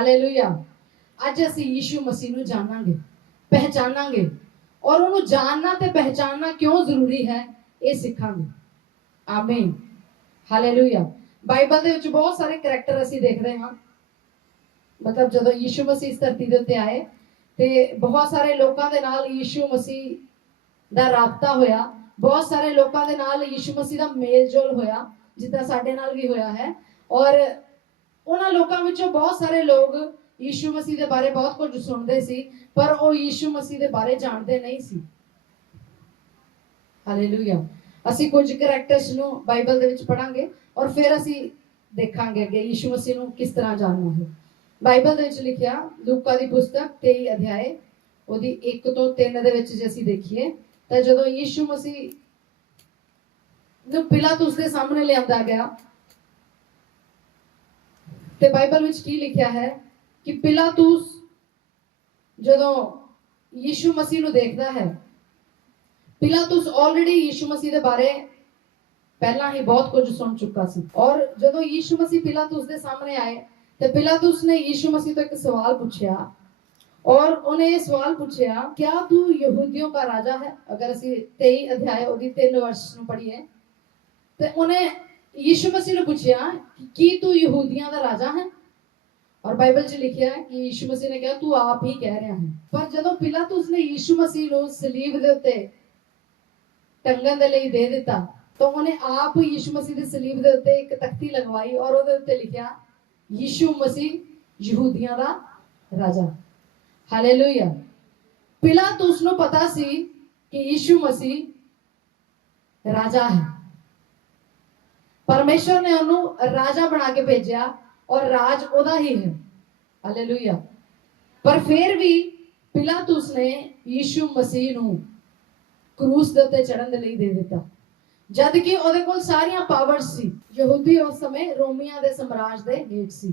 Hallelujah. अज असीं यीशु मसीह नूं जाणांगे, पहचानांगे और उन्होंने जानना ते पहचानना क्यों जरूरी है ये सीखांगे। आमीन, हालेलुया। बाइबल दे विच बहुत सारे करैक्टर असीं देखदे हां। मतलब जदों यीशु मसीह इस धरती दे उत्ते आए ते बहुत सारे लोकां दे नाल यीशु मसीह दा राबता होया, बहुत सारे लोकां दे नाल यीशु मसीह दा मेल जोल होया, जिद्दां साडे नाल भी होया है। और उन्हां लोकां विचों बहुत सारे लोग यीशु मसीह दे बारे बहुत कुछ सुनदे सी, पर वो यीशु मसीह दे बारे जानदे नहीं सी। हालेलुया। ਅਸੀਂ ਕੁਝ ਕਰੈਕਟਰਸ ਨੂੰ ਬਾਈਬਲ ਦੇ ਵਿੱਚ ਪੜਾਂਗੇ ਔਰ ਫਿਰ ਅਸੀਂ ਦੇਖਾਂਗੇ ਕਿ ਯੀਸ਼ੂ ਮਸੀਹ ਨੂੰ ਕਿਸ ਤਰ੍ਹਾਂ ਜਾਣਨਾ ਹੈ। ਬਾਈਬਲ ਦੇ ਵਿੱਚ ਲਿਖਿਆ ਲੂਕਾ ਦੀ ਪੁਸਤਕ 23 ਅਧਿਆਏ ਉਹਦੀ 1 ਤੋਂ 3 ਦੇ ਵਿੱਚ ਜੇ ਅਸੀਂ ਦੇਖੀਏ ਤਾਂ ਜਦੋਂ ਯੀਸ਼ੂ ਮਸੀਹ ਨੂੰ ਪਿਲਾਤੁਸ ਦੇ ਸਾਹਮਣੇ ਲਿਆਂਦਾ ਗਿਆ ਤੇ ਬਾਈਬਲ ਵਿੱਚ ਕੀ ਲਿਖਿਆ ਹੈ ਕਿ ਪਿਲਾਤੁਸ ਜਦੋਂ ਯੀਸ਼ੂ ਮਸੀਹ ਨੂੰ ਦੇਖਦਾ ਹੈ, पिलातुस ऑलरेडी यीशु मसीह दे बारे पहला ही बहुत कुछ सुन चुका सी। और जदों यीशु मसीह पिलातुस दे सामने आए तो पिलातुस ने यीशु मसीह तो एक सवाल पूछा और उन्हें ये सवाल पूछा, क्या तू यहूदियों का राजा है? अगर असी 23 अध्याय ओदी 3 वर्ष नु पढ़िए तो उन्हें यीशु मसीह ने पूछा कि तू यहूदियों का राजा है? और बाइबल च लिखा है कि यीशु मसीह ने कहा तू आप ही कह रहा है। पर जदों पिलातुस ने यीशु मसीह नु सलीब दे उत्ते टंगन दे लई दे दिता तो उन्हें आप यीशु मसीह दी सलीब दे उत्ते एक तख्ती लगवाई और ओदे उत्ते लिखिया यीशु मसीह यहूदियां दा राजा। हालेलुया। पिलातुस नु पता सी कि यीशु मसीह राजा है, परमेश्वर ने उन्हें राजा बना के भेजा और राज ओदा ही है। हालेलुया। पर फिर भी पिलातुस ने यीशु मसीह नु क्रूस दे उत्ते चढ़न दे लई दे दिता, जद कि ओदे कोल सारियां पावर्स सी। यहूदी उस समय रोमियां दे साम्राज्य दे हेठ सी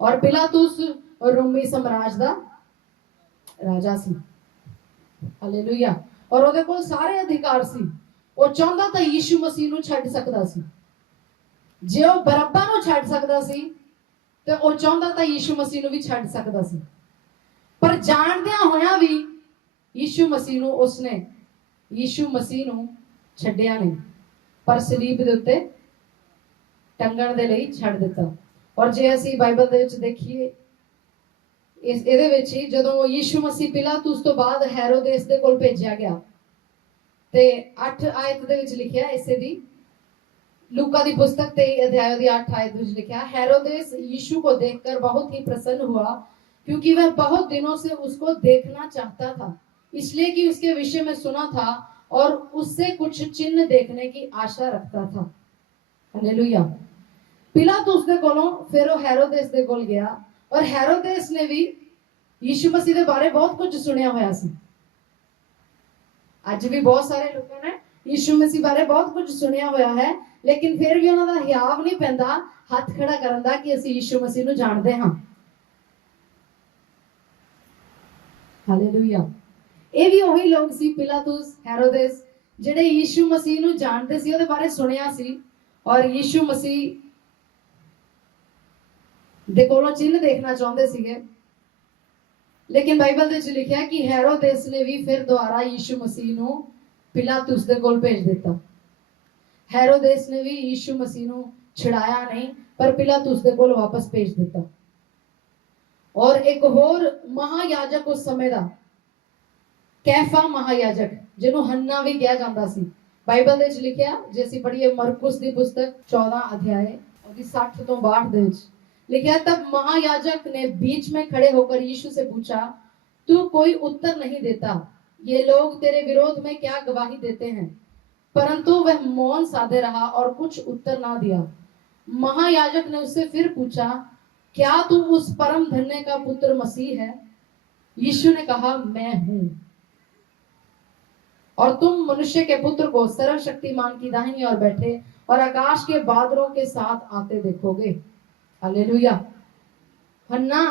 और पिलातुस रोमी साम्राज्य दा राजा सी। हालेलुया। और ओदे कोल सारे अधिकार सी। वो चाहंदा तां यीशु मसीह नु छड्ड सकदा सी, जे वो बरअब्बा नु छड्ड सकदा सी ते वो चाहंदा तां यीशु मसीह नु भी छड्ड सकदा सी। पर जाणदियां होया भी यीशु मसीह नु उसने यीशु मसीह ਨੂੰ ਛੱਡਿਆ ਨਹੀਂ, ਪਰ ਸਲੀਬ ਦੇ ਉੱਤੇ ਟੰਗਣ ਦੇ ਲਈ ਛੱਡ ਦਿੱਤਾ। ਔਰ ਜੇ ਅਸੀਂ ਬਾਈਬਲ ਦੇ ਵਿੱਚ ਦੇਖੀਏ ਇਹਦੇ ਵਿੱਚ ਹੀ ਜਦੋਂ ਯੀਸ਼ੂ ਮਸੀਹ ਪਿਲਾਤੁਸ ਤੋਂ ਬਾਅਦ ਹੈਰੋਦੇਸ ਦੇ ਕੋਲ ਭੇਜਿਆ ਗਿਆ ਤੇ 8 ਆਇਤ ਦੇ ਵਿੱਚ ਲਿਖਿਆ ਇਸੇ ਦੀ लूका दी पुस्तक 23 अध्याय दी 8 आयत में लिखा, हेरोदेस यीशु को देखकर बहुत ही प्रसन्न हुआ क्योंकि वह बहुत दिनों से उसको देखना चाहता था, इसलिए कि उसके विषय में सुना था और उससे कुछ चिन्ह देखने की आशा रखता था। हालेलुया। पिलातुस दे कोलों फिर वो हेरोदेस दे कोल गया और हेरोदेस ने भी यीशु मसीह दे बारे बहुत कुछ सुनिया होया सी। आज भी बहुत सारे लोगों ने यीशु मसीह बारे बहुत कुछ सुनिया होया है, लेकिन फिर भी उन्हों दा हियाव नहीं पैंदा हथ खड़ा करन दा कि असीं यीशु मसीह नूं जाणदे हां। हालेलुया। ये भी वही लोग सी पिलातुस हेरोदेस जिहड़े यीशु मसीह नूं जाणदे सी, उहदे बारे सुनिया सी और यीशु मसीह दे कोलों चिन्ह देखना चाहुंदे सीगे। लेकिन बाइबल दे विच लिखिया कि हेरोदेस ने भी फिर दोबारा यीशु मसीह नूं पिलातुस दे कोल भेज दिता। हेरोदेस ने भी यीशु मसीह नूं छुड़ाया नहीं, पर पिलातुस दे कोल वापस भेज दिता। और एक होर महायाजक उस समय दा कैफा महायाजक, जिन्हों हन्ना भी कहा जाता सी, बाइबल दे विच लिखिया जे असीं पढ़िए मरकुस दी पुस्तक 14 अध्याय ओदी 60 तो 62 दे विच लिखिया, तब महायाजक ने बीच में खड़े होकर यीशु से पूछा, तू कोई उत्तर नहीं देता, ये लोग तेरे विरोध में क्या गवाही देते हैं? परंतु वह मौन साधे रहा और कुछ उत्तर ना दिया। महायाजक ने उससे फिर पूछा, क्या तू उस परम धन्य का पुत्र मसीह है? यीशु ने कहा, मैं हूं। और तुम मनुष्य के पुत्र को सर्वशक्तिमान की दाहिनी ओर बैठे और आकाश के बादलों के साथ आते देखोगे। हालेलुया। हन्ना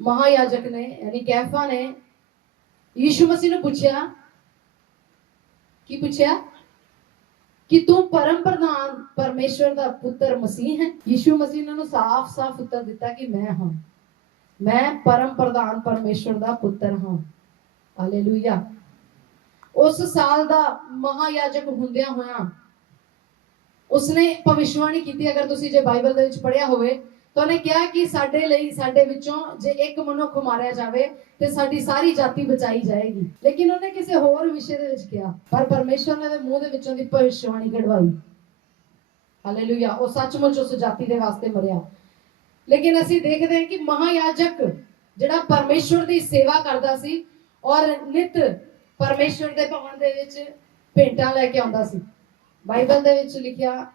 महायाजक ने यानी कैफा ने यीशु मसीह ने पूछा कि कि तू परम प्रधान परमेश्वर का पुत्र मसीह है? यीशु मसीह ने साफ साफ उत्तर दिता कि मैं हाँ। मैं परम प्रधान परमेश्वर दा पुत्र हां। हालेलुया। उस साल दा महायाजक हुंदियां होया उसने भविष्यवाणी की। अगर तुसी जे बाइबल दे विच पढ़िया होवे तो उन्हें कहा कि साडे लई साडे विचों जे एक मनुख मारिया जावे ते साडी सारी जाति बचाई जाएगी। लेकिन उन्हें किसी होर विषय दे विच कहा, पर परमेश्वर ने मुंह दे विचों दी भविष्यवाणी कढवाई। हालेलुया। वो सचमुच उस जाति दे वास्ते मरिया। लेकिन असी देखते हैं कि महायाजक जिहड़ा परमेश्वर दी सेवा करदा सी और नित परमेश्वर दे भवन दे विच भेंटां लैके आउंदा सी। बाइबल दे विच लिखिया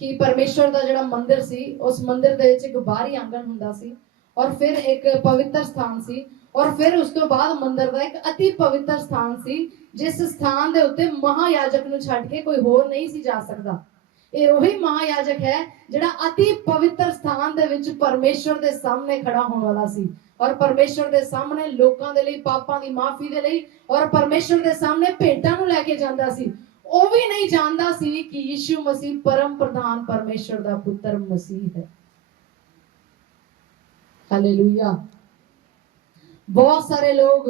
कि परमेश्वर दा जिहड़ा मंदिर सी उस मंदिर दे विच एक बाहरी आंगन हुंदा सी और फिर एक पवित्र स्थान सी और फिर उस तो बाद मंदिर दा एक अति पवित्र स्थान सी जिस स्थान दे उत्ते महायाजक नूं छड्ड के कोई होर नहीं सी जा सकदा। ਇਹ ਉਹੀ महायाजक है ਜਿਹੜਾ अति पवित्र स्थान ਦੇ ਵਿੱਚ परमेश्वर ਦੇ सामने खड़ा होने वाला ਸੀ और परमेश्वर ਦੇ सामने ਲੋਕਾਂ ਦੇ ਲਈ ਪਾਪਾਂ ਦੀ ਮਾਫੀ ਦੇ ਲਈ और परमेश्वर ਦੇ सामने ਭੇਟਾਂ ਨੂੰ ਲੈ ਕੇ ਜਾਂਦਾ ਸੀ। ਉਹ ਵੀ ਨਹੀਂ ਜਾਣਦਾ ਸੀ ਕਿ ਯਿਸੂ ਮਸੀਹ परम प्रधान परमेश्वर ਦਾ ਪੁੱਤਰ ਮਸੀਹ ਹੈ। हालेलुया। बहुत सारे लोग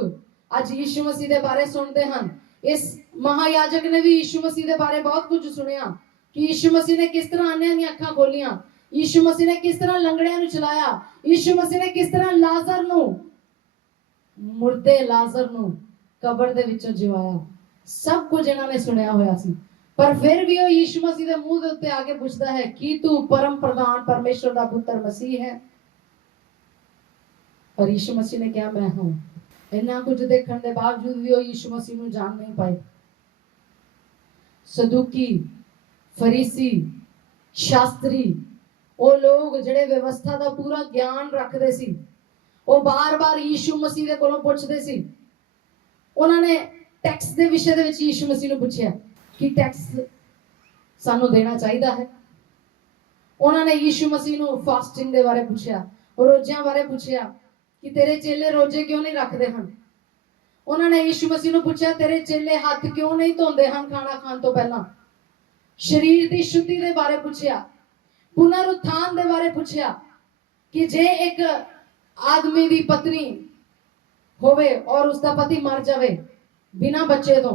आज यीशु मसीह ਦੇ ਬਾਰੇ ਸੁਣਦੇ ਹਨ। ਇਸ महायाजक ने भी यीशु मसीह ਦੇ ਬਾਰੇ बहुत कुछ सुनिया कि यीशु मसीह ने किस तरह अन्य दी अखां खोलियां, यीशु मसीह ने किस तरह लंगड़ियां नु चलाया, यीशु मसीह ने किस तरह लाजर नु मुर्दे लाजर नु कब्र दे विचों जिवाया। सब कुछ इन्होंने सुनिया होया सी, पर फिर भी वो यीशु मसीह दे मुंह दे उत्ते आके पूछदा है कि तू परम प्रधान परमेश्वर दा पुत्र मसीह है। और यीशु मसीह ने कहा मैं हूं। इन्ना कुछ देखने के बावजूद भी वो यीशु मसीह नु जान नहीं पाए। सदूकी फरीसी शास्त्री वो लोग जिहड़े व्यवस्था दा पूरा ज्ञान रखदे सी वो बार-बार यीशु मसीह दे कोलों पुछदे सी। उन्होंने टैक्स दे विषय दे विच यीशु मसीह नूं पुछया कि टैक्स सानू देना चाहिदा है। उन्होंने यीशु मसीह नूं फास्टिंग दे बारे पुछया, रोज़ियां बारे पुछया कि तेरे चेले रोजे क्यों नहीं रखदे हन। उन्होंने यीशु मसीह नूं पुछया तेरे चेले हाथ क्यों नहीं धोंदे हन खाना खाण तो पहला। शरीर की शुद्धि के बारे पूछया, पुनरुत्थान के बारे पूछया कि जे एक आदमी की पत्नी होवे और उसका पति मर जावे बिना बच्चे तो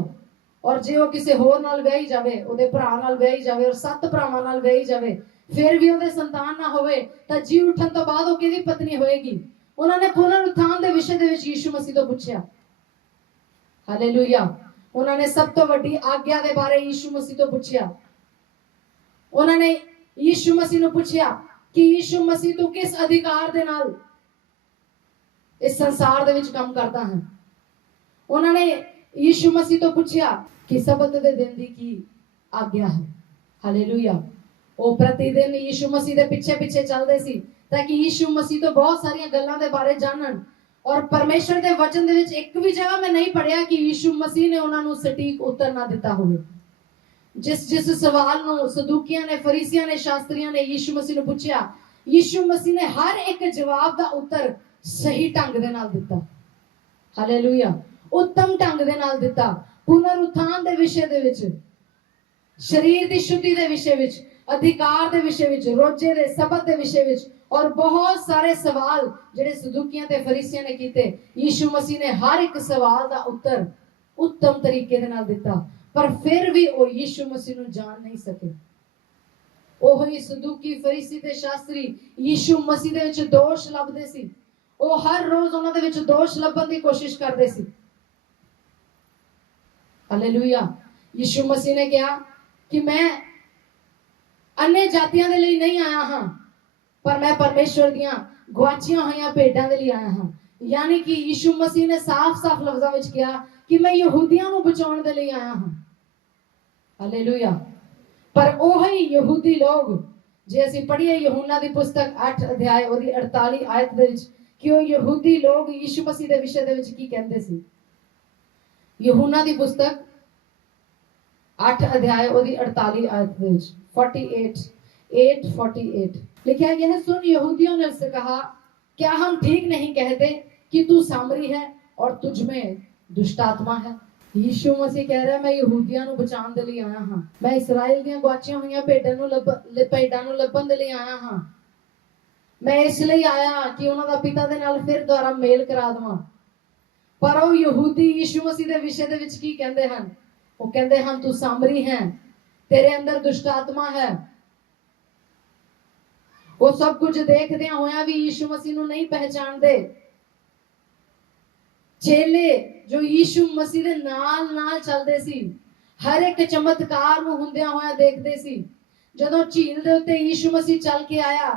और जे वो किसी होर नाल व्याही जावे उहदे भरा नाल व्याही जावे और 7 भरावां नाल व्याही जावे फिर भी उहदे संतान ना होवे तां जी उठन तो बाद वो किहदी पत्नी होएगी। उन्होंने पुनरुत्थान के विषय दे विच यीशु मसीह तो पूछया। हालेलुया। उन्होंने सब तो वड्डी आज्ञा के बारे यीशु मसीह तो पूछया। उन्होंने यीशु मसीह नूं पूछया कि यीशु मसीह तू किस अधिकार दे नाल इस संसार दे विच काम करदा है। उन्होंने यीशु मसीह तो पूछया कि सबत दे दिन दी की आज्ञा है। हालेलुया। वो प्रतिदिन यीशु मसीह दे पीछे पीछे चलदे सी ताकि यीशु मसीह तो बहुत सारी गल्लां दे बारे जानन और परमेश्वर दे वचन दे विच एक भी जगह मैं नहीं पढ़िया कि यीशु मसीह ने उन्हां नूं सटीक उत्तर ना दिता होवे। जिस जिस सवाल नूं सदूकियां ने फरीसियां ने शास्त्रियां ने यीशु मसीह नूं पूछया यीशु मसीह ने हर एक जवाब दा उत्तर सही ढंग दे नाल दिता। हालेलुया। उत्तम ढंग दे नाल दिता। पुनरुत्थान दे विषय दे विच, शरीर दी शुद्धि दे विषय विच, अधिकार दे विषय विच, रोजे दे सबत दे विषय विच और बहुत सारे सवाल जिहड़े सदूकियां ते फरीसियां ने कीते यीशु मसीह ने हर एक सवाल दा उत्तर उत्तम तरीके दे नाल दिता। पर फिर भी वो यीशु मसीह नूं जान नहीं सके। ओही सदूकी फरीसी ते शास्त्री यीशु मसीह दे विच दोष लभदे सी। वो हर रोज उन्हां दे विच दोष लभण दी कोशिश करदे सी। हालेलुया। यीशु मसीह ने कहा कि मैं अन्य जातियां दे लई नहीं आया हां पर मैं परमेश्वर दियां गवाचियां होईयां भेडां दे लई आया हां। यानी कि यीशु मसीह ने साफ साफ लफ्जां विच कहा कि मैं यहूदियां नूं बचाउण दे लई आया हां। हालेलुया। पर ओही यहूदी लोग जे असीं पढ़िए यूहन्ना दी पुस्तक 8 अध्याय ओदी 48 आयत दे विच कि ओ यहूदी लोग यीशु मसीह दे विषय दे विच की कहंदे सी। यूहन्ना दी पुस्तक 8 अध्याय ओदी 48 आयत दे विच 48 लिखा है यह सुन यहूदियों ने उससे कहा क्या हम ठीक नहीं कहते कि तू सामरी है और तुझ में दुष्ट आत्मा है। यीशु मसीह कह रहा है मैं यहूदियों ਨੂੰ ਬਚਾਉਣ ਦੇ ਲਈ ਆਇਆ ਹਾਂ। ਮੈਂ ਇਸਰਾਇਲ ਦੀਆਂ ਗਵਾਚੀਆਂ ਹੋਈਆਂ ਭੇਡਾਂ ਨੂੰ ਲੱਭਣ ਦੇ ਲਈ ਆਇਆ ਹਾਂ। मैं इसलिए आया कि उन्हां दा पिता दे नाल फिर दोबारा मेल करा देवां। पर ਉਹ ਯਹੂਦੀ ਯीशु मसीह ਦੇ ਵਿਸ਼ੇ ਦੇ ਵਿੱਚ ਕੀ ਕਹਿੰਦੇ ਹਨ? ਉਹ ਕਹਿੰਦੇ ਹਨ ਤੂੰ ਸਾਮਰੀ ਹੈ, ਤੇਰੇ ਅੰਦਰ ਦੁਸ਼ਟ ਆਤਮਾ ਹੈ। ਉਹ ਸਭ ਕੁਝ ਦੇਖਦਿਆਂ ਹੋਇਆਂ ਵੀ ਯीशु मसीह ਨੂੰ ਨਹੀਂ ਪਹਿਚਾਣਦੇ। ਚੇਲੇ ਜੋ ਯीशु मसीह ਦੇ ਨਾਲ ਚੱਲਦੇ ਸੀ, ਹਰ ਇੱਕ ਚਮਤਕਾਰ ਨੂੰ ਹੁੰਦਿਆਂ ਹੋਇਆਂ ਦੇਖਦੇ ਸੀ। ਜਦੋਂ ਝੀਲ ਦੇ ਉੱਤੇ ਯीशु मसीह ਚੱਲ ਕੇ ਆਇਆ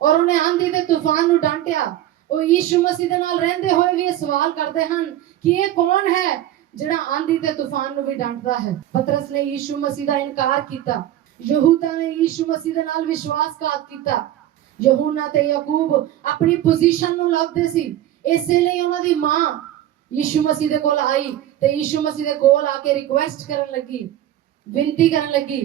ਔਰ ਉਹਨੇ ਆਂधी ਤੇ ਤੂਫਾਨ ਨੂੰ ਡਾਂਟਿਆ, ਉਹ ਯीशु मसीह ਦੇ ਨਾਲ ਰਹਿੰਦੇ ਹੋਏ ਵੀ ਇਹ ਸਵਾਲ ਕਰਦੇ ਹਨ ਕਿ ਇਹ ਕੌਣ ਹੈ ਜਿਹੜਾ ਆਂधी ਤੇ ਤੂਫਾਨ ਨੂੰ ਵੀ ਡਾਂਟਦਾ ਹੈ। ਪਤਰਸ ਨੇ ਯीशु मसीह ਦਾ ਇਨਕਾਰ ਕੀਤਾ। ਯਹੂਦਾ ਨੇ ਯीशु मसीह ਦੇ ਨਾਲ ਵਿਸ਼ਵਾਸਘਾਤ ਕੀਤਾ। ਯਹੂਨਾ ਤੇ ਯਾਕੂਬ ਆਪਣੀ ਪੋਜੀਸ਼ਨ ਨੂੰ ਲੱਭਦੇ ਸੀ। ਇਸੇ ਲਈ ਉਹਨਾਂ ਦੀ ਮਾਂ ਯीशु मसीह ਦੇ ਕੋਲ ਆਈ ਤੇ ਯीशु मसीह ਦੇ ਕੋਲ ਆ ਕੇ ਰਿਕੁਐਸਟ ਕਰਨ ਲੱਗੀ, ਬੇਨਤੀ ਕਰਨ ਲੱਗੀ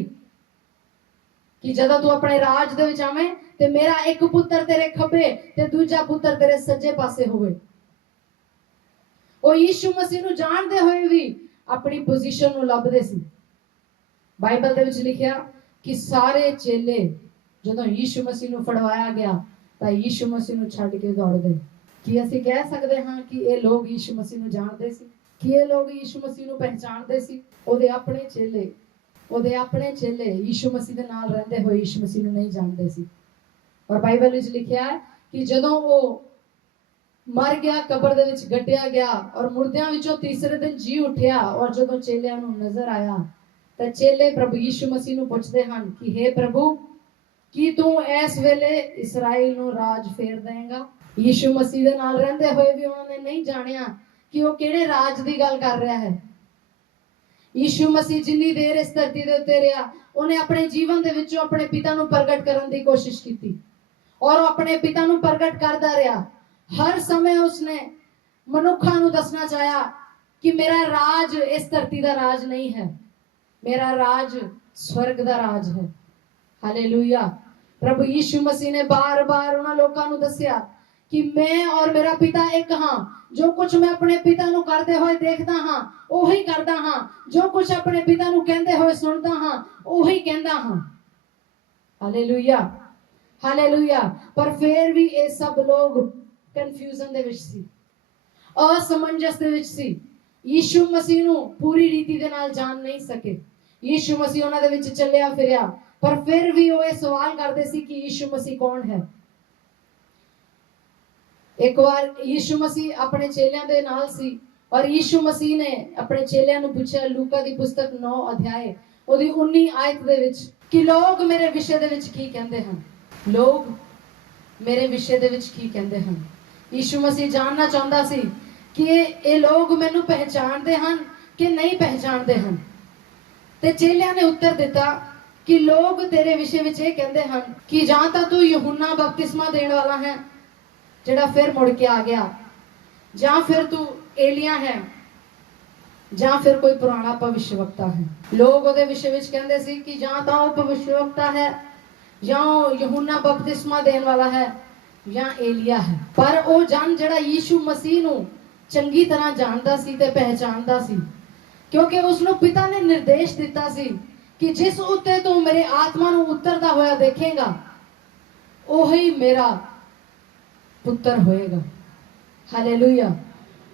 ਕਿ ਜਦੋਂ ਤੂੰ ਆਪਣੇ ਰਾਜ ਦੇ ਵਿੱਚ ਆਵੇਂ ਤੇ ਮੇਰਾ ਇੱਕ ਪੁੱਤਰ ਤੇਰੇ ਖੱਬੇ ਤੇ ਦੂਜਾ ਪੁੱਤਰ ਤੇਰੇ ਸੱਜੇ ਪਾਸੇ ਹੋਵੇ। ਉਹ ਯीशु मसीह ਨੂੰ ਜਾਣਦੇ ਹੋਏ ਵੀ ਆਪਣੀ ਪੋਜੀਸ਼ਨ ਨੂੰ ਲੱਭਦੇ ਸੀ। ਬਾਈਬਲ ਦੇ ਵਿੱਚ ਲਿਖਿਆ ਕਿ ਸਾਰੇ ਚੇਲੇ ਜਦੋਂ ਯीशु मसीह ਨੂੰ ਫੜਵਾਇਆ ਗਿਆ ਤਾਂ ਯीशु मसीह ਨੂੰ ਛੱਡ ਕੇ ਦੌੜ ਗਏ। ਕੀ ਅਸੀਂ ਕਹਿ ਸਕਦੇ ਹਾਂ ਕਿ ਇਹ ਲੋਕ ਯीशु मसीह ਨੂੰ ਜਾਣਦੇ ਸੀ? ਕਿ ਇਹ ਲੋਕ ਯीशु मसीह ਨੂੰ ਪਹਿਚਾਣਦੇ ਸੀ? ਉਹਦੇ ਆਪਣੇ ਚੇਲੇ ਯीशु मसीह ਦੇ ਨਾਲ ਰਹਿੰਦੇ ਹੋਏ ਯीशु मसीह ਨੂੰ ਨਹੀਂ ਜਾਣਦੇ ਸੀ। ਔਰ ਬਾਈਬਲ ਵਿੱਚ ਲਿਖਿਆ ਹੈ ਕਿ ਜਦੋਂ ਉਹ ਮਰ ਗਿਆ, ਕਬਰ ਦੇ ਵਿੱਚ ਗੱਡਿਆ ਗਿਆ ਔਰ ਮੁਰਦਿਆਂ ਵਿੱਚੋਂ ਤੀਸਰੇ ਦਿਨ ਜੀ ਉੱਠਿਆ ਔਰ ਜਦੋਂ ਚੇਲਿਆਂ ਨੂੰ ਨਜ਼ਰ ਆਇਆ ਤਾਂ ਚੇਲੇ ਪ੍ਰਭੂ ਯीशु मसीह ਨੂੰ ਪੁੱਛਦੇ ਹਨ ਕਿ हे ਪ੍ਰਭੂ, ਕੀ ਤੂੰ ਇਸ ਵੇਲੇ ਇਸਰਾਇਲ ਨੂੰ ਰਾਜ ਫੇਰ ਦੇਂਗਾ? ਯीशु मसीह ਦੇ ਨਾਲ ਰਹਿੰਦੇ ਹੋਏ ਵੀ ਉਹਨਾਂ ਨੇ ਨਹੀਂ ਜਾਣਿਆ ਕਿ ਉਹ ਕਿਹੜੇ ਰਾਜ ਦੀ ਗੱਲ ਕਰ ਰਿਹਾ ਹੈ। ਯीशु मसीह ਜਿੰਨੀ ਦੇਰ ਇਸ ਧਰਤੀ ਦੇ ਉੱਤੇ ਰਿਹਾ, ਉਹਨੇ ਆਪਣੇ ਜੀਵਨ ਦੇ ਵਿੱਚੋਂ ਆਪਣੇ ਪਿਤਾ ਨੂੰ ਪ੍ਰਗਟ ਕਰਨ ਦੀ ਕੋਸ਼ਿਸ਼ ਕੀਤੀ ਔਰ ਉਹ ਆਪਣੇ ਪਿਤਾ ਨੂੰ ਪ੍ਰਗਟ ਕਰਦਾ ਰਿਹਾ। ਹਰ ਸਮੇਂ ਉਸਨੇ ਮਨੁੱਖਾਂ ਨੂੰ ਦੱਸਣਾ ਚਾਹਿਆ ਕਿ ਮੇਰਾ ਰਾਜ ਇਸ ਧਰਤੀ ਦਾ ਰਾਜ ਨਹੀਂ ਹੈ, ਮੇਰਾ ਰਾਜ स्वर्ग ਦਾ ਰਾਜ ਹੈ। ਹਾਲੇਲੂਇਆ। ਪ੍ਰਭੂ ਯीशु मसीह ਨੇ ਬਾਰ-ਬਾਰ ਉਹਨਾਂ ਲੋਕਾਂ ਨੂੰ ਦੱਸਿਆ ਕਿ ਮੈਂ ਔਰ ਮੇਰਾ ਪਿਤਾ ਇੱਕ ਹਾਂ। ਜੋ ਕੁਝ ਮੈਂ ਆਪਣੇ ਪਿਤਾ ਨੂੰ ਕਰਦੇ ਹੋਏ ਦੇਖਦਾ ਹਾਂ ਉਹੀ ਕਰਦਾ ਹਾਂ, ਜੋ ਕੁਝ ਆਪਣੇ ਪਿਤਾ ਨੂੰ ਕਹਿੰਦੇ ਹੋਏ ਸੁਣਦਾ ਹਾਂ ਉਹੀ ਕਹਿੰਦਾ ਹਾਂ। Hallelujah, hallelujah. ਪਰ ਫਿਰ ਵੀ ਇਹ ਸਭ ਲੋਕ ਕਨਫਿਊਜ਼ਨ ਦੇ ਵਿੱਚ ਸੀ, ਅਸਮੰਜਸ ਦੇ ਵਿੱਚ ਸੀ। ਯीशु मसीह ਨੂੰ ਪੂਰੀ ਰੀਤੀ ਦੇ ਨਾਲ ਜਾਣ ਨਹੀਂ ਸਕੇ। ਯीशु मसीह ਉਹਨਾਂ ਦੇ ਵਿੱਚ ਚੱਲਿਆ ਫਿਰਿਆ, ਪਰ ਫਿਰ ਵੀ ਉਹ ਇਹ ਸਵਾਲ ਕਰਦੇ ਸੀ ਕਿ ਯीशु मसीह ਕੌਣ ਹੈ। ਇੱਕ ਵਾਰ ਯीशु मसीह ਆਪਣੇ ਚੇਲਿਆਂ ਦੇ ਨਾਲ ਸੀ ਔਰ ਯीशु मसीह ਨੇ ਆਪਣੇ ਚੇਲਿਆਂ ਨੂੰ ਪੁੱਛਿਆ, ਲੂਕਾ ਦੀ ਪੁਸਤਕ 9 ਅਧਿਆਏ ਉਹਦੀ 19 ਆਇਤ ਦੇ ਵਿੱਚ, ਕਿ ਲੋਕ ਮੇਰੇ ਵਿਸ਼ੇ ਦੇ ਵਿੱਚ ਕੀ ਕਹਿੰਦੇ ਹਨ? ਲੋਕ ਮੇਰੇ ਵਿਸ਼ੇ ਦੇ ਵਿੱਚ ਕੀ ਕਹਿੰਦੇ ਹਨ? ਯीशु मसीह ਜਾਣਨਾ ਚਾਹੁੰਦਾ ਸੀ ਕਿ ਇਹ ਲੋਕ ਮੈਨੂੰ ਪਹਿਚਾਣਦੇ ਹਨ ਕਿ ਨਹੀਂ ਪਹਿਚਾਣਦੇ ਹਨ। ਤੇ ਚੇਲਿਆਂ ਨੇ ਉੱਤਰ ਦਿੱਤਾ ਕਿ ਲੋਕ ਤੇਰੇ ਵਿਸ਼ੇ ਵਿੱਚ ਇਹ ਕਹਿੰਦੇ ਹਨ ਕਿ ਜਾਂ ਤਾਂ ਤੂੰ ਯਹੂਨਾ ਬਪਤਿਸਮਾ ਦੇਣ ਵਾਲਾ ਹੈ ਜਿਹੜਾ ਫਿਰ ਮੁੜ ਕੇ ਆ ਗਿਆ, ਜਾਂ ਫਿਰ ਤੂੰ ਏਲੀਆ ਹੈ, ਜਾਂ ਫਿਰ ਕੋਈ ਪੁਰਾਣਾ ਭਵਿਸ਼ਵਕਤਾ ਹੈ। ਲੋਕ ਉਹਦੇ ਵਿਸ਼ੇ ਵਿੱਚ ਕਹਿੰਦੇ ਸੀ ਕਿ ਜਾਂ ਤਾਂ ਉਹ ਭਵਿਸ਼ਵਕਤਾ ਹੈ, ਜਾਂ ਉਹ ਯਹੂਨਾ ਬਪਤਿਸਮਾ ਦੇਣ ਵਾਲਾ ਹੈ, ਜਾਂ ਏਲੀਆ ਹੈ। ਪਰ ਉਹ ਜਨ ਜਿਹੜਾ ਯीशु मसीह ਨੂੰ ਚੰਗੀ ਤਰ੍ਹਾਂ ਜਾਣਦਾ ਸੀ ਤੇ ਪਹਿਚਾਣਦਾ ਸੀ, ਕਿਉਂਕਿ ਉਸ ਨੂੰ ਪਿਤਾ ਨੇ ਨਿਰਦੇਸ਼ ਦਿੱਤਾ ਸੀ ਕਿ ਜਿਸ ਉੱਤੇ ਤੂੰ ਮੇਰੇ ਆਤਮਾ ਨੂੰ ਉਤਰਦਾ ਹੋਇਆ ਦੇਖੇਗਾ ਉਹੀ ਮੇਰਾ ਪੁੱਤਰ ਹੋਏਗਾ। ਹਾਲੇਲੂਇਆ।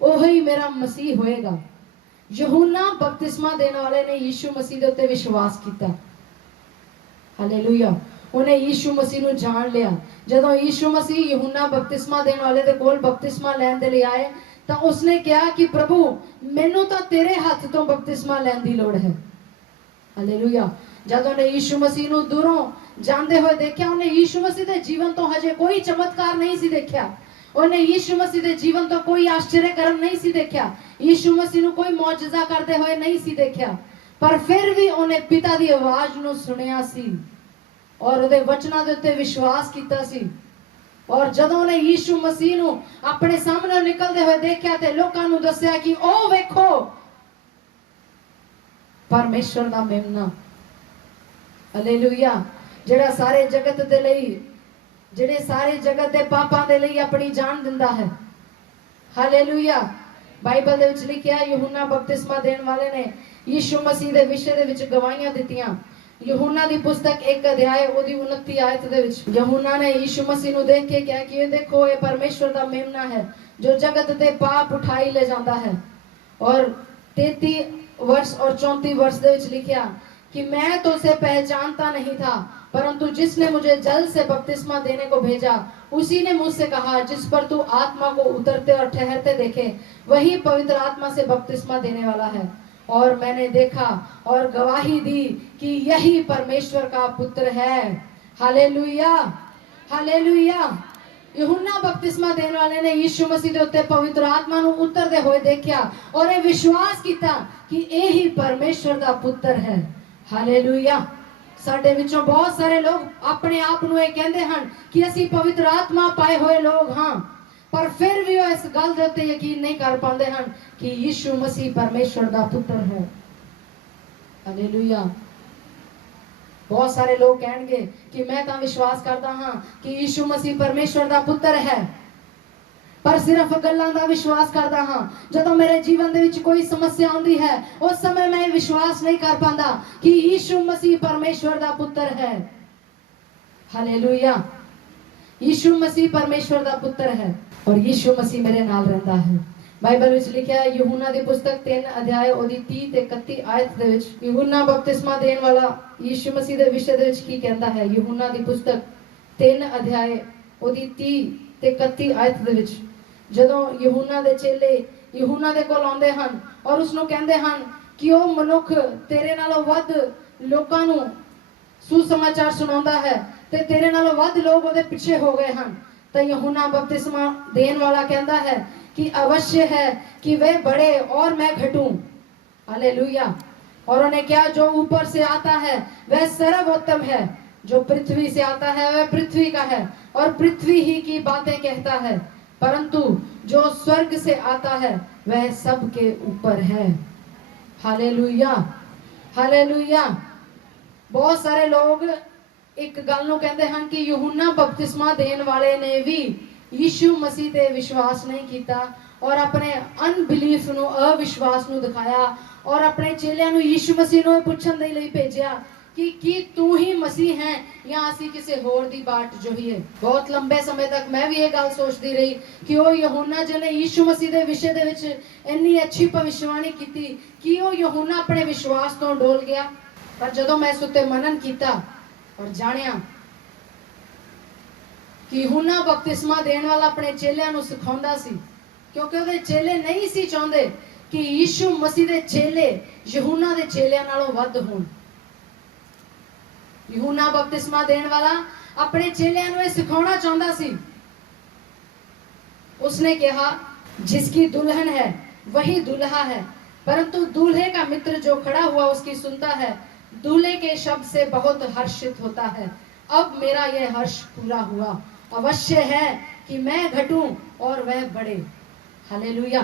ਉਹੀ ਮੇਰਾ ਮਸੀਹ ਹੋਏਗਾ। ਯਹੂਨਾ ਬਪਤਿਸਮਾ ਦੇਣ ਵਾਲੇ ਨੇ ਯीशु मसीह ਦੇ ਉੱਤੇ ਵਿਸ਼ਵਾਸ ਕੀਤਾ। ਹਾਲੇਲੂਇਆ। ਉਹਨੇ ਯीशु मसीह ਨੂੰ ਜਾਣ ਲਿਆ। ਜਦੋਂ ਯीशु मसीह ਯਹੂਨਾ ਬਪਤਿਸਮਾ ਦੇਣ ਵਾਲੇ ਦੇ ਕੋਲ ਬਪਤਿਸਮਾ ਲੈਣ ਦੇ ਲਈ ਆਏ ਤਾਂ ਉਸਨੇ ਕਿਹਾ ਕਿ ਪ੍ਰਭੂ, ਮੈਨੂੰ ਤਾਂ ਤੇਰੇ ਹੱਥ ਤੋਂ ਬਪਤਿਸਮਾ ਲੈਣ ਦੀ ਲੋੜ ਹੈ। ਹਾਲੇਲੂਇਆ। ਜਦੋਂ ਉਹਨੇ ਯीशु मसीह ਨੂੰ ਦੂਰੋਂ ਜਾਂਦੇ ਹੋਏ ਦੇਖਿਆ, ਉਹਨੇ ਯीशु मसीह ਦੇ ਜੀਵਨ ਤੋਂ ਹਜੇ ਕੋਈ ਚਮਤਕਾਰ ਨਹੀਂ ਸੀ ਦੇਖਿਆ। ਉਹਨੇ ਯीशु मसीह ਦੇ ਜੀਵਨ ਤੋਂ ਕੋਈ ਆਸ਼ਚर्य ਕਰਮ ਨਹੀਂ ਸੀ ਦੇਖਿਆ। ਯीशु मसीह ਨੂੰ ਕੋਈ ਮੌਜਜ਼ਾ ਕਰਦੇ ਹੋਏ ਨਹੀਂ ਸੀ ਦੇਖਿਆ। ਪਰ ਫਿਰ ਵੀ ਉਹਨੇ ਪਿਤਾ ਦੀ ਆਵਾਜ਼ ਨੂੰ ਸੁਣਿਆ ਸੀ ਔਰ ਉਹਦੇ ਵਚਨਾਂ ਦੇ ਉੱਤੇ ਵਿਸ਼ਵਾਸ ਕੀਤਾ ਸੀ। ਔਰ ਜਦੋਂ ਉਹਨੇ ਯीशु मसीह ਨੂੰ ਆਪਣੇ ਸਾਹਮਣੇ ਨਿਕਲਦੇ ਹੋਏ ਦੇਖਿਆ ਤੇ ਲੋਕਾਂ ਨੂੰ ਦੱਸਿਆ ਕਿ ਉਹ ਵੇਖੋ ਪਰਮੇਸ਼ਰ ਦਾ ਮੇਮਨਾ। ਹਾਲੇਲੂਇਆ। ਜਿਹੜਾ ਸਾਰੇ ਜਗਤ ਦੇ ਲਈ, ਜਿਹੜੇ ਸਾਰੇ ਜਗਤ ਦੇ ਪਾਪਾਂ ਦੇ ਲਈ ਆਪਣੀ ਜਾਨ ਦਿੰਦਾ ਹੈ। ਹਾਲੇਲੂਇਆ। ਬਾਈਬਲ ਦੇ ਵਿੱਚ ਲਿਖਿਆ ਯਹੂਨਾ ਬਪਤਿਸਮਾ ਦੇਣ ਵਾਲੇ ਨੇ ਯीशु मसीह ਦੇ ਵਿਸ਼ੇ ਦੇ ਵਿੱਚ ਗਵਾਹੀਆਂ ਦਿੱਤੀਆਂ। यूहन्ना दी पुस्तक 1 अध्याय ओदी 29 आयत दे विच यूहन्ना ने यीशु मसीह नु देख के कहा कि ये देखो ये परमेश्वर दा मेमना है जो जगत दे पाप उठाई ले जाता है। और 33 वर्ष और 34 वर्ष दे विच लिखिया कि मैं तो उसे पहचानता नहीं था, परंतु जिसने मुझे जल से बपतिस्मा देने को भेजा उसी ने मुझसे कहा, जिस पर तू आत्मा को उतरते और ठहरते देखे वही पवित्र आत्मा से बपतिस्मा देने वाला है। और मैंने देखा और गवाही दी कि यही परमेश्वर का पुत्र है। Hallelujah, hallelujah. यूहन्ना बपतिस्मा देने वाले ने यीशु मसीह दे उत्ते पवित्र आत्मा नु उतरदे होए देखा और ये विश्वास किया कि यही परमेश्वर दा पुत्र है। हालेलुया। साडे विचों बहुत सारे लोग अपने आप नु ये कहंदे हन कि असी पवित्र आत्मा पाए हुए लोग हां, पर फिर भी वो इस गल दे उत्ते यकीन नहीं कर पाते हन कि यीशु मसीह परमेश्वर दा पुत्र है। हालेलुया। बहुत सारे लोग कहेंगे कि मैं तो विश्वास करता हाँ कि यीशु मसीह परमेश्वर दा पुत्र है, पर सिर्फ गल्लां दा विश्वास करता हाँ। जदों मेरे जीवन दे विच कोई समस्या आउंदी है उस समय मैं विश्वास नहीं कर पांदा कि यीशु मसीह परमेश्वर दा पुत्र है। हालेलुया। यीशु मसीह परमेश्वर दा पुत्र है और यीशु मसीह मेरे नाल रहंदा है। बाइबल विच लिखिया है यूहन्ना दी पुस्तक 3 अध्याय ओदी 30 ते 31 आयत दे विच यूहन्ना बपतिस्मा देन वाला यीशु मसीह दे विषय दे विच की कहंदा है। यूहन्ना दी पुस्तक 3 अध्याय ओदी 30 ते 31 आयत दे विच जदों यूहन्ना दे चेले यूहन्ना दे कोल आउंदे हन और उसनु कहंदे हन कि ओ मनुख तेरे नालों वध लोकां नु सुसमाचार सुनाउंदा है ते तेरे नालों वध लोग ओदे पीछे हो गए हन। तो यूहन्ना बपतिस्मा देन वाला कहंदा है कि अवश्य है कि वे बढ़े और मैं घटूं। हालेलुया। और उन्हें क्या, जो ऊपर से आता है वह सर्वोत्तम है, जो पृथ्वी से आता है वह पृथ्वी का है और पृथ्वी ही की बातें कहता है, परंतु जो स्वर्ग से आता है वह सबके ऊपर है। Hallelujah, hallelujah. बहुत सारे लोग एक गल नूं कहंदे हन कि यूहन्ना बपतिस्मा देन वाले ने भी यीशु मसीह ते विश्वास नहीं किया और अपने अनबिलीफ नु अविश्वास नु दिखाया और अपने चेलियां नु यीशु मसीह नु पुछण दे लई भेजिया कि तू ही मसीह है या असी किसी होर दी बाट जोईए। बहुत लंबे समय तक मैं भी ये गल सोचती रही कि ओ यूहन्ना जिन्हें यीशु मसीह दे विषय दे विच इन्नी अच्छी भविष्यवाणी की कि ओ यूहन्ना अपने विश्वास तो डोल गया। पर जदों मैं इस उत्ते मनन किया और जानिया कि यूहन्ना बपतिस्मा देने वाला अपने चेलियां नु सिखाउंदा सी, क्योंकि ਉਹਦੇ चेले नहीं सी चाहते कि यीशु मसीह दे चेले यूहन्ना दे चेलियां नालों वध होण। यूहन्ना बपतिस्मा देने वाला अपने चेलियां नु सिखाउणा चाहता सी। उसने कहा, जिसकी दुल्हन है वही दुल्हा है, परंतु दूल्हे का मित्र जो खड़ा हुआ उसकी सुनता है, दूल्हे के शब्द से बहुत हर्षित होता है। अब मेरा यह हर्ष पूरा हुआ। अवश्य है कि मैं घटूं और वह बढ़े। हालेलुया।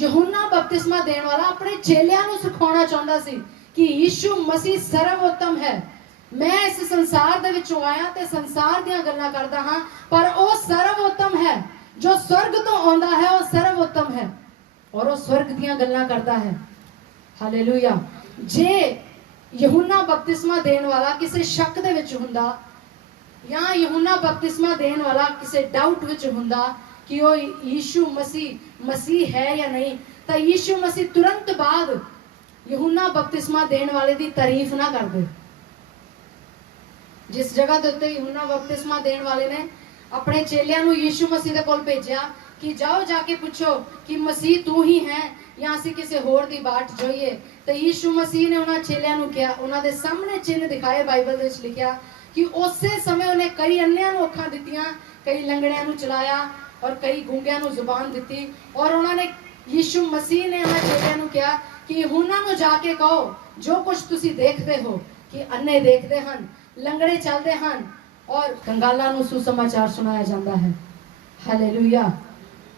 यूहन्ना बपतिस्मा देने वाला अपने चेलियां नु सिखाउणा चाहता सी कि यीशु मसीह सर्वोत्तम है। मैं इस संसार दे विचों आया ते संसार दियां गल्लां करदा हां, पर ओ सर्वोत्तम है। जो स्वर्ग तो आंदा है वो सर्वोत्तम है और वो स्वर्ग दियां गल्लां करदा है। हालेलुया। जे यूहन्ना बपतिस्मा देने वाला किसी शक दे विच हुंदा या यूहन्ना बपतिस्मा देने वाला किसी डाउट विच हुंदा कि वो यीशु मसीह है या नहीं, तो यीशु मसीह तुरंत बाद यूहन्ना बपतिस्मा देने वाले दी तारीफ ना कर दे। जिस जगह दे उत्ते यूहन्ना बपतिस्मा देने वाले ने अपने चेलियां नु यीशु मसीह दे कोल भेजिया कि जाओ जाके पूछो कि मसीह तू ही है या असी किसी होर दी बाट जोईए। तो यीशु मसीह ने उन्हां चेलियां नु किया, उन्हां दे सामने चिन्ह दिखाए। बाइबल दे विच लिखिया कि उसे समय उन्हें कई अन्नियां नु अखां दित्तियां, कई लंगड़ियां नु चलाया और कई गूंगियां नु जुबान दित्ती। और उन्होंने यीशु मसीह ने उन्हां चेलियां नु किया कि यूहन्ना नु जाके कहो जो कुछ तुसी देखते हो कि अन्ने देखते हन, लंगड़े चलते हन और कंगालां नु सुसमाचार सुनाया जाता है। हालेलुया।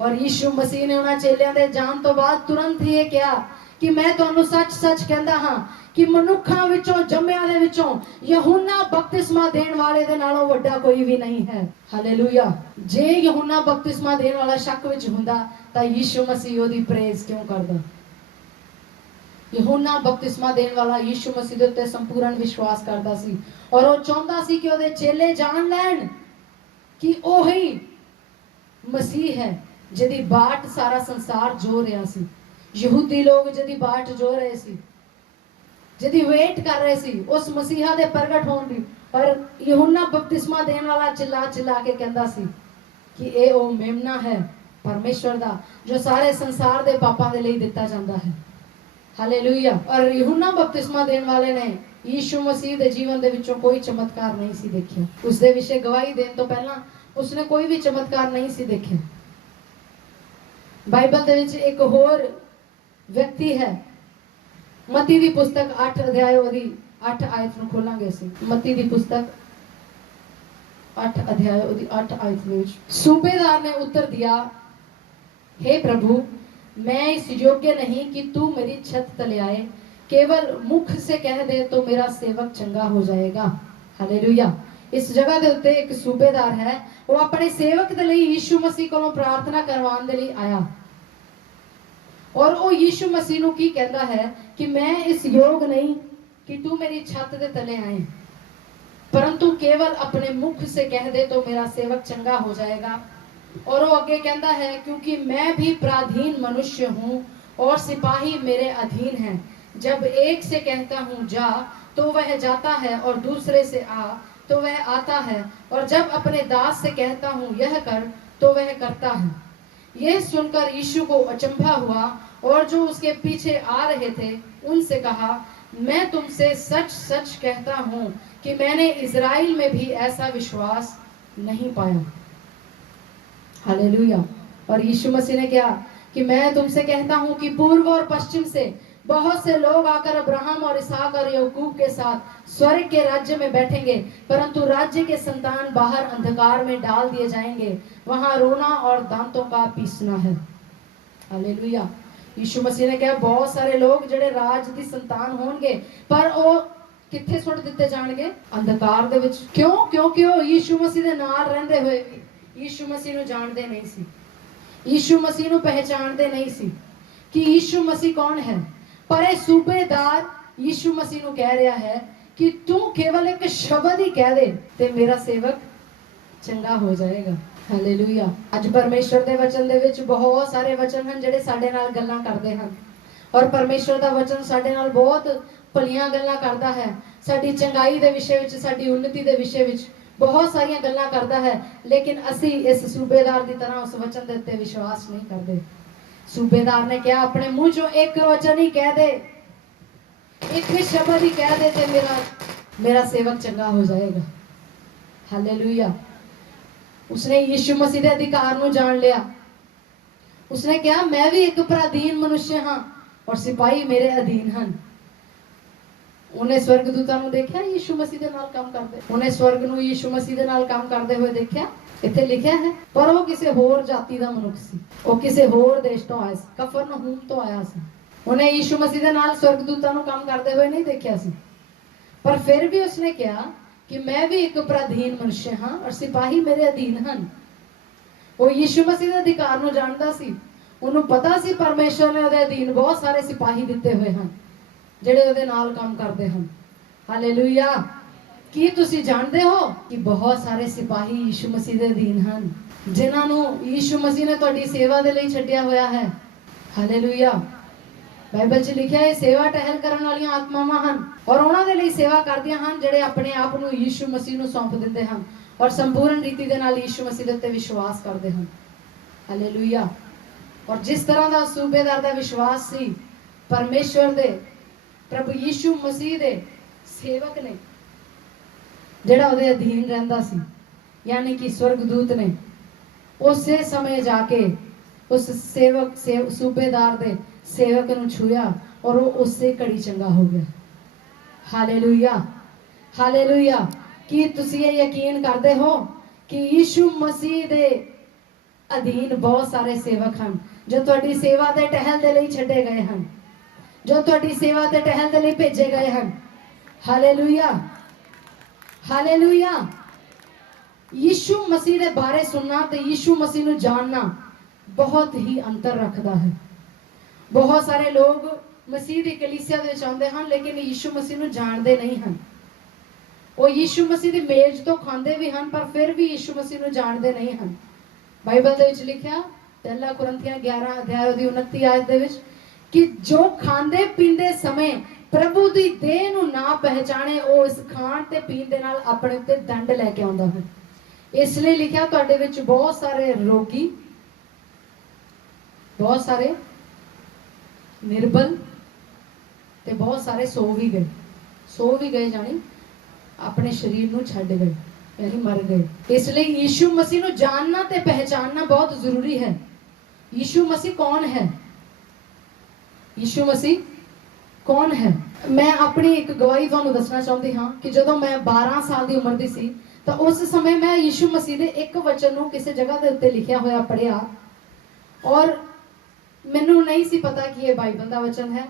और यीशु मसीह ने उन्हां चेलियां दे जान तो बाद तुरंत ही कहा कि मैं तुहानू सच सच कहंदा हां कि मनुखां विचों जम्मियां दे विचों यूहन्ना बपतिस्मा देने वाले दे नालों वड्डा कोई भी नहीं है। हालेलुया। जे यूहन्ना बपतिस्मा देने वाला शक विच हुंदा तां यीशु मसीह ओदी प्रेज क्यों करदा? यूहन्ना बपतिस्मा देने वाला यीशु मसीह दे उत्ते संपूर्ण विश्वास करता सी और वो चाहता सी कि ਉਹਦੇ चेले जान लैन कि ਉਹੀ मसीह है जिहदी बाट सारा संसार जो रहा सी। यहूदी लोग जिहदी बाट जो रहे सी, जिहदी वेट कर रहे सी उस मसीहा दे प्रगट होने दी। पर यूहन्ना बपतिस्मा देने वाला चिल्ला चिल्ला के कहता सी कि ये वो मेमना है परमेश्वर दा जो सारे संसार दे पापां दे लई दिता जांदा है। हालेलुया। और यूहन्ना बपतिस्मा देने वाले ने यीशु मसीह दे जीवन दे विचों कोई चमत्कार नहीं सी देखिया। उस दे विषय गवाही देने तो पहला उसने कोई भी चमत्कार नहीं सी देखिया। बाइबल दे विच एक होर व्यक्ति है, मती दी पुस्तक 8 अध्याय ओदी 8 आयत ਨੂੰ ਖੋਲਾਂਗੇ ਅਸੀਂ। मती दी पुस्तक 8 अध्याय ओदी 8 आयत ਦੇ ਵਿੱਚ सूबेदार ने उत्तर दिया, हे प्रभु मैं इस योग्य नहीं कि तू मेरी छत तले आए, केवल मुख से कह दे तो मेरा सेवक चंगा हो जाएगा। हालेलुया। इस जगह दे उत्ते एक सूबेदार है, वो अपने सेवक दे लई यीशु मसीह कोलों प्रार्थना करवाने दे लई आया और वो यीशु मसीह नूं की कहता है कि मैं इस योग नहीं कि तू मेरी छत दे तले आए, परंतु केवल अपने मुख से कह दे तो मेरा सेवक चंगा हो जाएगा। और वो आगे कहता है, क्योंकि मैं भी पराधीन मनुष्य हूँ और सिपाही मेरे अधीन हैं। जब एक से कहता हूँ जा तो वह जाता है और दूसरे से आ तो वह आता है, और जब अपने दास से कहता हूँ यह कर तो वह करता है। यह सुनकर यीशु को अचंभा हुआ और जो उसके पीछे आ रहे थे उनसे कहा, मैं तुमसे सच सच कहता हूँ कि मैंने इज़राइल में भी ऐसा विश्वास नहीं पाया। हालेलुया। और यीशु मसीह ने कहा कि मैं तुमसे कहता हूँ कि पूर्व और पश्चिम से बहुत से लोग आकर अब्राहम और इसहाक और याकूब के साथ स्वर्ग के राज्य में बैठेंगे, परंतु राज्य के संतान बाहर अंधकार में डाल दिए जाएंगे, वहां रोना और दांतों का पीसना है। हालेलुया। यीशु मसीह ने कहा बहुत सारे लोग ਜਿਹੜੇ ਰਾਜ ਦੀ ਸੰਤਾਨ ਹੋਣਗੇ ਪਰ ਉਹ ਕਿੱਥੇ ਸੁੱਟ ਦਿੱਤੇ ਜਾਣਗੇ? ਅੰਧਕਾਰ ਦੇ ਵਿੱਚ। ਕਿਉਂ? ਕਿਉਂਕਿ ਉਹ ਯੀਸ਼ੂ ਮਸੀਹ ਦੇ ਨਾਲ ਰਹਿੰਦੇ ਹੋਏ ਯੀਸ਼ੂ ਮਸੀਹ ਨੂੰ ਜਾਣਦੇ ਨਹੀਂ ਸੀ, ਯੀਸ਼ੂ ਮਸੀਹ ਨੂੰ ਪਹਿਚਾਣਦੇ ਨਹੀਂ ਸੀ ਕਿ ਯੀਸ਼ੂ ਮਸੀਹ ਕੌਣ ਹੈ। ਪਰ ਇਹ ਸੂਬੇਦਾਰ ਯੀਸ਼ੂ ਮਸੀਹ ਨੂੰ ਕਹਿ ਰਿਹਾ ਹੈ ਕਿ ਤੂੰ ਕੇਵਲ ਇੱਕ ਸ਼ਬਦ ਹੀ ਕਹਿ ਦੇ ਤੇ ਮੇਰਾ ਸੇਵਕ ਚੰਗਾ ਹੋ ਜਾਏਗਾ। ਹਾਲੇਲੂਇਆ। ਅੱਜ ਪਰਮੇਸ਼ਰ ਦੇ ਵਚਨ ਦੇ ਵਿੱਚ ਬਹੁਤ ਸਾਰੇ ਵਚਨ ਹਨ ਜਿਹੜੇ ਸਾਡੇ ਨਾਲ ਗੱਲਾਂ ਕਰਦੇ ਹਨ ਔਰ ਪਰਮੇਸ਼ਰ ਦਾ ਵਚਨ ਸਾਡੇ ਨਾਲ ਬਹੁਤ ਭਲੀਆਂ ਗੱਲਾਂ ਕਰਦਾ ਹੈ। ਸਾਡੀ ਚੰਗਾਈ ਦੇ ਵਿਸ਼ੇ ਵਿੱਚ, ਸਾਡੀ ਉન્નਤੀ ਦੇ ਵਿਸ਼ੇ ਵਿੱਚ बहुत सारियां गल्लां करता है, लेकिन असी इस सूबेदार की तरह उस वचन के उत्ते विश्वास नहीं करते। सूबेदार ने कहा अपने मुंह चो एक वचन ही कह दे, एक शब्द ही कह दे ते मेरा सेवक चंगा हो जाएगा। हालेलुया। उसने यीशु मसीह के अधिकार को जान लिया। उसने कहा मैं भी एक पराधीन मनुष्य हाँ और सिपाही मेरे अधीन हैं। उन्हें स्वर्गदूतां नूं देखिया यीशु मसीह दे नाल काम करदे, उन्हें स्वर्ग नूं यीशु मसीह दे नाल काम करदे हुए देखिया। इत्थे लिखिया है पर वो किसी होर जाति दा मनुख सी, वो किसी होर देश तो आया सी, कफरनहूम तो आया सी। उन्हें यीशु मसीह दे नाल स्वर्गदूतां नूं काम करदे हुए नहीं देखिया सी, पर फिर भी उसने कहा कि मैं भी एक पराधीन मनुष्य हाँ और सिपाही मेरे अधीन हैं। वो यीशु मसीह दे अधिकार नूं जानदा सी, उन्होंने पता सी परमेश्वर ने उहदे अधीन बहुत सारे सिपाही दिते हुए हैं ਜਿਹੜੇ ਉਹਦੇ ਨਾਲ ਕੰਮ ਕਰਦੇ ਹਨ। ਹਾਲੇਲੂਇਆ। ਕੀ ਤੁਸੀਂ ਜਾਣਦੇ ਹੋ ਕਿ ਬਹੁਤ ਸਾਰੇ ਸਿਪਾਹੀ ਯੀਸ਼ੂ ਮਸੀਹ ਦੇ ਅਧੀਨ ਹਨ ਜਿਨ੍ਹਾਂ ਨੂੰ ਯੀਸ਼ੂ ਮਸੀਹ ਨੇ ਤੁਹਾਡੀ ਸੇਵਾ ਦੇ ਲਈ ਛੱਡਿਆ ਹੋਇਆ ਹੈ। ਹਾਲੇਲੂਇਆ। ਬਾਈਬਲ 'ਚ ਲਿਖਿਆ ਹੈ ਸੇਵਾ ਟਹਿਲ ਕਰਨ ਵਾਲੀਆਂ ਆਤਮਾਵਾਂ ਹਨ ਔਰ ਉਹਨਾਂ ਦੇ ਲਈ ਸੇਵਾ ਕਰਦੀਆਂ ਹਨ ਜਿਹੜੇ ਆਪਣੇ ਆਪ ਨੂੰ ਯੀਸ਼ੂ ਮਸੀਹ ਨੂੰ ਸੌਂਪ ਦਿੰਦੇ ਹਨ ਔਰ ਸੰਪੂਰਨ ਰੀਤੀ ਦੇ ਨਾਲ ਯੀਸ਼ੂ ਮਸੀਹ ਦੇ ਉੱਤੇ ਵਿਸ਼ਵਾਸ ਕਰਦੇ ਹਨ। ਹਾਲੇਲੂਇਆ। ਔਰ ਜਿਸ ਤਰ੍ਹਾਂ ਦਾ ਸੂਬੇਦਾਰ ਦਾ ਵਿਸ਼ਵਾਸ ਸੀ, ਪਰਮੇਸ਼ਵਰ ਦੇ प्रभु यीशु मसीह दे सेवक ने जेड़ा उहदे अधीन रहिंदा सी, यानी कि स्वर्गदूत ने उसे समय जाके उस सूबेदार दे सेवक नूं छूया और वो उससे घड़ी चंगा हो गया। हालेलुया। हालेलुया। कि तुसीं ये यकीन करते हो कि यीशु मसीह दे अधीन बहुत सारे सेवक हैं जो तुहाडी सेवा दे टहल दे लई छड्डे गए हैं, जो तुहाडी सेवा ते टहल दे लई भेजे गए हैं। हालेलुया। हालेलुया। यीशु मसीह दे बारे सुनना ते यीशु मसीह नूं जानना बहुत ही अंतर रखता है। बहुत सारे लोग ਮਸੀਹ ਦੀ ਕਲੀਸਿਆ ਦੇ ਵਿੱਚ ਆਉਂਦੇ ਹਨ ਲੇਕਿਨ ਯੀਸ਼ੂ ਮਸੀਹ ਨੂੰ ਜਾਣਦੇ ਨਹੀਂ ਹਨ। ਉਹ ਯੀਸ਼ੂ ਮਸੀਹ ਦੀ ਮੇਜ਼ ਤੋਂ ਖਾਂਦੇ ਵੀ ਹਨ ਪਰ ਫਿਰ ਵੀ ਯੀਸ਼ੂ ਮਸੀਹ ਨੂੰ ਜਾਣਦੇ ਨਹੀਂ ਹਨ। ਬਾਈਬਲ ਦੇ ਵਿੱਚ ਲਿਖਿਆ ਪਹਿਲਾ ਕੁਰਿੰਥੀਆਂ 11 ਅਧਿਆਇ ਦੀ 29 ਆਇਤ ਦੇ ਵਿੱਚ ਕਿ ਜੋ ਖਾਂਦੇ ਪੀਂਦੇ ਸਮੇਂ ਪ੍ਰਭੂ ਦੀ ਦੇਹ ਨੂੰ ਨਾ ਪਹਿਚਾਣੇ ਉਹ ਇਸ ਖਾਣ ਤੇ ਪੀਣ ਦੇ ਨਾਲ ਆਪਣੇ ਉੱਤੇ ਦੰਡ ਲੈ ਕੇ ਆਉਂਦਾ ਹੈ। ਇਸ ਲਈ ਲਿਖਿਆ ਤੁਹਾਡੇ ਵਿੱਚ ਬਹੁਤ ਸਾਰੇ ਰੋਗੀ, ਬਹੁਤ ਸਾਰੇ ਨਿਰਬਲ ਤੇ ਬਹੁਤ ਸਾਰੇ ਸੋ ਵੀ ਗਏ ਜਾਨੀ ਆਪਣੇ ਸਰੀਰ ਨੂੰ ਛੱਡ ਗਏ यानी मर गए। इसलिए यीशु मसीह ਨੂੰ जानना ਤੇ पहचानना बहुत जरूरी है। यीशु मसीह कौन है? यीशु मसीह कौन है? मैं अपनी एक गवाही ਤੁਹਾਨੂੰ ਦੱਸਣਾ ਚਾਹੁੰਦੀ ਹਾਂ ਕਿ ਜਦੋਂ ਮੈਂ 12 ਸਾਲ ਦੀ ਉਮਰ ਦੀ ਸੀ ਤਾਂ ਉਸ ਸਮੇਂ ਮੈਂ ਯੀਸ਼ੂ ਮਸੀਹ ਦੇ ਇੱਕ ਵਚਨ ਨੂੰ ਕਿਸੇ ਜਗ੍ਹਾ ਦੇ ਉੱਤੇ ਲਿਖਿਆ ਹੋਇਆ ਪੜ੍ਹਿਆ ਔਰ ਮੈਨੂੰ ਨਹੀਂ ਸੀ ਪਤਾ ਕਿ ਇਹ ਬਾਈਬਲ ਦਾ ਵਚਨ ਹੈ।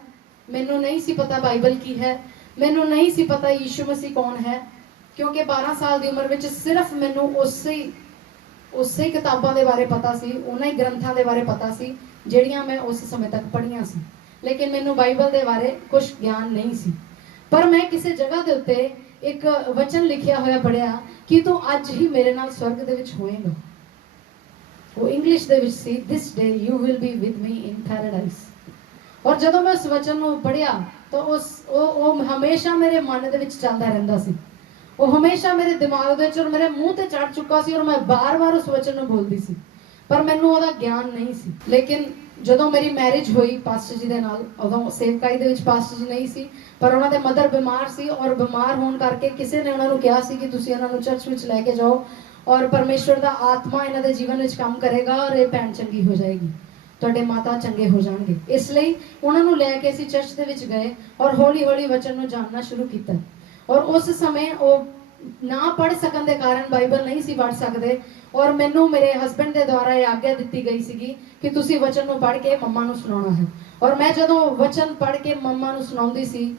ਮੈਨੂੰ ਨਹੀਂ ਸੀ ਪਤਾ ਬਾਈਬਲ ਕੀ ਹੈ। ਮੈਨੂੰ ਨਹੀਂ ਸੀ ਪਤਾ ਯੀਸ਼ੂ ਮਸੀਹ ਕੌਣ ਹੈ ਕਿਉਂਕਿ 12 ਸਾਲ ਦੀ ਉਮਰ ਵਿੱਚ ਸਿਰਫ ਮੈਨੂੰ ਉਸੇ ਕਿਤਾਬਾਂ ਦੇ ਬਾਰੇ ਪਤਾ ਸੀ, ਉਹਨਾਂ ਹੀ ਗ੍ਰੰਥਾਂ ਦੇ ਬਾਰੇ ਪਤਾ ਸੀ ਜਿਹੜੀਆਂ ਮੈਂ ਉਸ ਸਮੇਂ ਤੱਕ ਪੜ੍ਹੀਆਂ ਸੀ। ਲੇਕਿਨ ਮੈਨੂੰ ਬਾਈਬਲ ਦੇ ਬਾਰੇ ਕੁਝ ਗਿਆਨ ਨਹੀਂ ਸੀ। ਪਰ ਮੈਂ ਕਿਸੇ ਜਗ੍ਹਾ ਦੇ ਉੱਤੇ ਇੱਕ ਵਚਨ ਲਿਖਿਆ ਹੋਇਆ ਪੜ੍ਹਿਆ ਕਿ ਤੂੰ ਅੱਜ ਹੀ ਮੇਰੇ ਨਾਲ ਸਵਰਗ ਦੇ ਵਿੱਚ ਹੋਏਗਾ। ਉਹ ਇੰਗਲਿਸ਼ ਦੇ ਵਿੱਚ ਸੀ, this day you will be with me in paradise। ਔਰ ਜਦੋਂ ਮੈਂ ਉਸ ਵਚਨ ਨੂੰ ਪੜ੍ਹਿਆ ਤਾਂ ਉਹ ਹਮੇਸ਼ਾ ਮੇਰੇ ਮਨ ਦੇ ਵਿੱਚ ਚੱਲਦਾ ਰਹਿੰਦਾ ਸੀ। ਉਹ ਹਮੇਸ਼ਾ ਮੇਰੇ ਦਿਮਾਗ ਦੇ ਵਿੱਚ ਔਰ ਮੇਰੇ ਮੂੰਹ ਤੇ ਚੜ ਚੁੱਕਾ ਸੀ ਔਰ ਮੈਂ ਬਾਰ-ਬਾਰ ਉਸ ਵਚਨ ਨੂੰ ਬੋਲਦੀ ਸੀ ਪਰ ਮੈਨੂੰ ਉਹਦਾ ਗਿਆਨ ਨਹੀਂ ਸੀ। ਲੇਕਿਨ ਜਦੋਂ ਮੇਰੀ ਮੈਰਿਜ ਹੋਈ ਪਾਸਟਰ ਜੀ ਦੇ ਨਾਲ, ਉਦੋਂ ਸੇਵਕਾਈ ਦੇ ਵਿੱਚ ਪਾਸਟਰ ਜੀ ਨਹੀਂ ਸੀ ਪਰ ਉਹਨਾਂ ਦੇ ਮਦਰ ਬਿਮਾਰ ਸੀ ਔਰ ਬਿਮਾਰ ਹੋਣ ਕਰਕੇ ਕਿਸੇ ਨੇ ਉਹਨਾਂ ਨੂੰ ਕਿਹਾ ਸੀ ਕਿ ਤੁਸੀਂ ਇਹਨਾਂ ਨੂੰ ਚਰਚ ਵਿੱਚ ਲੈ ਕੇ ਜਾਓ ਔਰ ਪਰਮੇਸ਼ਵਰ ਦਾ ਆਤਮਾ ਇਹਨਾਂ ਦੇ ਜੀਵਨ ਵਿੱਚ ਕੰਮ ਕਰੇਗਾ ਔਰ ਇਹ ਭੈਣ ਚੰਗੀ ਹੋ ਜਾਏਗੀ, ਤੁਹਾਡੇ ਮਾਤਾ ਚੰਗੇ ਹੋ ਜਾਣਗੇ। ਇਸ ਲਈ ਉਹਨਾਂ ਨੂੰ ਲੈ ਕੇ ਅਸੀਂ ਚਰਚ ਦੇ ਵਿੱਚ ਗਏ ਔਰ ਹੌਲੀ-ਹੌਲੀ ਵਚਨ ਨੂੰ ਜਾਣਨਾ ਸ਼ੁਰੂ ਕੀਤਾ। ਔਰ ਉਸ ਸਮੇਂ ਉਹ ਨਾ ਪੜ੍ਹ ਸਕਣ ਦੇ ਕਾਰਨ ਬਾਈਬਲ ਨਹੀਂ ਸੀ ਪੜ੍ਹ ਸਕਦੇ ਔਰ ਮੈਨੂੰ ਮੇਰੇ ਹਸਬੈਂਡ ਦੇ ਦੁਆਰਾ ਇਹ ਆਗਿਆ ਦਿੱਤੀ ਗਈ ਸੀਗੀ ਕਿ ਤੁਸੀਂ ਵਚਨ ਨੂੰ ਪੜ੍ਹ ਕੇ ਮੰਮਾ ਨੂੰ ਸੁਣਾਉਣਾ ਹੈ। ਔਰ ਮੈਂ ਜਦੋਂ ਵਚਨ ਪੜ੍ਹ ਕੇ ਮੰਮਾ ਨੂੰ ਸੁਣਾਉਂਦੀ ਸੀ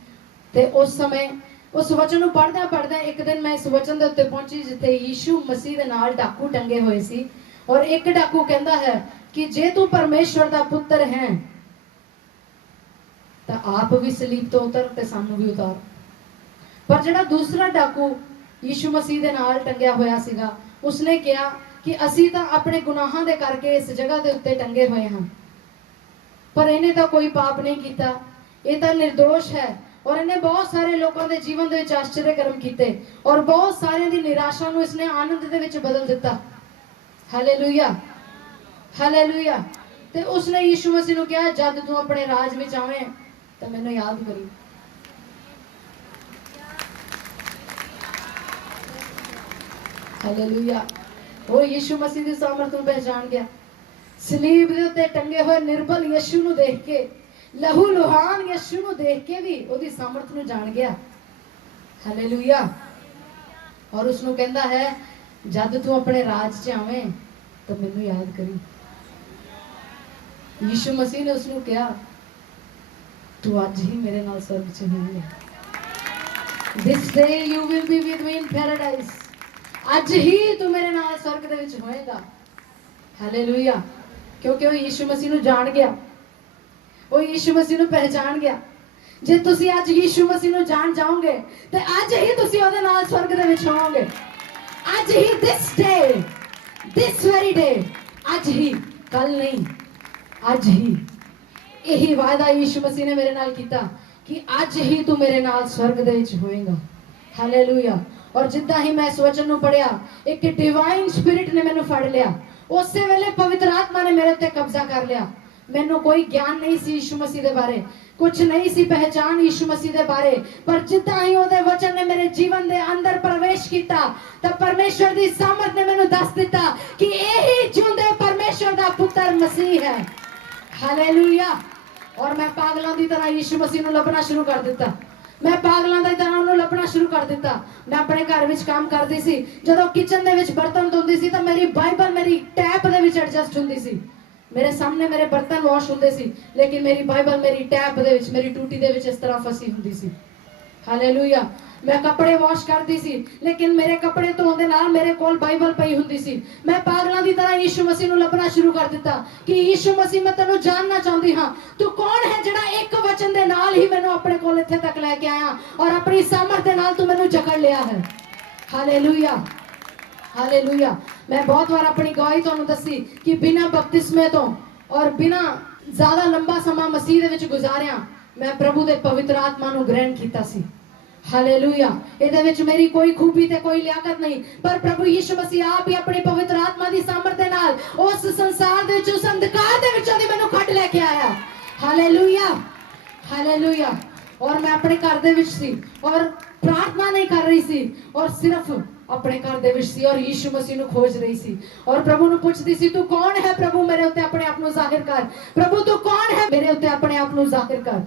ਤੇ ਉਸ ਸਮੇਂ ਉਸ ਵਚਨ ਨੂੰ ਪੜ੍ਹਦਿਆਂ ਇੱਕ ਦਿਨ ਮੈਂ ਇਸ ਵਚਨ ਦੇ ਉੱਤੇ ਪਹੁੰਚੀ ਜਿੱਥੇ ਯੀਸ਼ੂ ਮਸੀਹ ਦੇ ਨਾਲ ਡਾਕੂ ਟੰਗੇ ਹੋਏ ਸੀ ਔਰ ਇੱਕ ਡਾਕੂ ਕਹਿੰਦਾ ਹੈ ਕਿ ਜੇ ਤੂੰ ਪਰਮੇਸ਼ਵਰ ਦਾ ਪੁੱਤਰ ਹੈ ਤਾਂ ਆਪ ਵੀ ਸਲੀਬ ਤੋਂ ਉਤਰ ਤੇ ਸਾਨੂੰ ਵੀ ਉਤਾਰ। ਪਰ ਜਿਹੜਾ ਦੂਸਰਾ ਡਾਕੂ ਯੀਸ਼ੂ ਮਸੀਹ ਦੇ ਨਾਲ ਟੰਗਿਆ ਹੋਇਆ ਸੀਗਾ ਉਸਨੇ ਕਿਹਾ ਕਿ ਅਸੀਂ ਤਾਂ ਆਪਣੇ ਗੁਨਾਹਾਂ ਦੇ ਕਰਕੇ ਇਸ ਜਗ੍ਹਾ ਦੇ ਉੱਤੇ ਟੰਗੇ ਹੋਏ ਹਾਂ ਪਰ ਇਹਨੇ ਤਾਂ ਕੋਈ ਪਾਪ ਨਹੀਂ ਕੀਤਾ, ਇਹ ਤਾਂ ਨਿਰਦੋਸ਼ ਹੈ ਔਰ ਇਹਨੇ ਬਹੁਤ ਸਾਰੇ ਲੋਕਾਂ ਦੇ ਜੀਵਨ ਦੇ ਵਿੱਚ ਆਸ਼ਚर्य ਕਰਮ ਕੀਤੇ ਔਰ ਬਹੁਤ ਸਾਰਿਆਂ ਦੀ ਨਿਰਾਸ਼ਾ ਨੂੰ ਇਸਨੇ ਆਨੰਦ ਦੇ ਵਿੱਚ ਬਦਲ ਦਿੱਤਾ। Hallelujah, hallelujah. ਤੇ ਉਸਨੇ ਯੀਸ਼ੂ ਮਸੀਹ ਨੂੰ ਕਿਹਾ ਜਦ ਤੂੰ ਆਪਣੇ ਰਾਜ ਵਿੱਚ ਆਵੇਂ ਤਾਂ ਮੈਨੂੰ ਯਾਦ ਕਰੀ। ਹਾਲੇਲੂਇਆ। ਉਹ ਯੀਸ਼ੂ ਮਸੀਹ ਦੀ ਸਾਮਰਥ ਨੂੰ ਪਹਿਚਾਨ ਗਿਆ। ਸਲੀਬ ਦੇ ਉੱਤੇ ਟੰਗੇ ਹੋਏ ਨਿਰਬਲ ਯੀਸ਼ੂ ਨੂੰ ਦੇਖ ਕੇ, ਲਹੂ ਲੁਹਾਨ ਯੀਸ਼ੂ ਨੂੰ ਦੇਖ ਕੇ ਵੀ ਉਹਦੀ ਸਾਮਰਥ ਨੂੰ ਜਾਣ ਗਿਆ। ਹਾਲੇਲੂਇਆ। ਔਰ ਉਸ ਨੂੰ ਕਹਿੰਦਾ ਹੈ ਜਦ ਤੂੰ ਆਪਣੇ ਰਾਜ 'ਚ ਆਵੇਂ ਤਾਂ ਮੈਨੂੰ ਯਾਦ ਕਰੀ। ਯੀਸ਼ੂ ਮਸੀਹ ਨੇ ਉਸ ਨੂੰ ਕਿਹਾ ਤੂੰ ਅੱਜ ਹੀ ਮੇਰੇ ਨਾਲ ਸਵਰਗ 'ਚ ਹੋਵੇਂਗਾ। This day you will be with me in paradise। ਅੱਜ ਹੀ ਤੂੰ ਮੇਰੇ ਨਾਲ ਸਵਰਗ ਦੇ ਵਿੱਚ ਹੋਏਗਾ। ਹਾਲੇਲੂਇਆ। ਕਿਉਂਕਿ ਉਹ ਯੀਸ਼ੂ ਮਸੀਹ ਨੂੰ ਜਾਣ ਗਿਆ, ਉਹ ਯੀਸ਼ੂ ਮਸੀਹ ਨੂੰ ਪਹਿਚਾਨ ਗਿਆ। ਜੇ ਤੁਸੀਂ ਅੱਜ ਯੀਸ਼ੂ ਮਸੀਹ ਨੂੰ ਜਾਣ ਜਾਓਗੇ ਤੇ ਅੱਜ ਹੀ ਤੁਸੀਂ ਉਹਦੇ ਨਾਲ ਸਵਰਗ ਦੇ ਵਿੱਚ ਹੋਵੋਗੇ। ਅੱਜ ਹੀ, this day, this very day, ਅੱਜ ਹੀ, ਕੱਲ ਨਹੀਂ, ਅੱਜ ਹੀ। ਇਹੀ ਵਾਅਦਾ ਯੀਸ਼ੂ ਮਸੀਹ ਨੇ ਮੇਰੇ ਨਾਲ ਕੀਤਾ ਕਿ ਅੱਜ ਹੀ ਤੂੰ ਮੇਰੇ ਨਾਲ ਸਵਰਗ ਦੇ ਵਿੱਚ ਹੋਏਗਾ। ਹਾਲੇਲੂਇਆ। ਔਰ ਜਿੱਦਾਂ ਹੀ ਮੈਂ ਇਸ ਵਚਨ ਨੂੰ ਪੜ੍ਹਿਆ ਇੱਕ ਡਿਵਾਈਨ ਸਪਿਰਿਟ ਨੇ ਮੈਨੂੰ ਫੜ ਲਿਆ। ਉਸੇ ਵੇਲੇ ਪਵਿੱਤਰ ਆਤਮਾ ਨੇ ਮੇਰੇ ਉੱਤੇ ਕਬਜ਼ਾ ਕਰ ਲਿਆ। ਮੈਨੂੰ ਕੋਈ ਗਿਆਨ ਨਹੀਂ ਸੀ ਯੀਸ਼ੂ ਮਸੀਹ ਦੇ ਬਾਰੇ, ਕੁਝ ਨਹੀਂ ਸੀ ਪਹਿਚਾਨ ਯੀਸ਼ੂ ਮਸੀਹ ਦੇ ਬਾਰੇ, ਪਰ ਜਿੱਦਾਂ ਹੀ ਉਹਦੇ ਵਚਨ ਨੇ ਮੇਰੇ ਜੀਵਨ ਦੇ ਅੰਦਰ ਪ੍ਰਵੇਸ਼ ਕੀਤਾ ਤਾਂ ਪਰਮੇਸ਼ਵਰ ਦੀ ਸਾਮਰਥ ਨੇ ਮੈਨੂੰ ਦੱਸ ਦਿੱਤਾ ਕਿ ਇਹੀ ਜਿਉਂਦੇ ਪਰਮੇਸ਼ਵਰ ਦਾ ਪੁੱਤਰ ਮਸੀਹ ਹੈ। ਹਾਲੇਲੂਇਆ। ਔਰ ਮੈਂ ਪਾਗਲਾਂ ਦੀ ਤਰ੍ਹਾਂ ਯੀਸ਼ੂ ਮਸੀਹ ਨੂੰ ਲੱਭਣਾ ਸ਼ੁਰੂ ਕਰ ਦਿੱਤਾ। ਮੈਂ ਪਾਗਲਾਂ ਦੀ ਤਰ੍ਹਾਂ ਉਹਨੂੰ ਲੱਭਣਾ ਸ਼ੁਰੂ ਕਰ ਦਿੱਤਾ। ਮੈਂ ਆਪਣੇ ਘਰ ਵਿੱਚ ਕੰਮ ਕਰਦੀ ਸੀ, ਜਦੋਂ ਕਿਚਨ ਦੇ ਵਿੱਚ ਬਰਤਨ ਧੋਂਦੀ ਸੀ ਤਾਂ ਮੇਰੀ ਬਾਈਬਲ ਮੇਰੀ ਟੈਪ ਦੇ ਵਿੱਚ ਐਡਜਸਟ ਹੁੰਦੀ ਸੀ। ਮੇਰੇ ਸਾਹਮਣੇ ਮੇਰੇ ਬਰਤਨ ਵਾਸ਼ ਹੁੰਦੇ ਸੀ ਲੇਕਿਨ ਮੇਰੀ ਬਾਈਬਲ ਮੇਰੀ ਟੈਪ ਦੇ ਵਿੱਚ, ਮੇਰੀ ਟੂਟੀ ਦੇ ਵਿੱਚ ਇਸ ਤਰ੍ਹਾਂ ਫਸੀ ਹੁੰਦੀ ਸੀ। ਹਾਲੇਲੂਇਆ। मैं कपड़े वॉश करती सी, लेकिन मेरे कपड़े धोने दे नाल मेरे कोल बाइबल पई हुंदी सी। मैं पागलां दी तरह यीशु मसीह नूं लभना शुरू कर दिता कि यीशु मसीह मैं तैनूं जानना चाहती हां, तू कौन है जिहड़ा एक वचन दे नाल ही मैनूं अपने कोल इत्थे तक लैके आया और अपनी सामर्थ दे नाल तू मैनूं जकड़ लिया है। Hallelujah, hallelujah. मैं बहुत बार अपनी गवाही तुहानूं दसी कि बिना बपतिस्मे तो और बिना ज्यादा लंबा समा मसीह दे विच गुजारिया मैं प्रभु दे पवित्र आत्मा नूं ग्रहण कीता सी। हालेलुया। इहदे विच मेरी कोई खूबी ते कोई लियाकत नहीं, पर प्रभु यीशु मसीह आप ही अपनी पवित्र आत्मा दी सामर्थ दे नाल उस संसार दे विच, उस अंधकार दे विचों दी मैनूं कढ लेके आया। Hallelujah, hallelujah. और मैं अपने घर दे विच सी और प्रार्थना नहीं कर रही सी और सिर्फ अपने घर दे विच सी और यीशु मसीह नूं खोज रही सी और प्रभु नूं पुछदी सी, तू कौन है प्रभु, मेरे उत्ते अपने आप नूं जाहिर कर। प्रभु तू कौन है, मेरे उत्ते अपने आप नूं जाहिर कर।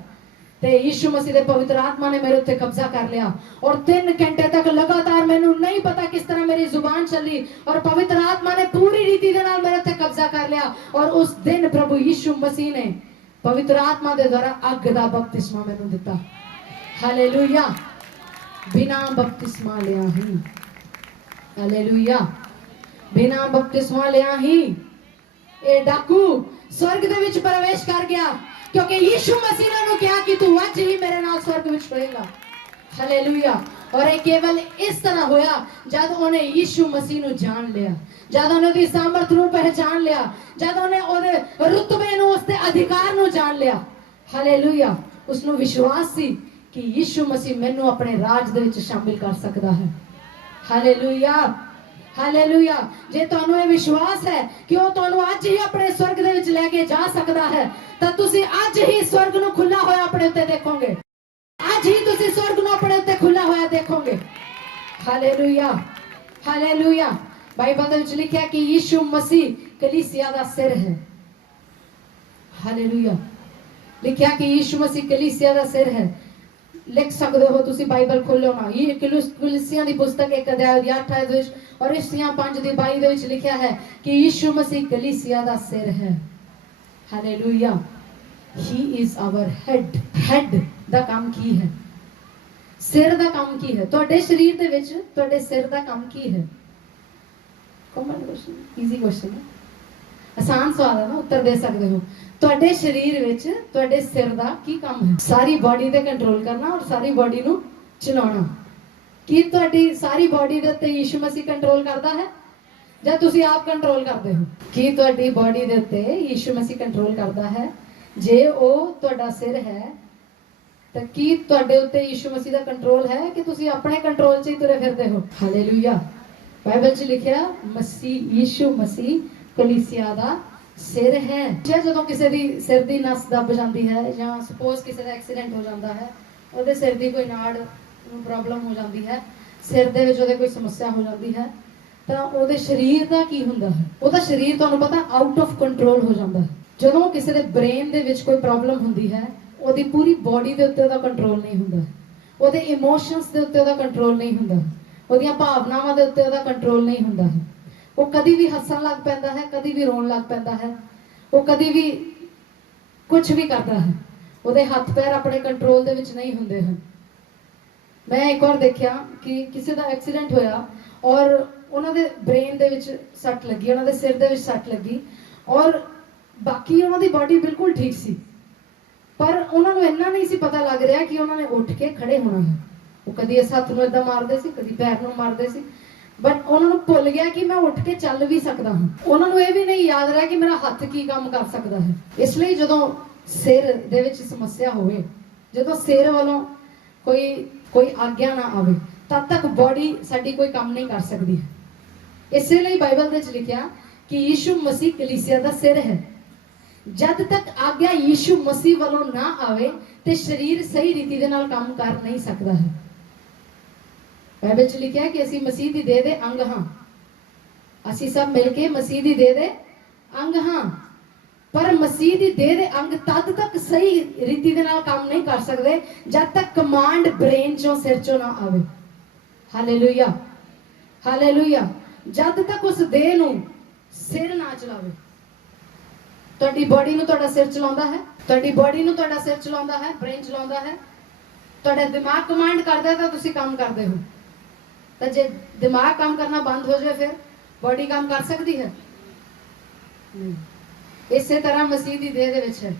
ते यीशु मसीह दे पवित्र आत्मा ने मेरे उत्ते कब्जा कर लिया और 3 घंटे तक लगातार मैनू नहीं पता किस तरह मेरी जुबान चली और पवित्र आत्मा ने पूरी रीति दे नाल मेरे उत्ते कब्जा कर लिया। और उस दिन प्रभु यीशु मसीह ने पवित्र आत्मा दे द्वारा अग दा बपतिस्मा मैनू दिता। हालेलुया। बिना बपतिस्मा लिया ही, हालेलुया, बिना बपतिस्मा लिया ही ए डाकू स्वर्ग दे विच प्रवेश कर गया, क्योंकि यीशु मसीह ने उन्हें कहा कि तू आज ही मेरे नाल स्वर्ग विच रहेगा। हालेलुया। और ये केवल इस तरह होया जब उन्हें यीशु मसीह नूं जान लिया, जब उन्हें दी सामर्थ नूं पहचान लिया, जब उन्हें ओदे रुतबे नूं, उसदे अधिकार नूं जान लिया। हालेलुया। उसनूं विश्वास सी कि यीशु मसीह मैनूं अपने राज दे विच शामिल कर सकदा है। Hallelujah, hallelujah. जे तुहानूं ये विश्वास है कि वो तुहानूं अज ही अपने स्वर्ग दे विच लेके जा सकदा है, तां तुसीं अज ही स्वर्ग नूं खुला होया अपने उत्ते देखोगे। अज ही तुसीं स्वर्ग नूं अपने उत्ते खुला होया देखोगे। Hallelujah, hallelujah. बाइबल दे विच लिखिया कि यीशु मसीह कलीसिया दा सिर है। हालेलुया। लिखिया कि यीशु मसीह कलीसिया दा सिर है। लिख सकते हो तुसी, बाइबल खोलो ना, ये कलीसिया दी पुस्तक 1 अध्याय 8 आयत विच और इफिसियां 5:22 दे विच लिखिया है कि यीशु मसीह कलीसिया दा सिर है। Hallelujah. He is our head. Head दा काम की है? सिर दा काम की है? तुहाडे शरीर दे विच तुहाडे सिर दा काम की है? कॉमन क्वेश्चन, इजी क्वेश्चन है, आसान सवाल है ना, उत्तर दे सकते हो। तुहाडे शरीर विच तुहाडे सिर दा की काम है? सारी बॉडी ते कंट्रोल करना और सारी बॉडी नूं चलाउणा। की तुहाडी सारी बॉडी दे उत्ते यीशु मसीह कंट्रोल करदा है ਜਾਂ ਤੁਸੀਂ ਆਪ ਕੰਟਰੋਲ ਕਰਦੇ ਹੋ? ਕੀ ਤੁਹਾਡੀ ਬੋਡੀ ਦੇ ਉੱਤੇ ਯੀਸ਼ੂ ਮਸੀਹ ਕੰਟਰੋਲ ਕਰਦਾ ਹੈ? ਜੇ ਉਹ ਤੁਹਾਡਾ ਸਿਰ ਹੈ ਤਾਂ ਕੀ ਤੁਹਾਡੇ ਉੱਤੇ ਯੀਸ਼ੂ ਮਸੀਹ ਦਾ ਕੰਟਰੋਲ ਹੈ ਕਿ ਤੁਸੀਂ ਆਪਣੇ ਕੰਟਰੋਲ 'ਚ ਹੀ ਤੁਰੇ ਫਿਰਦੇ ਹੋ? ਹਾਲੇਲੂਇਆ। ਬਾਈਬਲ 'ਚ ਲਿਖਿਆ ਮਸੀਹ ਯੀਸ਼ੂ ਮਸੀਹ ਕਲੀਸਿਆ ਦਾ ਸਿਰ ਹੈ। ਜਦੋਂ ਕਿਸੇ ਦੀ ਸਿਰ ਦੀ ਨਸ ਦੱਬ ਜਾਂਦੀ ਹੈ ਜਾਂ ਸਪੋਜ਼ ਕਿਸੇ ਦਾ ਐਕਸੀਡੈਂਟ ਹੋ ਜਾਂਦਾ ਹੈ, ਉਹਦੇ ਸਿਰ ਦੀ ਕੋਈ ਨਾੜ ਨੂੰ ਪ੍ਰੋਬਲਮ ਹੋ ਜਾਂਦੀ ਹੈ, ਸਿਰ ਦੇ ਵਿੱਚ ਉਹਦੇ ਕੋਈ ਸਮੱਸਿਆ ਹੋ ਜਾਂਦੀ ਹੈ, ਤਾਂ ਉਹਦੇ ਸਰੀਰ ਦਾ ਕੀ ਹੁੰਦਾ ਹੈ? ਉਹਦਾ ਸਰੀਰ ਤੁਹਾਨੂੰ ਪਤਾ ਆਊਟ ਆਫ ਕੰਟਰੋਲ ਹੋ ਜਾਂਦਾ ਹੈ। ਜਦੋਂ ਕਿਸੇ ਦੇ ਬ੍ਰੇਨ ਦੇ ਵਿੱਚ ਕੋਈ ਪ੍ਰੋਬਲਮ ਹੁੰਦੀ ਹੈ, ਉਹਦੀ ਪੂਰੀ ਬੋਡੀ ਦੇ ਉੱਤੇ ਉਹਦਾ ਕੰਟਰੋਲ ਨਹੀਂ ਹੁੰਦਾ, ਉਹਦੇ ਇਮੋਸ਼ਨਸ ਦੇ ਉੱਤੇ ਉਹਦਾ ਕੰਟਰੋਲ ਨਹੀਂ ਹੁੰਦਾ, ਉਹਦੀਆਂ ਭਾਵਨਾਵਾਂ ਦੇ ਉੱਤੇ ਉਹਦਾ ਕੰਟਰੋਲ ਨਹੀਂ ਹੁੰਦਾ ਹੈ। ਉਹ ਕਦੀ ਵੀ ਹੱਸਣ ਲੱਗ ਪੈਂਦਾ ਹੈ, ਕਦੀ ਵੀ ਰੋਣ ਲੱਗ ਪੈਂਦਾ ਹੈ, ਉਹ ਕਦੀ ਵੀ ਕੁਝ ਵੀ ਕਰਦਾ ਹੈ, ਉਹਦੇ ਹੱਥ ਪੈਰ ਆਪਣੇ ਕੰਟਰੋਲ ਦੇ ਵਿੱਚ ਨਹੀਂ ਹੁੰਦੇ ਹਨ। ਮੈਂ ਇੱਕ ਵਾਰ ਦੇਖਿਆ ਕਿ ਕਿਸੇ ਦਾ ਐਕਸੀਡੈਂਟ ਹੋਇਆ ਔਰ ਉਹਨਾਂ ਦੇ ਬ੍ਰੇਨ ਦੇ ਵਿੱਚ ਸੱਟ ਲੱਗੀ, ਉਹਨਾਂ ਦੇ ਸਿਰ ਦੇ ਵਿੱਚ ਸੱਟ ਲੱਗੀ ਔਰ ਬਾਕੀ ਉਹਨਾਂ ਦੀ ਬਾਡੀ ਬਿਲਕੁਲ ਠੀਕ ਸੀ, ਪਰ ਉਹਨਾਂ ਨੂੰ ਇੰਨਾ ਨਹੀਂ ਸੀ ਪਤਾ ਲੱਗ ਰਿਹਾ ਕਿ ਉਹਨਾਂ ਨੇ ਉੱਠ ਕੇ ਖੜੇ ਹੋਣਾ ਹੈ। ਉਹ ਕਦੀ ਇਸ ਹੱਥ ਨੂੰ ਏਦਾਂ ਮਾਰਦੇ ਸੀ, ਕਦੀ ਪੈਰ ਨੂੰ ਮਾਰਦੇ ਸੀ, ਬਟ ਉਹਨਾਂ ਨੂੰ ਭੁੱਲ ਗਿਆ ਕਿ ਮੈਂ ਉੱਠ ਕੇ ਚੱਲ ਵੀ ਸਕਦਾ ਹਾਂ। ਉਹਨਾਂ ਨੂੰ ਇਹ ਵੀ ਨਹੀਂ ਯਾਦ ਰਿਹਾ ਕਿ ਮੇਰਾ ਹੱਥ ਕੀ ਕੰਮ ਕਰ ਸਕਦਾ ਹੈ। ਇਸ ਲਈ ਜਦੋਂ ਸਿਰ ਦੇ ਵਿੱਚ ਸਮੱਸਿਆ ਹੋਵੇ, ਜਦੋਂ ਸਿਰ ਵੱਲੋਂ ਕੋਈ ਆਗਿਆ ਨਾ ਆਵੇ, ਤਦ ਤੱਕ ਬੋਡੀ ਸਾਡੀ ਕੋਈ ਕੰਮ ਨਹੀਂ ਕਰ ਸਕਦੀ ਹੈ। ਇਸੇ ਲਈ ਬਾਈਬਲ ਵਿੱਚ ਲਿਖਿਆ ਕਿ ਯੀਸ਼ੂ ਮਸੀਹ ਕਲੀਸਿਆ ਦਾ ਸਿਰ ਹੈ। ਜਦ ਤੱਕ ਆਗਿਆ ਯੀਸ਼ੂ ਮਸੀਹ ਵੱਲੋਂ ਨਾ ਆਵੇ ਤੇ ਸਰੀਰ ਸਹੀ ਰੀਤੀ ਦੇ ਨਾਲ ਕੰਮ ਕਰ ਨਹੀਂ ਸਕਦਾ ਹੈ। ਬਾਈਬਲ ਵਿੱਚ ਲਿਖਿਆ ਕਿ ਅਸੀਂ ਮਸੀਹ ਦੀ ਦੇਹ ਦੇ ਅੰਗ ਹਾਂ, ਅਸੀਂ ਸਭ ਮਿਲ ਕੇ ਮਸੀਹ ਦੀ ਦੇਹ ਦੇ ਅੰਗ ਹਾਂ, ਪਰ ਮਸੀਹ ਦੀ ਦੇਹ ਦੇ ਅੰਗ ਤਦ ਤੱਕ ਸਹੀ ਰੀਤੀ ਦੇ ਨਾਲ ਕੰਮ ਨਹੀਂ ਕਰ ਸਕਦੇ ਜਦ ਤੱਕ ਕਮਾਂਡ ਬ੍ਰੇਨ ਚੋਂ ਸਿਰ ਚੋਂ ਨਾ ਆਵੇ। Hallelujah, hallelujah. ਜਦ ਤੱਕ ਉਸ ਦੇਹ ਨੂੰ ਸਿਰ ਨਾ ਚਲਾਵੇ। ਤੁਹਾਡੀ ਬੋਡੀ ਨੂੰ ਤੁਹਾਡਾ ਸਿਰ ਚਲਾਉਂਦਾ ਹੈ, ਤੁਹਾਡੀ ਬੋਡੀ ਨੂੰ ਤੁਹਾਡਾ ਸਿਰ ਚਲਾਉਂਦਾ ਹੈ, ਬ੍ਰੇਨ ਚਲਾਉਂਦਾ ਹੈ, ਤੁਹਾਡਾ ਦਿਮਾਗ ਕਮਾਂਡ ਕਰਦਾ ਤਾਂ ਤੁਸੀਂ ਕੰਮ ਕਰਦੇ ਹੋ, ਤਾਂ ਜੇ ਦਿਮਾਗ ਕੰਮ ਕਰਨਾ ਬੰਦ ਹੋ ਜਾਏ ਫਿਰ ਬੋਡੀ ਕੰਮ ਕਰ ਸਕਦੀ ਹੈ ਨਹੀਂ। ਇਸੇ ਤਰ੍ਹਾਂ ਮਸੀਹ ਦੀ ਦੇਹ ਦੇ ਵਿੱਚ ਹੈ,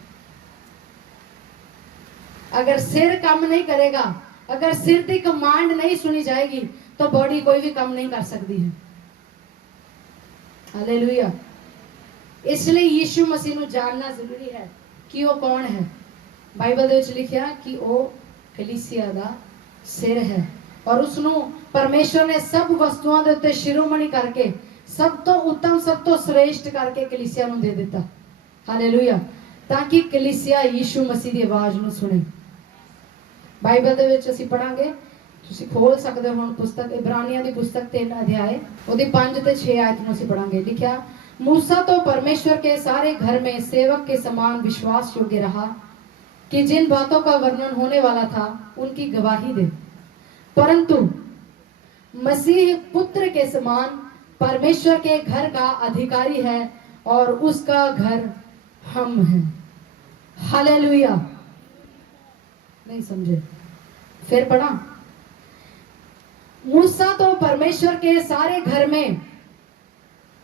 अगर सिर काम नहीं करेगा, अगर सिर की कमांड नहीं सुनी जाएगी तो बॉडी कोई भी काम नहीं कर सकती है। हालेलुया। इसलिए यीशु मसीह ਨੂੰ जानना जरूरी है कि वो कौन है। बाइबल ਦੇ ਵਿੱਚ ਲਿਖਿਆ कि वो कलीसिया ਦਾ सिर है और ਉਸ ਨੂੰ ਪਰਮੇਸ਼ਰ ਨੇ ਸਭ ਵਸਤੂਆਂ ਦੇ ਉੱਤੇ ਸ਼ਿਰੋਮਣੀ ਕਰਕੇ ਸਭ ਤੋਂ ਉੱਤਮ ਸਭ ਤੋਂ श्रेष्ठ ਕਰਕੇ ਕਲੀਸਿਆ ਨੂੰ ਦੇ ਦਿੱਤਾ। ਹਾਲੇਲੂਇਆ। ਤਾਂ ਕਿ ਕਲੀਸਿਆ ਯੀਸ਼ੂ ਮਸੀਹ ਦੀ ਆਵਾਜ਼ ਨੂੰ ਸੁਣੇ। ਬਾਈਬਲ ਦੇ ਵਿੱਚ ਅਸੀਂ ਪੜਾਂਗੇ, ਤੁਸੀਂ ਖੋਲ ਸਕਦੇ ਹੋ ਹੁਣ ਪੁਸਤਕ ਇਬਰਾਨੀਆਂ ਦੀ ਪੁਸਤਕ 3 ਅਧਿਆय ਉਹਦੀ 5 ਤੇ 6 ਆਇਤ ਨੂੰ ਅਸੀਂ ਪੜਾਂਗੇ। ਲਿਖਿਆ, मूसा तो परमेश्वर के सारे घर में सेवक के समान विश्वास योग्य रहा कि जिन बातों का वर्णन होने वाला था उनकी गवाही दे, परंतु मसीह पुत्र के समान परमेश्वर के घर का अधिकारी है और उसका घर हम हैं। हालेलुया। नहीं समझे, फिर पढ़ा। मूसा तो परमेश्वर के सारे घर में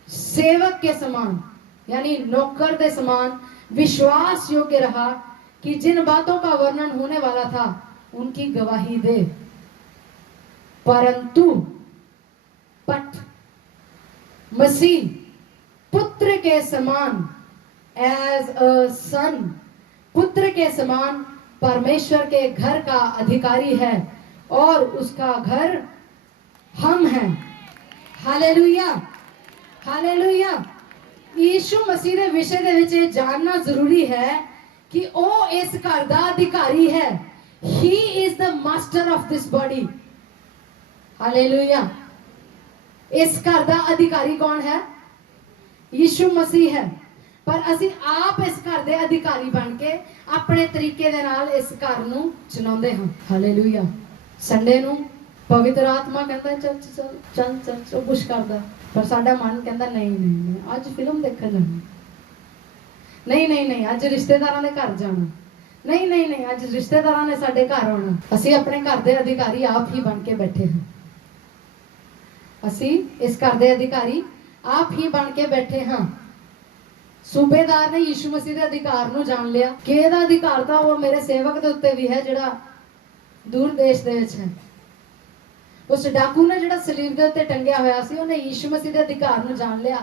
सेवक के समान यानी नौकर के समान विश्वास योग्य रहा कि जिन बातों का वर्णन होने वाला था उनकी गवाही दे, परंतु मसीह पुत्र के समान एज अ सन, पुत्र के समान परमेश्वर के घर का अधिकारी है और उसका घर हम हैं। हालेलुया। हालेलुया। यीशु मसीह के विषय दे विच ये जानना जरूरी है कि वो इस घर का अधिकारी है। He is the master of this body. Hallelujah. इस घर का अधिकारी कौन है? यीशु मसीह है। पर असी आप इस घर के अधिकारी बन के अपने तरीके दे नाल इस घर नूं चलाउंदे हां। हालेलुया। संडे नूं पवित्र आत्मा कहता चल चल चल चल चल कुछ करदा, पर साडा मन कहता नहीं नहीं अज फिल्म देखण जाना, नहीं नहीं नहीं अज रिश्तेदारां दे घर जाना, नहीं नहीं नहीं अज रिश्तेदारां ने साडे घर आउणा। असी अपने घर दे अधिकारी आप ही बन के बैठे हां। असी इस घर दे अधिकारी आप ही बन के बैठे हां। सूबेदार ने यीशु मसीह के अधिकार नूं जान लिया कि इहदा अधिकार तां वो मेरे सेवक दे उत्ते भी है जिहड़ा दूर देश दे विच है। उस डाकू ने जिहड़ा सलीब दे उत्ते टंगिया होया सी उहने यीशु मसीह के अधिकार नूं जान लिया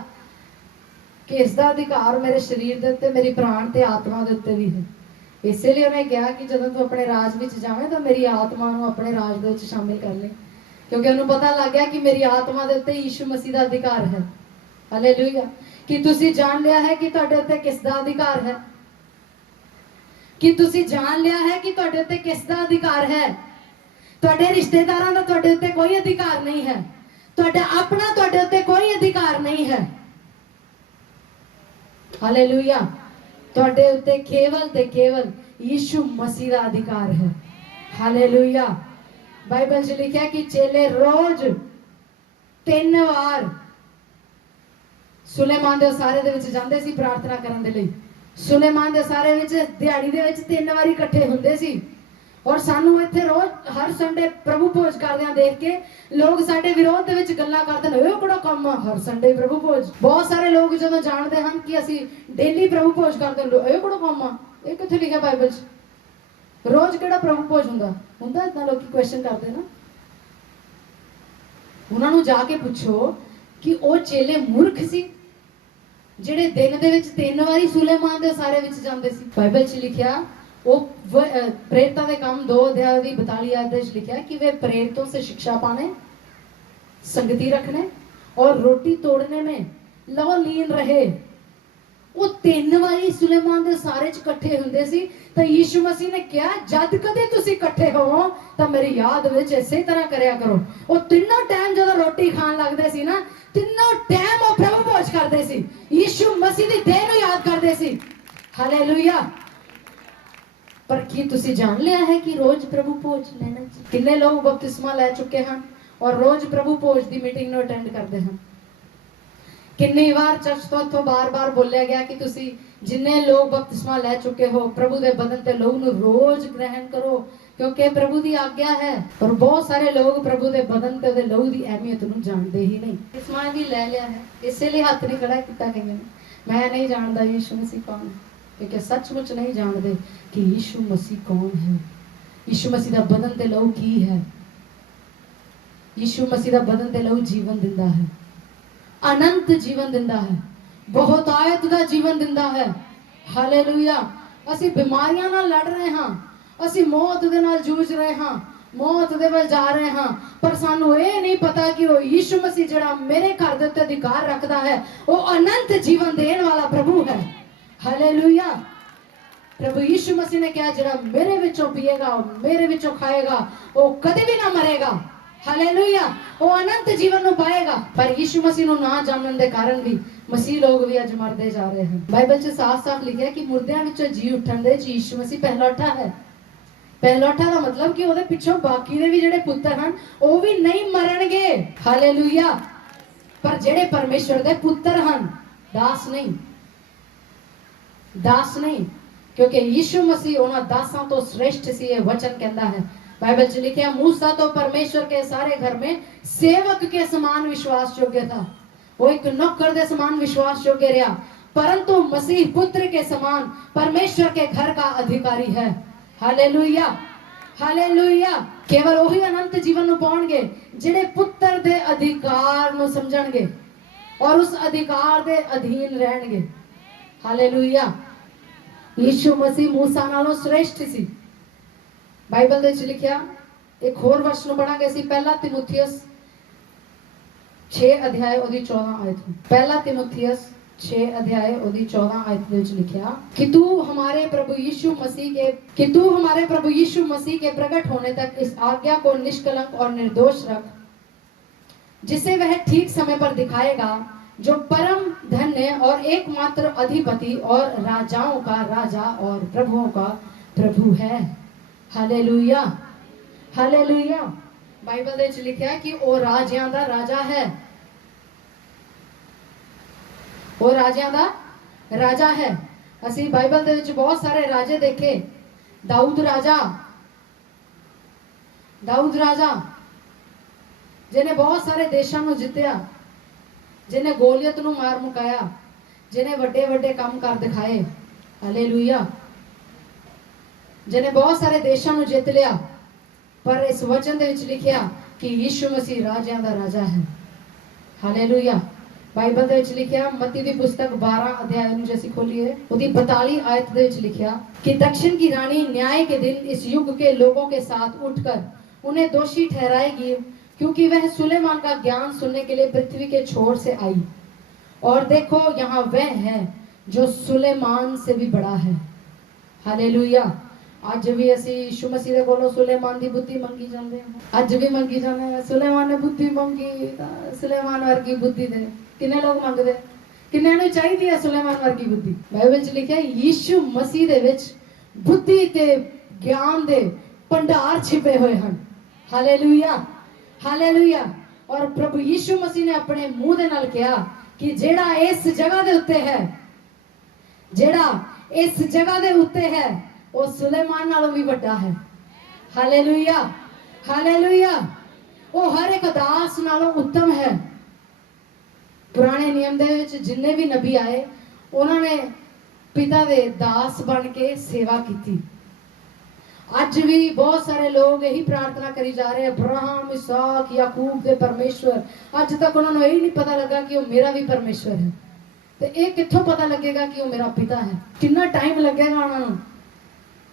कि इसका अधिकार मेरे शरीर दे उत्ते, मेरी प्राण ते आत्मा दे उत्ते भी है। इसलिए उन्हें कहा कि जदों तू अपने राज विच जावें तो मेरी आत्मा नूं अपने राज दे विच शामिल कर ले, क्योंकि उन्हें पता लग गया कि मेरी आत्मा दे उत्ते यीशु मसीह का अधिकार है। हालेलुया। कि तुसी जान लिया है कि तुहाडे उत्ते किसदा अधिकार है, कि तुसी जान लिया है कि तुहाडे उत्ते किसदा अधिकार है। तुहाडे रिश्तेदारां दा तुहाडे उत्ते कोई अधिकार नहीं है, तुहाडा अपना तुहाडे उत्ते कोई अधिकार नहीं है। हालेलुया। तुहाडे उत्ते केवल ते केवल यीशु मसीह दा अधिकार है। हालेलुया। बाइबल च लिखा कि चेले रोज 3 वार सुलेमान दे सारे दे विच जांदे सी प्रार्थना करन दे लई। सुलेमान दे सारे विच दिहाड़ी दे विच 3 वारी इकट्ठे हुंदे सी और सानू इत्थे रोज हर संडे प्रभु भोज करदियां देख के लोग साडे विरोध दे विच गल्लां करदे ने, ओह किहड़ा काम आ हर संडे प्रभु भोज। बहुत सारे लोग जदों जाणदे हन कि असी डेली प्रभु भोज करदे ने, ओह किहड़ा काम आ, इह कित्थे लिखिआ बाइबल च? रोज किहड़ा प्रभु भोज हुंदा इदां लोग क्वेश्चन करदे ना। उन्हां नूं जाके पुछो कि ओह चेले मूर्ख सी ਜਿਹੜੇ ਦਿਨ ਦੇ ਵਿੱਚ 3 ਵਾਰੀ ਸੁਲੇਮਾਨ ਦੇ ਸਾਰੇ ਵਿੱਚ ਜਾਂਦੇ ਸੀ। ਬਾਈਬਲ 'ਚ ਲਿਖਿਆ ਉਹ प्रेरितों के काम 2 अध्याय 42 आयत में लिखा है कि वे प्रेरितों से शिक्षा पाने, संगति रखने और रोटी तोड़ने में लवलीन रहे। वो 3 वारी सुलेमान दे सारे च इकट्ठे हुंदे सी। तो यीशु मसीह ने कहा जद कदे तुसी इकट्ठे होवो तो मेरी याद विच इसे तरह करया करो। वो तीनों टाइम जदों रोटी खान लगदे सी ना, तीनों टाइम वो प्रभु भोज करदे सी, यीशु मसीह दी देह नूं याद करदे सी। हालेलुया। पर की तुसी जान लिया है कि रोज प्रभु भोज लेना? कितने लोग बपतिस्मा ले चुके हैं और रोज प्रभु भोज की मीटिंग नूं अटेंड करते हैं? कितनी बार चर्च तो बार बार बोलिया गया कि तुसी जिन्ने लोग बपतिस्मा ले चुके हो प्रभु दे बदन ते लहू नूं रोज ग्रहण करो, क्योंकि प्रभु की आज्ञा है। और बहुत सारे लोग प्रभु के बदन ते लहू की अहमियत नूं जानते ही नहीं। इस मां भी ले लिया है, इसलिए हाथ नहीं खड़ा किया कई ने, मैं नहीं जानता यीशु मसीह कौन है, क्योंकि सचमुच नहीं जानते कि यीशु मसीह कौन है। यीशु मसीह का बदन ते लहू की है। यीशु मसीह का बदन ते लहू जीवन दिंदा है, अनंत जीवन दिंदा है, बहुतायत का जीवन दिंदा है। हालेलुया। ਅਸੀਂ ਬਿਮਾਰੀਆਂ ਨਾਲ ਲੜ ਰਹੇ ਹਾਂ, ਅਸੀਂ ਮੌਤ ਦੇ ਨਾਲ ਜੂਝ ਰਹੇ ਹਾਂ, ਮੌਤ ਦੇ ਵੱਲ ਜਾ ਰਹੇ ਹਾਂ, ਪਰ ਸਾਨੂੰ ਇਹ ਨਹੀਂ ਪਤਾ ਕਿ ਉਹ ਯੀਸ਼ੂ ਮਸੀਹ ਜਿਹੜਾ ਮੇਰੇ ਘਰ ਦੇ ਉੱਤੇ ਅਧਿਕਾਰ ਰੱਖਦਾ ਹੈ, ਉਹ ਅਨੰਤ ਜੀਵਨ ਦੇਣ ਵਾਲਾ ਪ੍ਰਭੂ ਹੈ। ਹਾਲੇਲੂਇਆ। ਪ੍ਰਭੂ ਯੀਸ਼ੂ ਮਸੀਹ ਨੇ ਕਿਹਾ ਜਿਹੜਾ ਮੇਰੇ ਵਿੱਚੋਂ ਪੀਏਗਾ, ਮੇਰੇ ਵਿੱਚੋਂ ਖਾਏਗਾ, ਉਹ ਕਦੇ ਵੀ ਨਾ ਮਰੇਗਾ। ਹਾਲੇਲੂਇਆ। ਉਹ ਅਨੰਤ ਜੀਵਨ ਨੂੰ ਪਾਏਗਾ। ਪਰ ਯੀਸ਼ੂ ਮਸੀਹ ਨੂੰ ਨਾ ਜਾਣਨ ਦੇ ਕਾਰਨ ਵੀ ਮਸੀਹ ਲੋਕ ਵੀ ਅੱਜ ਮਰਦੇ ਜਾ ਰਹੇ ਹਨ। ਬਾਈਬਲ 'ਚ ਸਾਫ਼-ਸਾਫ਼ ਲਿਖਿਆ ਕਿ ਮੁਰਦਿਆਂ ਵਿੱਚੋਂ ਜੀ ਉੱਠਣ ਦੇ ਯੀਸ਼ੂ ਮਸੀਹ ਪਹਿਲੋਠਾ ਹੈ। ਪਹਿਲੋਠਾ ਦਾ ਮਤਲਬ ਕਿ ਉਹਦੇ ਪਿੱਛੋਂ ਬਾਕੀ ਦੇ ਵੀ ਜਿਹੜੇ ਪੁੱਤਰ ਹਨ ਉਹ ਵੀ ਨਹੀਂ ਮਰਨਗੇ। ਹਾਲੇਲੂਇਆ। ਪਰ ਜਿਹੜੇ ਪਰਮੇਸ਼ਵਰ ਦੇ ਪੁੱਤਰ ਹਨ, ਦਾਸ ਨਹੀਂ, ਦਾਸ ਨਹੀਂ, क्योंकि यीशु मसीह उन्हां दासां तो श्रेष्ठ सी। ये वचन कहता है बाइबल च लिखा, मूसा तो परमेश्वर के सारे घर में सेवक के समान विश्वास योग्य था। वो एक नौकर दे समान विश्वास योग्य रहा, परंतु मसीह पुत्र के समान परमेश्वर के घर का अधिकारी है। हालेलुया। हालेलुया। केवल वही अनंत जीवन ਨੂੰ ਪਾਉਣਗੇ ਜਿਹੜੇ ਪੁੱਤਰ ਦੇ ਅਧਿਕਾਰ ਨੂੰ ਸਮਝਣਗੇ और उस अधिकार ਦੇ ਅਧੀਨ ਰਹਿਣਗੇ। हालेलुया। यीशु मसीह मूसा नालों श्रेष्ठ सी। बाइबल ਦੇ ਵਿੱਚ ਲਿਖਿਆ ਇੱਕ ਹੋਰ ਵਚਨ ਨੂੰ ਪੜਾਂਗੇ ਅਸੀਂ, ਪਹਿਲਾ ਤਿਮੋਥੀਅਸ 6 ਅਧਿਆਇ ਉਹਦੀ 14 ਆਇਤ। ਪਹਿਲਾ ਤਿਮੋਥੀਅਸ 6 अध्याय ਉਹਦੀ 14 आयत ਦੇ ਵਿੱਚ ਲਿਖਿਆ कि तू हमारे प्रभु यीशु मसीह के प्रकट होने तक इस आज्ञा को निष्कलंक और निर्दोष रख, जिसे वह ठीक समय पर दिखाएगा, जो परम धन्य और एकमात्र अधिपति और राजाओं का राजा और प्रभुओं का प्रभु है। हालेलुया। हालेलुया। बाइबल ਦੇ ਵਿੱਚ ਲਿਖਿਆ ਕਿ ਉਹ ਰਾਜਿਆਂ ਦਾ ਰਾਜਾ ਹੈ। ਉਹ ਰਾਜਿਆਂ ਦਾ ਰਾਜਾ ਹੈ। ਅਸੀਂ ਬਾਈਬਲ ਦੇ ਵਿੱਚ ਬਹੁਤ ਸਾਰੇ ਰਾਜੇ ਦੇਖੇ। ਦਾਊਦ ਰਾਜਾ ਜਿਹਨੇ ਬਹੁਤ ਸਾਰੇ ਦੇਸ਼ਾਂ ਨੂੰ ਜਿੱਤਿਆ, ਜਿਹਨੇ ਗੋਲੀਅਤ ਨੂੰ ਮਾਰ ਮੁਕਾਇਆ, ਜਿਹਨੇ ਵੱਡੇ ਵੱਡੇ ਕੰਮ ਕਰ ਦਿਖਾਏ। ਹਾਲੇਲੂਇਆ। ਜਿਹਨੇ ਬਹੁਤ ਸਾਰੇ ਦੇਸ਼ਾਂ ਨੂੰ ਜਿੱਤ ਲਿਆ। ਪਰ ਇਸ ਵਚਨ ਦੇ ਵਿੱਚ ਲਿਖਿਆ ਕਿ ਯੀਸ਼ੂ ਮਸੀਹ ਰਾਜਿਆਂ ਦਾ ਰਾਜਾ ਹੈ। ਹਾਲੇਲੂਇਆ। ਬਾਈਬਲ ਦੇ ਵਿੱਚ ਲਿਖਿਆ ਮਤੀ ਦੀ ਪੁਸਤਕ 12 अध्याय ਨੂੰ ਜੇ ਅਸੀਂ ਖੋਲੀਏ ਉਹਦੀ 42 आयत ਦੇ ਵਿੱਚ लिखा कि दक्षिण की रानी न्याय के दिन इस युग के लोगों के साथ उठकर उन्हें दोषी ठहराएगी, क्योंकि वह सुलेमान का ज्ञान सुनने के लिए पृथ्वी के छोर से आई, और देखो यहाँ वह है जो सुलेमान से भी बड़ा है। हालेलुया। ਅੱਜ ਵੀ ਅਸੀਂ ਯੀਸ਼ੂ ਮਸੀਹ ਦੇ ਕੋਲੋਂ ਸੁਲੇਮਾਨ ਦੀ ਬੁੱਧੀ ਮੰਗੀ ਜਾਂਦੇ ਹਾਂ। ਅੱਜ ਵੀ ਮੰਗੀ ਜਾਂਦੇ ਹਾਂ, ਸੁਲੇਮਾਨ ਨੇ ਬੁੱਧੀ ਮੰਗੀ ਤਾਂ ਸੁਲੇਮਾਨ ਵਰਗੀ ਬੁੱਧੀ ਦੇ। ਕਿੰਨੇ ਲੋਕ ਮੰਗਦੇ, ਕਿੰਨਿਆਂ ਨੂੰ ਚਾਹੀਦੀ ਹੈ ਸੁਲੇਮਾਨ ਵਰਗੀ ਬੁੱਧੀ? ਬਾਈਬਲ 'ਚ ਲਿਖਿਆ ਯੀਸ਼ੂ ਮਸੀਹ ਦੇ ਵਿੱਚ ਬੁੱਧੀ ਤੇ ਗਿਆਨ ਦੇ ਭੰਡਾਰ ਛਿਪੇ ਹੋਏ ਹਨ। ਹਾਲੇਲੂਇਆ। ਹਾਲੇਲੂਇਆ। ਔਰ ਪ੍ਰਭੂ ਯੀਸ਼ੂ ਮਸੀਹ ਨੇ ਆਪਣੇ ਮੂੰਹ ਦੇ ਨਾਲ ਕਿਹਾ ਕਿ ਜਿਹੜਾ ਇਸ ਜਗ੍ਹਾ ਦੇ ਉੱਤੇ ਹੈ, ਜਿਹੜਾ ਇਸ ਜਗ੍ਹਾ ਦੇ ਉੱਤੇ ਹੈ, ਉਹ ਸੁਲੇਮਾਨ ਨਾਲੋਂ ਵੀ ਵੱਡਾ ਹੈ। ਹਾਲੇਲੂਇਆ। ਹਾਲੇਲੂਇਆ। ਉਹ ਹਰ ਇੱਕ ਦਾਸ ਨਾਲੋਂ ਉੱਤਮ ਹੈ। ਪੁਰਾਣੇ ਨਿਯਮ ਦੇ ਵਿੱਚ ਜਿੰਨੇ ਵੀ ਨਬੀ ਆਏ, ਉਹਨਾਂ ਨੇ ਪਿਤਾ ਦੇ ਦਾਸ ਬਣ ਕੇ ਸੇਵਾ ਕੀਤੀ। ਅੱਜ ਵੀ ਬਹੁਤ ਸਾਰੇ ਲੋਕ ਇਹੀ ਪ੍ਰਾਰਥਨਾ ਕਰੀ ਜਾ ਰਹੇ, ਅਬਰਾਹਮ, ਇਸਾਕ, ਯਾਕੂਬ ਦੇ ਪਰਮੇਸ਼ਵਰ। ਅੱਜ ਤੱਕ ਉਹਨਾਂ ਨੂੰ ਇਹ ਨਹੀਂ ਪਤਾ ਲੱਗਾ ਕਿ ਉਹ ਮੇਰਾ ਵੀ ਪਰਮੇਸ਼ਵਰ ਹੈ। ਤੇ ਇਹ ਕਿੱਥੋਂ ਪਤਾ ਲੱਗੇਗਾ ਕਿ ਉਹ ਮੇਰਾ ਪਿਤਾ ਹੈ? ਕਿੰਨਾ ਟਾਈਮ ਲੱਗੇਗਾ ਉਹਨਾਂ ਨੂੰ,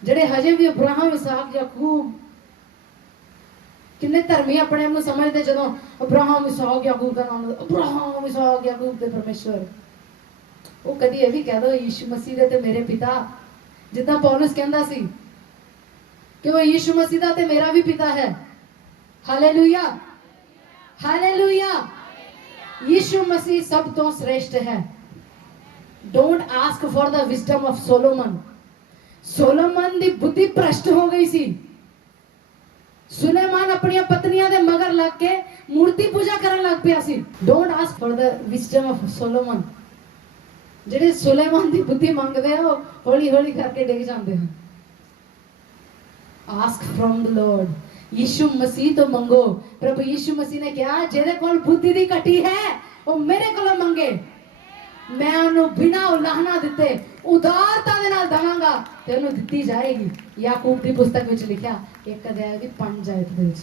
ਜਿਹੜੇ ਹਜੇ ਵੀ ਅਬਰਾਹਮ, ਇਸਾਕ, ਯਾਕੂਬ। ਕਿੰਨੇ ਧਰਮੀ ਆਪਣੇ ਆਪ ਨੂੰ ਸਮਝਦੇ ਜਦੋਂ ਅਬਰਾਹਮ, ਇਸਾਕ, ਯਾਕੂਬ ਦਾ ਨਾਮ, ਅਬਰਾਹਮ, ਇਸਾਕ, ਯਾਕੂਬ ਦੇ ਪਰਮੇਸ਼ਵਰ। ਉਹ ਕਦੀ ਇਹ ਵੀ ਕਹਿ ਦੋ ਯੀਸ਼ੂ ਮਸੀਹ ਦੇ ਤੇ ਮੇਰੇ ਪਿਤਾ, ਜਿੱਦਾਂ ਪੌਲਸ ਕਹਿੰਦਾ ਸੀ ਕਿ ਉਹ ਯੀਸ਼ੂ ਮਸੀਹ ਦਾ ਤੇ ਮੇਰਾ ਵੀ ਪਿਤਾ ਹੈ। ਹਾਲੇਲੂਇਆ। ਹਾਲੇਲੂਇਆ। ਯੀਸ਼ੂ ਮਸੀਹ ਸਭ ਤੋਂ श्रेष्ठ है। Don't ask for the wisdom of Solomon. Solomon ਦੀ ਬੁੱਧੀ ਭ੍ਰਸ਼ਟ ਹੋ ਗਈ ਸੀ। ਸੁਲੇਮਾਨ ਆਪਣੀਆਂ ਪਤਨੀਆਂ ਦੇ ਮਗਰ ਲੱਗ ਕੇ ਮੂਰਤੀ ਪੂਜਾ ਕਰਨ ਲੱਗ ਪਿਆ ਸੀ। Don't ask for the wisdom of Solomon. ਜਿਹੜੇ ਸੁਲੇਮਾਨ ਦੀ ਬੁੱਧੀ ਮੰਗਦੇ ਆ ਉਹ ਹੌਲੀ ਹੌਲੀ ਕਰਕੇ ਡਿੱਗ ਜਾਂਦੇ ਹਨ। Ask from the Lord. यीशु मसीह तो मंगो। प्रभु यीशु मसीह ने कहा जेदे कोल बुद्धि दी घटी है वो मेरे कोलों मंगे, मैं उन्हें बिना उलाहना दिते उदारता दे नाल दवांगा ते उन्हें दित्ती जाएगी। याकूब दी पुस्तक विच लिखा 1 अध्याय दी 5 आयत दे विच।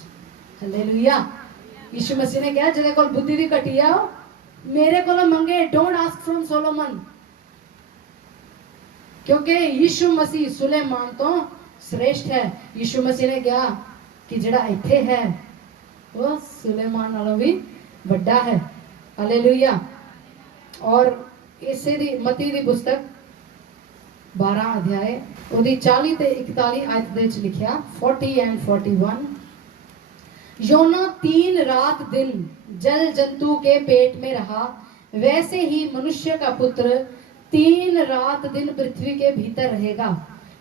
हालेलुया। यीशु मसीह ने कहा जेदे कोल बुद्धि दी घटी है वो मेरे कोलों मंगे। डोंट आस्क फ्रॉम सोलोमन, क्योंकि यीशु मसीह सुलेमान तो श्रेष्ठ है। यीशु मसीह ने कहा कि जेड़ा इत्थे है वो सुलेमान नालों भी बड़ा है। हालेलुया। और इसे दी मती दी पुस्तक 12 अध्याय ओदी 40 ते 41 आयत दे विच लिखिया 40 एंड 41। योना 3 रात दिन जल जंतु के पेट में रहा, वैसे ही मनुष्य का पुत्र 3 रात दिन पृथ्वी के भीतर रहेगा।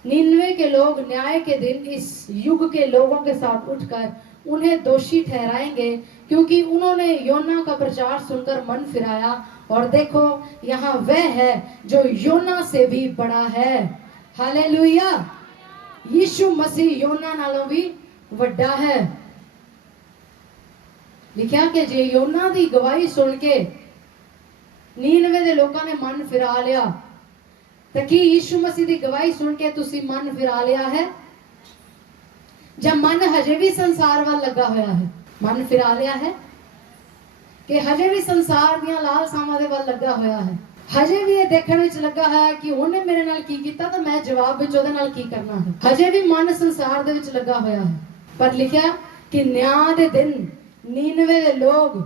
निन्वे के लोग न्याय के दिन इस युग के लोगों के साथ उठकर उन्हें दोषी ठहराएंगे, क्योंकि उन्होंने योना का प्रचार सुनकर मन फिराया, और देखो यहाँ वह है जो योना से भी बड़ा है। हालेलुया। यीशु मसीह योना नालों भी बड़ा है। लिखा कि जे योना दी गवाही सुन के नीनवे दे लोगों ने मन फिरा लिया, तो की यीशु मसीह दी गवाही सुन के तुसी मन फिरा लिया है? जब मन हजे भी संसार वाल लगा होया है, मन फिरा लिया है कि हजे भी संसार दियां लालसावां दे वाल लगा होया है, हजे भी ये देखने विच लगा है कि उन्हें मेरे नाल की कीता तो मैं जवाब विच ओदे नाल की करना है। हजे भी मन संसार दे विच लगा होया है। पर लिखा कि न्याय दे दिन नीनवे दे लोग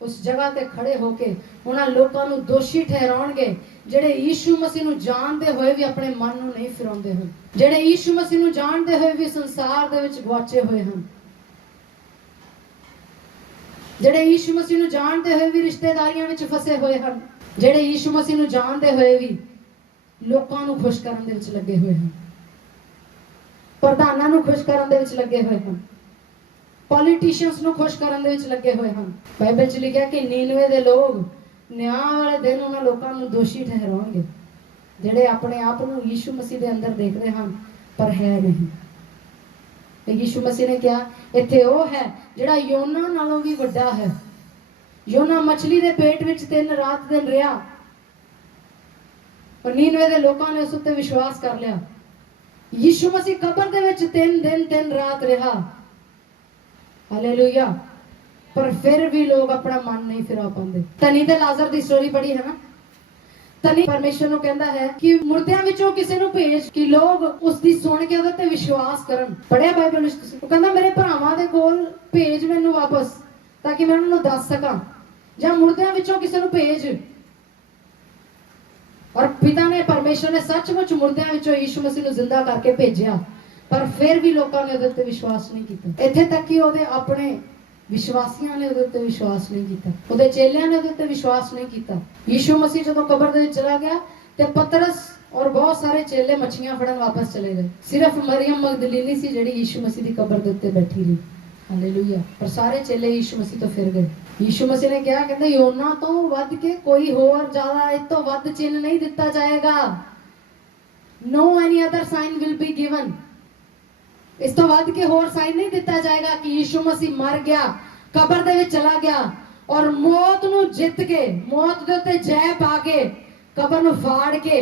उस जगह ते खड़े होके उन्हां लोकां नूं दोषी ठहराउणगे ਜਿਹੜੇ यीशु मसीह ਨੂੰ ਜਾਣਦੇ ਹੋਏ ਵੀ ਆਪਣੇ ਮਨ ਨੂੰ ਨਹੀਂ ਫਿਰਾਉਂਦੇ ਹਨ, ਜਿਹੜੇ यीशु मसीह ਨੂੰ ਜਾਣਦੇ ਹੋਏ ਵੀ ਸੰਸਾਰ ਦੇ ਵਿੱਚ ਗਵਾਚੇ ਹੋਏ ਹਨ, ਜਿਹੜੇ यीशु मसीह ਨੂੰ ਜਾਣਦੇ ਹੋਏ ਵੀ ਰਿਸ਼ਤੇਦਾਰੀਆਂ ਵਿੱਚ ਫਸੇ ਹੋਏ ਹਨ, ਜਿਹੜੇ यीशु मसीह ਨੂੰ ਜਾਣਦੇ ਹੋਏ ਵੀ ਲੋਕਾਂ ਨੂੰ ਖੁਸ਼ ਕਰਨ ਦੇ ਵਿੱਚ ਲੱਗੇ ਹੋਏ ਹਨ, ਪ੍ਰਧਾਨਾਂ ਨੂੰ ਖੁਸ਼ ਕਰਨ ਦੇ ਵਿੱਚ ਲੱਗੇ ਹੋਏ ਹਨ, ਪੋਲੀਟੀਸ਼ੀਅਨਸ ਨੂੰ ਖੁਸ਼ ਕਰਨ ਦੇ ਵਿੱਚ ਲੱਗੇ ਹੋਏ ਹਨ। ਬਾਈਬਲ 'ਚ ਲਿਖਿਆ ਕਿ ਨੀਨਵੇ ਦੇ ਲੋਕ ਨਿਆਂ ਵਾਲੇ ਦਿਨ ਉਹਨਾਂ ਲੋਕਾਂ ਨੂੰ ਦੋਸ਼ੀ ਠਹਿਰਾਉਣਗੇ ਜਿਹੜੇ ਆਪਣੇ ਆਪ ਨੂੰ ਯੀਸ਼ੂ ਮਸੀਹ ਦੇ ਅੰਦਰ ਦੇਖਦੇ ਹਨ ਪਰ ਹੈ ਨਹੀਂ। ਤੇ ਯੀਸ਼ੂ ਮਸੀਹ ਨੇ ਕਿਹਾ ਇੱਥੇ ਉਹ ਹੈ ਜਿਹੜਾ ਯੋਨਾ ਨਾਲੋਂ ਵੀ ਵੱਡਾ ਹੈ। ਯੋਨਾ ਮਛਲੀ ਦੇ ਪੇਟ ਵਿੱਚ 3 ਰਾਤ ਦਿਨ ਰਿਹਾ, ਪਰ ਨੀਨਵੇ ਦੇ ਲੋਕਾਂ ਨੇ ਉਸ ਉੱਤੇ ਵਿਸ਼ਵਾਸ ਕਰ ਲਿਆ। ਯੀਸ਼ੂ ਮਸੀਹ ਕਬਰ ਦੇ ਵਿੱਚ 3 ਦਿਨ 3 ਰਾਤ ਰਿਹਾ। हालेलुया। पर फिर भी लोग अपना मन नहीं फिरा पाते। तनी ते लाजर दी स्टोरी पढ़ी है ना। तनी परमेश्वर ਨੂੰ ਕਹਿੰਦਾ ਹੈ ਕਿ ਮੁਰਦਿਆਂ ਵਿੱਚੋਂ ਕਿਸੇ ਨੂੰ ਭੇਜ ਕਿ ਲੋਕ ਉਸ ਦੀ ਸੁਣ ਕੇ ਉਹਦੇ ਤੇ ਵਿਸ਼ਵਾਸ ਕਰਨ। ਪੜਿਆ ਬਾਈਬਲ ਵਿੱਚ ਤੁਸੀਂ? ਉਹ ਕਹਿੰਦਾ ਮੇਰੇ ਭਰਾਵਾਂ ਦੇ ਕੋਲ ਭੇਜ ਮੈਨੂੰ ਵਾਪਸ ਤਾਂ ਕਿ ਮੈਂ ਉਹਨਾਂ ਨੂੰ ਦੱਸ ਸਕਾਂ, ਜਾਂ ਮੁਰਦਿਆਂ ਵਿੱਚੋਂ ਕਿਸੇ ਨੂੰ ਭੇਜ। और पिता ने परमेश्वर ने सचमुच मुर्दियां ਵਿੱਚੋਂ यीशु मसीह ਨੂੰ ਜ਼ਿੰਦਾ ਕਰਕੇ ਭੇਜਿਆ, पर फिर भी लोगों ने उहदे ते विश्वास नहीं किया। इत्थे तक कि उहदे अपने विश्वासियां ने उहदे ते विश्वास नहीं किया, उहदे चेलियां ने उहदे ते विश्वास नहीं किया। यीशु मसीह जदों कब्र दे विच चला गया ते पतरस और बहुत सारे चेले मछलियां फड़न वापस चले गए। सिर्फ मरियम मगदलीनी सी जिहड़ी यीशु मसीह दी कब्र दे उत्ते बैठी रही। हालेलुया। पर सारे चेले यीशु मसीह तो फिर गए। यीशु मसीह ने कहा कहंदे योना तो वध के कोई होर ज्यादा इस तो वध चिन्ह नहीं दिता जाएगा। No any other sign will be given. इस तो वध के होर साइन नहीं दिता जाएगा कि यीशु मसीह मर गया, कब्र दे विच चला गया और मौत नूं जित के, मौत दे उत्ते जय पा के, कब्र नूं फाड़ के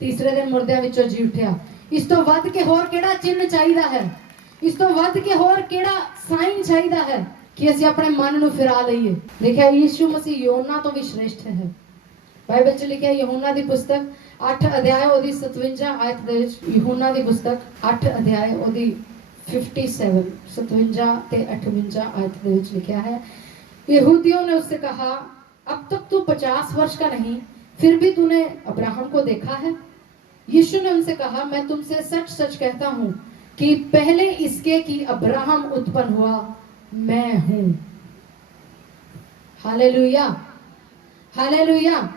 तीसरे दिन मुर्दियां विचों जी उठिया। इस तो वध के होर किहड़ा चिन्ह चाहिदा है? इस तो वध के होर किहड़ा साइन चाहिदा है कि असीं अपने मन नूं फिरा लईए? देखिए यीशु मसीह योना तो भी श्रेष्ठ है। बाइबल च लिखिया यूहन्ना दी पुस्तक 8 अध्याय ओदी 57 आयत दे विच, यूहन्ना दी पुस्तक 8 अध्याय ओदी 57 57 ते 58 आयत दे विच लिखा है, यहूदियों ने उससे कहा अब तक तू 50 वर्ष का नहीं, फिर भी तूने अब्राहम को देखा है? यीशु ने उनसे कहा मैं तुमसे सच सच कहता हूं कि पहले इसके कि अब्राहम उत्पन्न हुआ मैं हूं। हालेलुया। हालेलुया।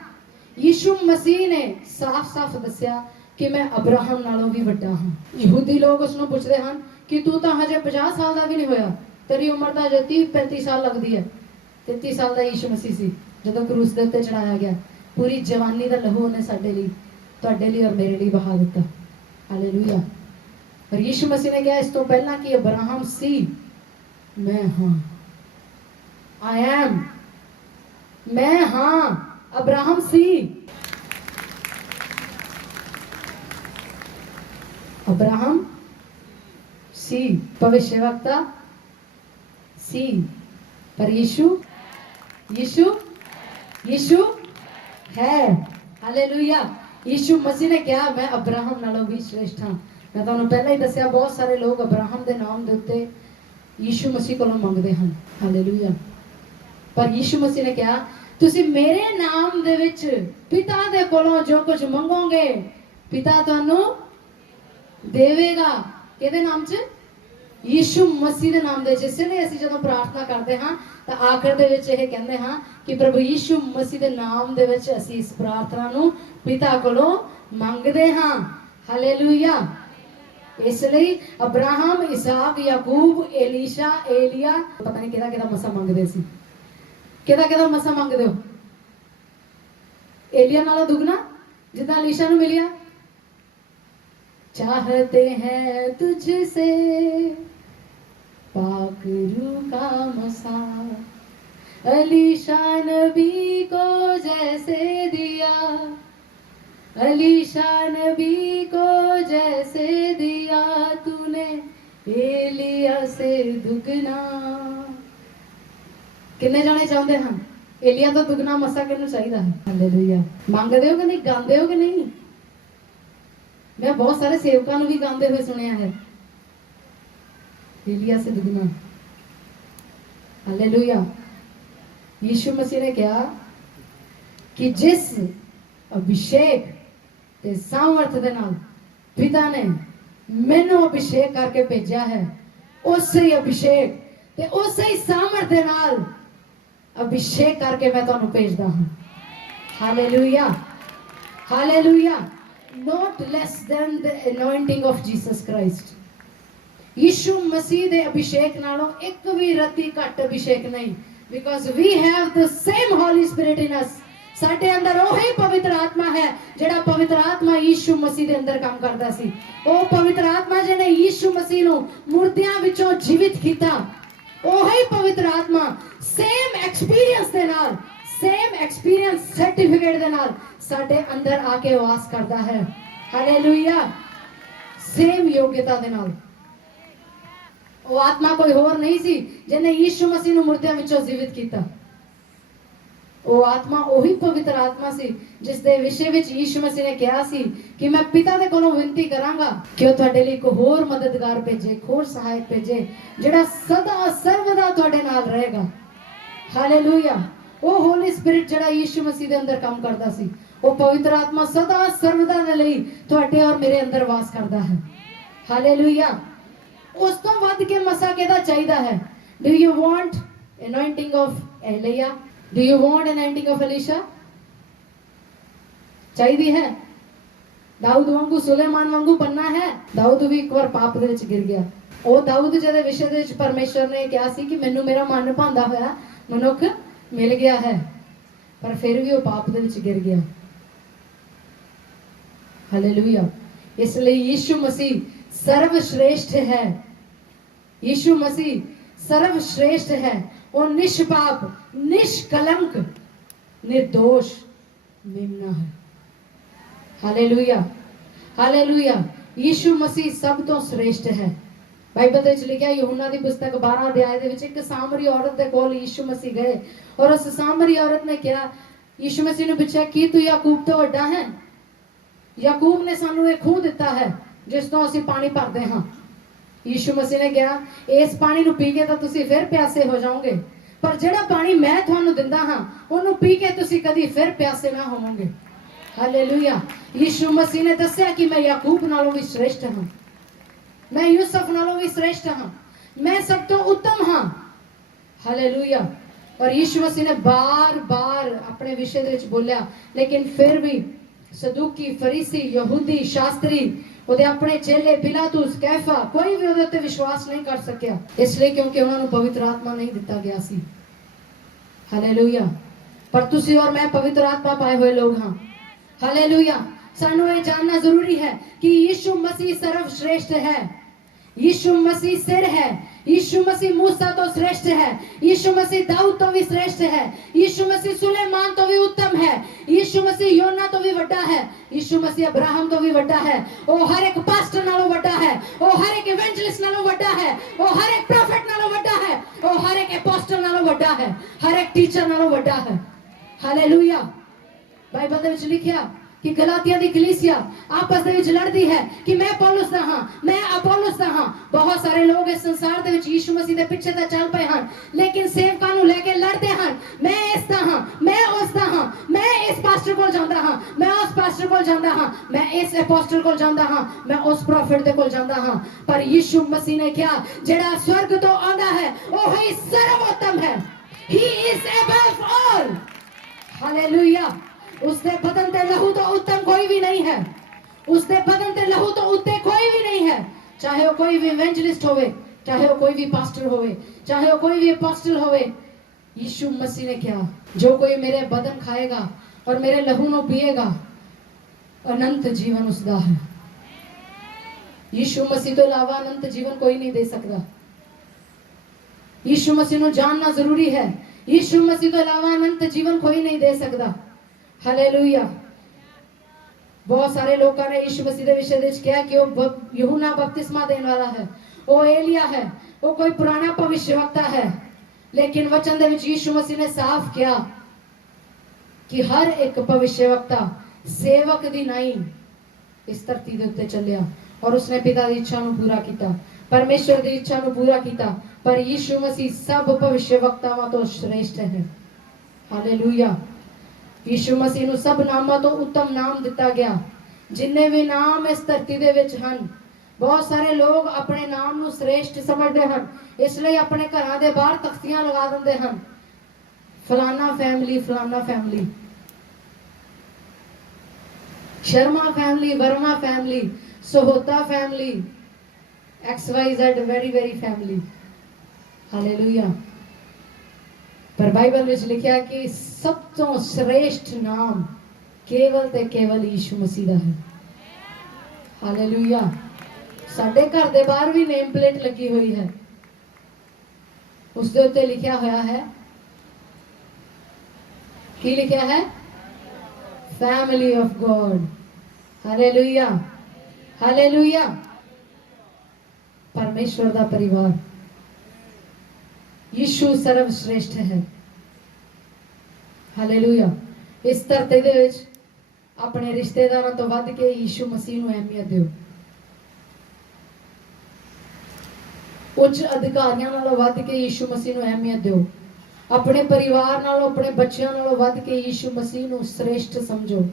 यीशु मसीह ने साफ साफ दस्या कि मैं अब्राहम नालों भी वड्डा हां। यहूदी लोग उसनों पुछदे हन कि तू तां हजे 50 साल दा भी नहीं होया, तेरी उम्र तां हजे 30-35 साल लगदी है। 33 साल दा यीशु मसीह सी जदों क्रूस दे उत्ते चढ़ाया गया। पूरी जवानी दा लहू उहने साडे लई, तुहाडे लई और मेरे लई बहा दित्ता। हालेलुया। और यीशु मसीह ने कहा इस तो पहला कि अब्राहम सी, मैं हाँ, आई एम, मैं हाँ अब्राहम सी, अब्राहम सी, भविष्यवक्ता सी, पर यीशु, यीशु, यीशु है। हालेलुया। यीशु मसीह ने कहा मैं अब्राहम नालों भी श्रेष्ठ हाँ। मैं ਤੁਹਾਨੂੰ ਪਹਿਲਾਂ ਹੀ ਦੱਸਿਆ ਬਹੁਤ ਸਾਰੇ ਲੋਕ ਅਬਰਾਹਮ ਦੇ ਨਾਮ ਦੇ ਉੱਤੇ ਯੀਸ਼ੂ ਮਸੀਹ ਕੋਲੋਂ ਮੰਗਦੇ ਹਨ। ਹਾਲੇਲੂਇਆ। ਪਰ ਯੀਸ਼ੂ ਮਸੀਹ ਨੇ ਕਿਹਾ ਤੁਸੀਂ ਮੇਰੇ ਨਾਮ ਦੇ ਵਿੱਚ ਪਿਤਾ ਦੇ ਕੋਲੋਂ ਜੋ ਕੁਝ ਮੰਗੋਗੇ ਪਿਤਾ ਤੁਹਾਨੂੰ ਦੇਵੇਗਾ। ਕਿਹਦੇ ਨਾਮ 'ਚ? ਯੀਸ਼ੂ ਮਸੀਹ ਦੇ ਨਾਮ ਦੇ ਵਿੱਚ। ਇਸ ਲਈ ਅਸੀਂ ਜਦੋਂ ਪ੍ਰਾਰਥਨਾ ਕਰਦੇ ਹਾਂ ਤਾਂ ਆਖਰ ਦੇ ਵਿੱਚ ਇਹ ਕਹਿੰਦੇ ਹਾਂ ਕਿ ਪ੍ਰਭੂ ਯੀਸ਼ੂ ਮਸੀਹ ਦੇ ਨਾਮ ਦੇ ਵਿੱਚ ਅਸੀਂ ਇਸ ਪ੍ਰਾਰਥਨਾ ਨੂੰ ਪਿਤਾ ਕੋਲੋਂ ਮੰਗਦੇ ਹਾਂ। ਹਾਲੇਲੂਇਆ। ਇਸ ਲਈ ਅਬਰਾਹਮ, ਇਸਾਕ, ਯਾਕੂਬ, ਏਲੀਸ਼ਾ, ਏਲੀਆ, ਪਤਾ ਨਹੀਂ ਕਿਹਦਾ ਕਿਹਦਾ ਮਸਾ ਮੰਗਦੇ ਸੀ। ਕਿਹਦਾ ਕਿਹਦਾ ਮਸਾ ਮੰਗਦੇ ਹੋ? ਏਲੀਆ ਨਾਲੋਂ ਦੁੱਗਣਾ ਜਿੱਦਾਂ ਏਲੀਸ਼ਾ ਨੂੰ ਮਿਲਿਆ। चाहते हैं तुझसे पाक रूह का मसा, अलीशा नबी को जैसे दिया, अलीशा नबी को जैसे दिया तूने एलिया से दुगना। किन्ने जाने चाहते हैं? एलिया तो दुगना मसा किन्नू चाहिए है। हालेलुया। मांगते हो कि नहीं? गाते हो कि नहीं? मैं बहुत सारे सेवकों भी गाते हुए सुनिया है एलिया से दुगना। हालेलुया। यीशु मसीह ने कहा कि जिस अभिषेक ते सामर्थ दे नाल पिता ने मैनू अभिषेक करके भेजा है उसे ही अभिषेक ते उसे ही सामर्थ दे नाल अभिषेक करके मैं तुहानू भेजदा हां। Hallelujah. Hallelujah. Not less than the anointing of Jesus Christ. यीशु मसीह दे अभिषेक नालों एक भी रत्ती घट अभिषेक नहीं। Because we have the same Holy Spirit in us. साडे अंदर ओही पवित्र आत्मा है जेड़ा पवित्र आत्मा यीशु मसीह दे अंदर काम करदा सी। ओ पवित्र आत्मा जिने यीशु मसीह नू मुर्दियां विचों जीवित कीता। ओही पवित्र आत्मा सेम एक्सपीरियंस दे नाल, सेम एक्सपीरियंस सर्टिफिकेट दे नाल साडे अंदर आके वास करदा है। हालेलुया। सेम योग्यता दे नाल। वो आत्मा कोई होर नहीं सी जिन्हें यीशु मसीह नू मुर्दियां विचों जीवित कीता। वो आत्मा ओही पवित्र आत्मा सी जिस दे विषय विच यीशु मसीह ने कहा सी कि मैं पिता दे कोलों विनती करांगा कि वो तुहाडे लई एक होर मददगार भेजे, एक होर सहायक भेजे जिहड़ा सदा सर्वदा तुहाडे नाल रहेगा। हालेलुया। वो होली स्पिरिट जिहड़ा यीशु मसीह दे अंदर काम करदा सी वो पवित्र आत्मा सदा सर्वदा दे लई तुहाडे और मेरे अंदर वास करदा है। हालेलुया। उस तो वध के मसा किहदा चाहीदा है? Do you want anointing of एलिया? Do you want anointing of Elisha? चाहिदी है? दाऊद वांगू, सुलेमान वांगू बनना है? दाऊद भी एक बार पाप दे विच गिर गया। वो दाऊद जिहदे विषय दे विच परमेश्वर ने कहा सी कि मैनू मेरा मन भांदा होया मनुख मिल गया है, पर फिर भी वो पाप दे विच गिर गया। हालेलुया। इसलिए यीशु मसीह सर्वश्रेष्ठ है। यीशु मसीह सर्वश्रेष्ठ है। वो निष्पाप, निष्कलंक, निर्दोष मेमना है। हालेलुया। हालेलुया। यीशु मसीह सब तो श्रेष्ठ है। बाइबल ਦੇ ਵਿੱਚ ਲਿਖਿਆ यूहन्ना ਦੀ पुस्तक 12 अध्याय ਦੇ ਵਿੱਚ ਇੱਕ ਸਾਮਰੀ औरत ਦੇ ਕੋਲ यीशु मसीह गए और उस सामरी औरत ने कहा यीशु मसीह ने पूछा कि तू याकूब तो ਵੱਡਾ है? याकूब ने ਸਾਨੂੰ ਇਹ ਖੂਹ ਦਿੱਤਾ ਹੈ ਜਿਸ ਤੋਂ ਅਸੀਂ ਪਾਣੀ ਭਰਦੇ ਹਾਂ। यीशु मसीह ने कहा ਇਸ ਪਾਣੀ ਨੂੰ ਪੀ ਕੇ ਤਾਂ ਤੁਸੀਂ ਫਿਰ ਪਿਆਸੇ ਹੋ ਜਾਓਗੇ, ਪਰ ਜਿਹੜਾ ਪਾਣੀ ਮੈਂ ਤੁਹਾਨੂੰ ਦਿੰਦਾ ਹਾਂ ਉਹਨੂੰ ਪੀ ਕੇ ਤੁਸੀਂ ਕਦੀ ਫਿਰ ਪਿਆਸੇ ਨਾ ਹੋਵੋਗੇ। हालेलुया। यीशु मसीह ने दस्या कि मैं याकूब नालों भी श्रेष्ठ हां, मैं यूसुफ नालों भी श्रेष्ठ हां, मैं सब तो उत्तम हां। हालेलुया। और यीशु मसीह ने बार बार अपने विषय दे विच बोलिया, लेकिन फिर भी सदूकी, फरीसी, यहूदी, शास्त्री, ਉਹਦੇ ਆਪਣੇ ਚੇਲੇ, ਪਿਲਾਤੂਸ, कैफा, कोई भी ਉਹਦੇ ਉੱਤੇ विश्वास नहीं कर सकिया। इसलिए क्योंकि ਉਹਨਾਂ ਨੂੰ पवित्र आत्मा नहीं ਦਿੱਤਾ ਗਿਆ ਸੀ। हालेलुया। पर ਤੁਸੀਂ और मैं पवित्र आत्मा पाए हुए लोग हां। हालेलुया। सानू ये जानना जरूरी है कि यीशु मसीह सर्वश्रेष्ठ है। यीशु मसीह सिर है, यीशु मसीह मूसा तो श्रेष्ठ है, यीशु मसीह दाऊद तो भी श्रेष्ठ है, यीशु मसीह सुलेमान तो भी उत्तम है, यीशु मसीह योना तो भी बड़ा है, यीशु मसीह अब्राहम तो भी बड़ा है, ओ हर एक पास्टर नालों बड़ा है, ओ हर एक इवेंजलिस्ट नालों बड़ा है, ओ हर एक प्रॉफिट नालों बड़ा है, ओ हर एक अपोस्टल नालों बड़ा है, हर एक टीचर नालों बड़ा है। हालेलुया। बाइबल ਦੇ ਵਿੱਚ ਲਿਖਿਆ कि गलातिया दी कलीसिया आपस ਦੇ ਵਿੱਚ लड़ती है कि मैं पौलुस ਦਾ ਹਾਂ, मैं अपोलोस ਦਾ ਹਾਂ। बहुत सारे लोग इस संसार ਦੇ ਵਿੱਚ यीशु मसीह ਦੇ ਪਿੱਛੇ ਤਾਂ ਚੱਲ ਪਏ ਹਨ, लेकिन सेवकां ਨੂੰ ਲੈ ਕੇ लड़ते ਹਨ। मैं ਇਸ ਦਾ ਹਾਂ, मैं ਉਸ ਦਾ ਹਾਂ, मैं इस पास्टर ਕੋਲ ਜਾਂਦਾ ਹਾਂ, मैं उस पास्टर ਕੋਲ ਜਾਂਦਾ ਹਾਂ, मैं इस अपोस्टल ਕੋਲ ਜਾਂਦਾ ਹਾਂ, मैं उस प्रॉफिट ਦੇ ਕੋਲ ਜਾਂਦਾ ਹਾਂ। पर यीशु मसीह ने किया ਜਿਹੜਾ स्वर्ग ਤੋਂ ਆਉਂਦਾ ਹੈ ਉਹ ਹੀ ਸਰਵੋਤਮ है। He is above all। Hallelujah. उसके बदन ते लहू तो उत्तम कोई भी नहीं है, उसके बदन ते लहू तो उत्ते कोई भी नहीं है। चाहे वो कोई भी इवेंजलिस्ट होवे, चाहे वो कोई भी पास्टर होवे, चाहे वो कोई भी अपोस्टल होवे, यीशु मसीह ने क्या, जो कोई मेरे बदन खाएगा और मेरे लहू नो पिएगा अनंत जीवन उसका है। यीशु मसीह तो अलावा अनंत जीवन कोई नहीं दे सकता। यीशु मसीह नो जानना जरूरी है। यीशु मसीह तो अलावा अनंत जीवन कोई नहीं दे सकता। हालेलुया। बहुत सारे लोगों ने यीशु मसीह के विषय में कहा कि वो यूहन्ना बपतिस्मा देने वाला है, वो एलिया है, वो कोई पुराना भविष्यवक्ता है। लेकिन वचन दे विच यीशु मसीह ने साफ किया कि हर एक भविष्यवक्ता सेवक दी नहीं इस धरती दे उत्ते चलिया और उसने पिता की इच्छा नूं पूरा किया, परमेश्वर की इच्छा नूं पूरा किया। पर यीशु मसीह सब भविष्यवक्तावां तो श्रेष्ठ है। हालेलुया। यीशु मसीह नूं सब नामां तो उत्तम नाम दिता गया। जिन्ने भी नाम इस धरती दे विच हन, बहुत सारे लोग अपने नाम नूं श्रेष्ठ समझदे हन, इसलिए अपने घरां दे बाहर तख्तियां लगा दिंदे हन, फलाना फैमिली, फलाना family, Sharma family, Verma family, Sohota family, XYZ very very family. Hallelujah. पर बाइबल में लिखा कि सब तो श्रेष्ठ नाम केवल ते केवल यीशु मसीह दा है। हालेलुया। साडे घर दे बाहर भी नेम प्लेट लगी हुई है, उसके उत्ते लिखा होया है, की लिखा है? Family of God. Hallelujah. Hallelujah. परमेश्वर दा परिवार। यीशु सर्वश्रेष्ठ है। हालेलुया। इस धरती दे विच अपने रिश्तेदारों तो वध के यीशु मसीह नूं अहमियत दिओ। उच्च अधिकारियों नालों वध के यीशु मसीह नूं अहमियत दिओ। अपने परिवार नालों, अपने बच्चों नालों वध के यीशु मसीह नूं श्रेष्ठ समझो।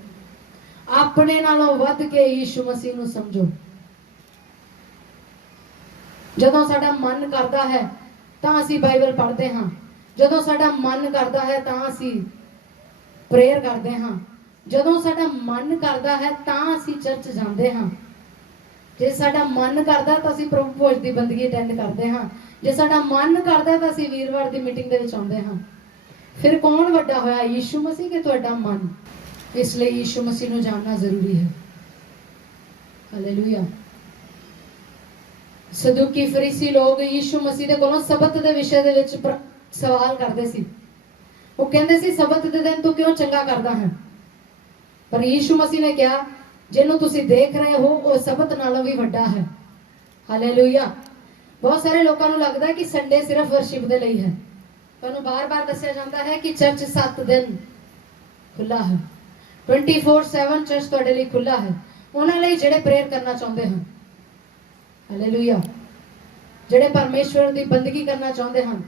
अपने नालों वध के यीशु मसीह नूं समझो। जदों साडा मन करदा है तां असीं बाइबल पढ़ते हाँ, जदों साडा मन करदा है तां असीं प्रेयर करते हाँ, जदों साडा मन करदा है तां असीं चर्च जांदे हाँ, जे साडा मन करदा तां असीं प्रभु भोज दी बंदगी अटेंड करते हाँ, जे साडा मन करदा तां असीं वीरवार दी मीटिंग दे विच आउंदे हाँ। फिर कौन वड्डा होया, यीशु मसीह के तुहाडा मन? इसलिए यीशु मसीह नूं जानना जरूरी है। हालेलुया। सदूकी फरीसी लोग यीशु मसीह दे कोलों सबत दे विषय दे विच सवाल करदे सी। वो कहंदे सी सबत दे दिन तू क्यों चंगा करदा है? पर यीशु मसीह ने कहा जिन्हों तुसी देख रहे हो वो सबत नालों भी वड्डा है। हालेलुया। बहुत सारे लोगों को लगता है कि संडे सिर्फ वर्शिप दे लई है। तुहानूं बार-बार दस्सिया जाता है कि चर्च 7 दिन खुला है, 24/7 चर्च तुहाडे लई खुला है। उन्हां लई जिहड़े प्रेयर करना चाहुंदे हन, हालेलुया, जिहड़े परमेश्वर की बंदगी करना चाहते हैं,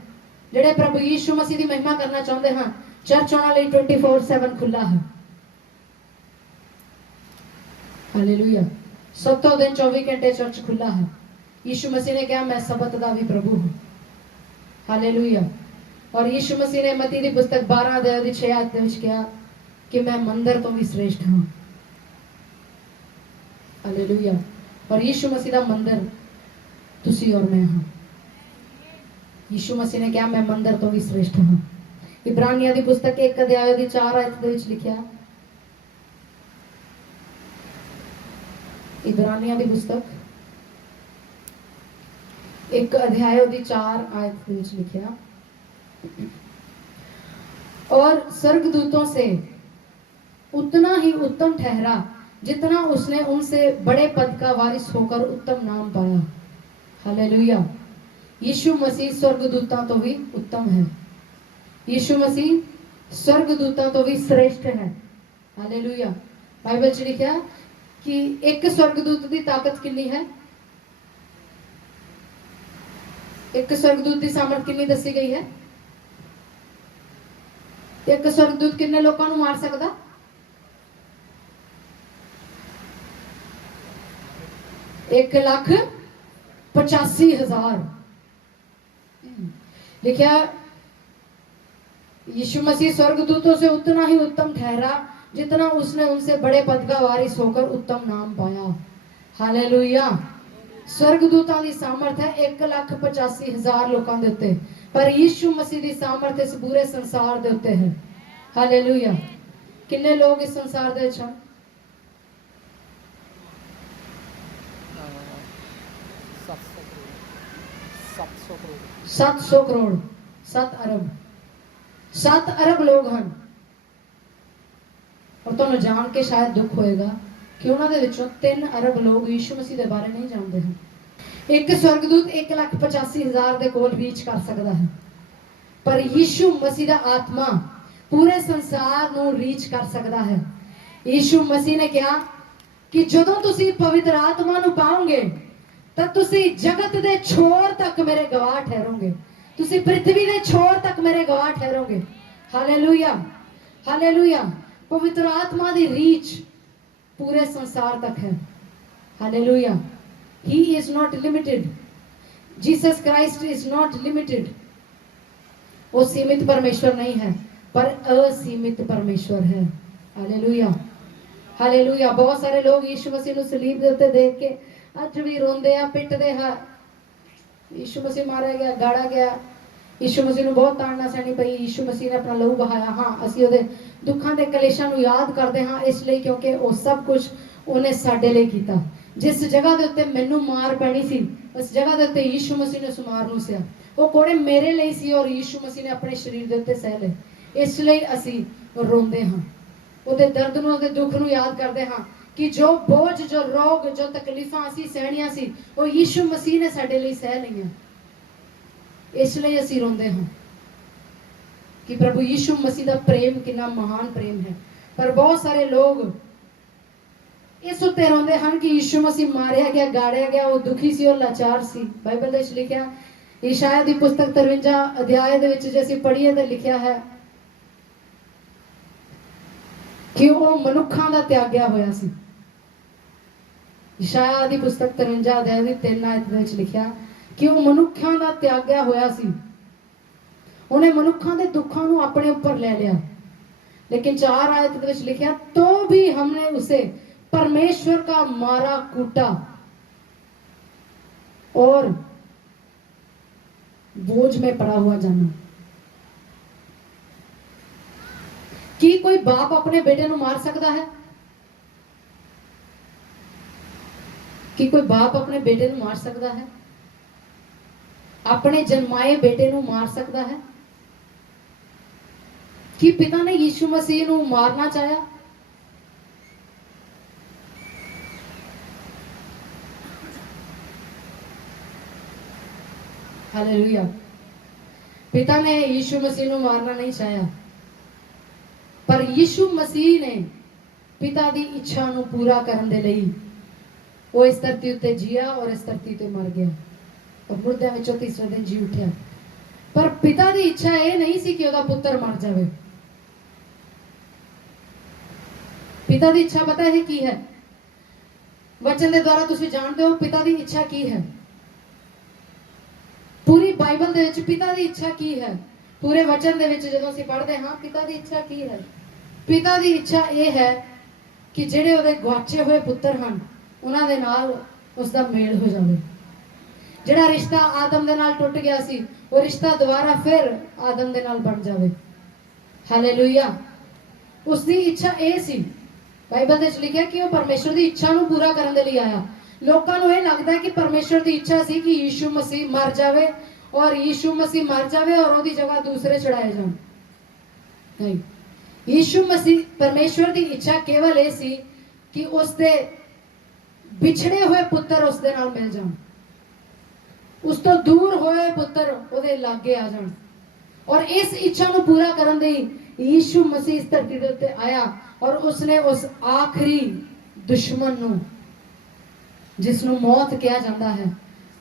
जिहड़े प्रभु यीशु मसीह की महिमा करना चाहते हैं, चर्च उन्हां लई 24/7 खुला है। हालेलुया। 7 दिन 24 घंटे चर्च खुला है। यीशु मसीह ने कहा मैं सबत दा भी प्रभु हूँ। हालेलुया। और यीशु मसीह ने मत्ती दी पुस्तक 12 अध्याय 6 आयत में कहा कि मैं मंदिर तो भी श्रेष्ठ हूँ। हालेलुया। और यीशु मसीह का मंदिर तुसी और मैं हाँ। यीशु मसीह ने कहा मैं मंदिर तो भी श्रेष्ठ हूँ। इब्रानिया की पुस्तक 1 अध्याय 4 आयत में लिखा, इब्रानिया की पुस्तक एक अध्याय ਉਹਦੀ 4 आयत ਦੇ ਵਿੱਚ ਲਿਖਿਆ, और स्वर्गदूतों से उतना ही उत्तम ठहरा जितना उसने उनसे बड़े पद का वारिस होकर उत्तम नाम पाया। हालेलुया। यीशु मसीह स्वर्गदूतों तो भी उत्तम है। यीशु मसीह स्वर्गदूतों तो भी श्रेष्ठ है। हालेलुया। बाइबल च लिखा कि एक स्वर्गदूत की ताकत कितनी है, एक स्वर्गदूत की सामर्थ कितनी दसी गई है। एक स्वर्गदूत कितने लोगों को मार सकता, 1,85,000 लिखा। यीशु मसीह स्वर्गदूतों से उतना ही उत्तम ठहरा जितना उसने उनसे बड़े पद का वारिस होकर उत्तम नाम पाया। हालेलुया। स्वर्गदूतों की सामर्थ है 1,85,000 लोगों के उत्ते, पर यीशु मसीह की सामर्थ इस पूरे संसार के उत्ते है। हालेलुया। कितने लोग इस संसार दे विच 700 करोड़ 7 अरब लोग हैं। और तुहानू जान के शायद दुख होएगा कि उन्होंने विचों 3 अरब लोग यीशु मसीह के बारे नहीं जानते हैं। एक स्वर्गदूत 1,85,000 के कोल रीच कर सकता है, पर यीशु मसीह का आत्मा पूरे संसार को रीच कर सकता है। यीशु मसीह ने कहा कि जदों तुसी पवित्र आत्मा नू पाओगे तो तुसी जगत दे छोर तक मेरे गवाह ठहरोगे, तुसी पृथ्वी दे छोर तक मेरे गवाह ठहरोगे। हालेलुया। हालेलुया। पवित्र आत्मा दी रीच पूरे संसार तक है। Hallelujah. He is not limited. Jesus Christ is not limited. वो सीमित परमेश्वर नहीं है, पर असीमित परमेश्वर है। हालेलुया। हालेलुया। बहुत सारे लोग यीशु मसीह को सलीब दे उत्ते देख के अज भी रोंदे आ, पिटदे हैं। यीशु मसीह मारा गया, गाड़ा गया, यीशु मसीह को बहुत ताड़ना सहनी पई, यीशु मसीह ने अपना लहू बहाया। हाँ, असीं उहदे दुखां ते कलेशां नूं याद करदे हाँ, इसलिए क्योंकि वो सब कुछ उन्हें साडे लई कीता। जिस जगह के उत्ते मैनू मार पैनी सी, उस जगह के उत्ते यीशु मसीह ने उस मार नूं सहया। वो कोड़े मेरे लिए सी और यीशु मसीह ने अपने शरीर के उत्ते सह लए। इसलिए असीं रोंदे हाँ, उहदे दर्द नूं, उहदे दुख नूं याद करदे हाँ कि जो बोझ, जो रोग, जो तकलीफां असीं सहणियां सी, वो यीशु मसीह ने साडे लई सह लईआं। इसलिए असीं रोंदे हाँ कि प्रभु यीशु मसीह का प्रेम कितना महान प्रेम है। पर बहुत सारे लोग इस उत्ते रोंदे हैं कि यीशु मसीह मारिया गया, गाड़िया गया, वो दुखी सी और लाचार सी। बाइबल दे लिखा, यशायाह दी पुस्तक 53 अध्याय दे विच जे असीं पढ़ीए ते लिखिया है कि वो मनुखां दा त्याग्या होया सी। यशायाह दी पुस्तक 53 अध्याय दी 3 आयत दे विच लिखिया कि वो मनुखां दा त्याग्या होया सी। उन्हें मनुखां दे दुखां नूं अपने ऊपर ले लिया। लेकिन 4 आयत दे विच लिखिया, तो भी हमने उसे परमेश्वर का मारा कूटा और बोझ में पड़ा हुआ जाना। कि कोई बाप अपने बेटे नूं मार सकता है? कि कोई बाप अपने बेटे नूं मार सकता है? अपने जन्माए बेटे नूं मार सकता है? कि पिता ने यीशु मसीह नूं मारना चाहा? हालेलुया। पिता ने यीशु मसीह नूं मारना नहीं चाहा, पर यीशु मसीह ने पिता दी इच्छा नूं पूरा करन दे लई वो इस धरती उत्ते जिया और इस धरती ते मर गया और मुर्दियां विचों तीसरे दिन जी उठिया। पर पिता दी इच्छा ये नहीं सी कि ओदा पुत्र मर जावे। पिता दी इच्छा पता है की है? वचन दे द्वारा तुसीं जानते हो पिता दी इच्छा की है। पूरी बाइबल दे विच पिता दी इच्छा की है? पूरे वचन दे विच जदों असीं पढ़दे हां पिता दी इच्छा की है? पिता दी इच्छा ये है कि जिहड़े ओहदे गवाचे हुए पुत्र हन उन्हां दे नाल उसदा मेल हो जावे। जिहड़ा रिश्ता आदम दे नाल टुट गया सी वो रिश्ता दोबारा फिर आदम दे नाल बन जावे। हालेलुया। उसदी इच्छा ये सी। बाइबल दे विच लिखिया कि वो परमेश्वर दी इच्छा नूं पूरा करन दे लई आया। ਲੋਕਾਂ ਨੂੰ ਇਹ ਲੱਗਦਾ ਕਿ ਪਰਮੇਸ਼ਰ ਦੀ ਇੱਛਾ ਸੀ ਕਿ ਯੀਸ਼ੂ ਮਸੀਹ ਮਰ ਜਾਵੇ ਔਰ ਯੀਸ਼ੂ ਮਸੀਹ ਮਰ ਜਾਵੇ ਔਰ ਉਹਦੀ ਜਗ੍ਹਾ ਦੂਸਰੇ ਚੜਾਏ ਜਾਣ। ਨਹੀਂ, ਯੀਸ਼ੂ ਮਸੀਹ ਪਰਮੇਸ਼ਰ ਦੀ ਇੱਛਾ ਕੇਵਲ ਇਹ ਸੀ ਕਿ ਉਸਦੇ ਵਿਛੜੇ ਹੋਏ ਪੁੱਤਰ ਉਸਦੇ ਨਾਲ ਮਿਲ ਜਾਣ, ਉਸ ਤੋਂ ਦੂਰ ਹੋਏ ਪੁੱਤਰ ਉਹਦੇ ਲਾਗੇ ਆ ਜਾਣ। ਔਰ ਇਸ ਇੱਛਾ ਨੂੰ ਪੂਰਾ ਕਰਨ ਲਈ ਯੀਸ਼ੂ ਮਸੀਹ ਇਸ ਧਰਤੀ ਦੇ ਉੱਤੇ ਆਇਆ ਔਰ ਉਸਨੇ ਉਸ ਆਖਰੀ ਦੁਸ਼ਮਣ ਨੂੰ, ਜਿਸ ਨੂੰ ਮੌਤ ਕਿਹਾ ਜਾਂਦਾ ਹੈ,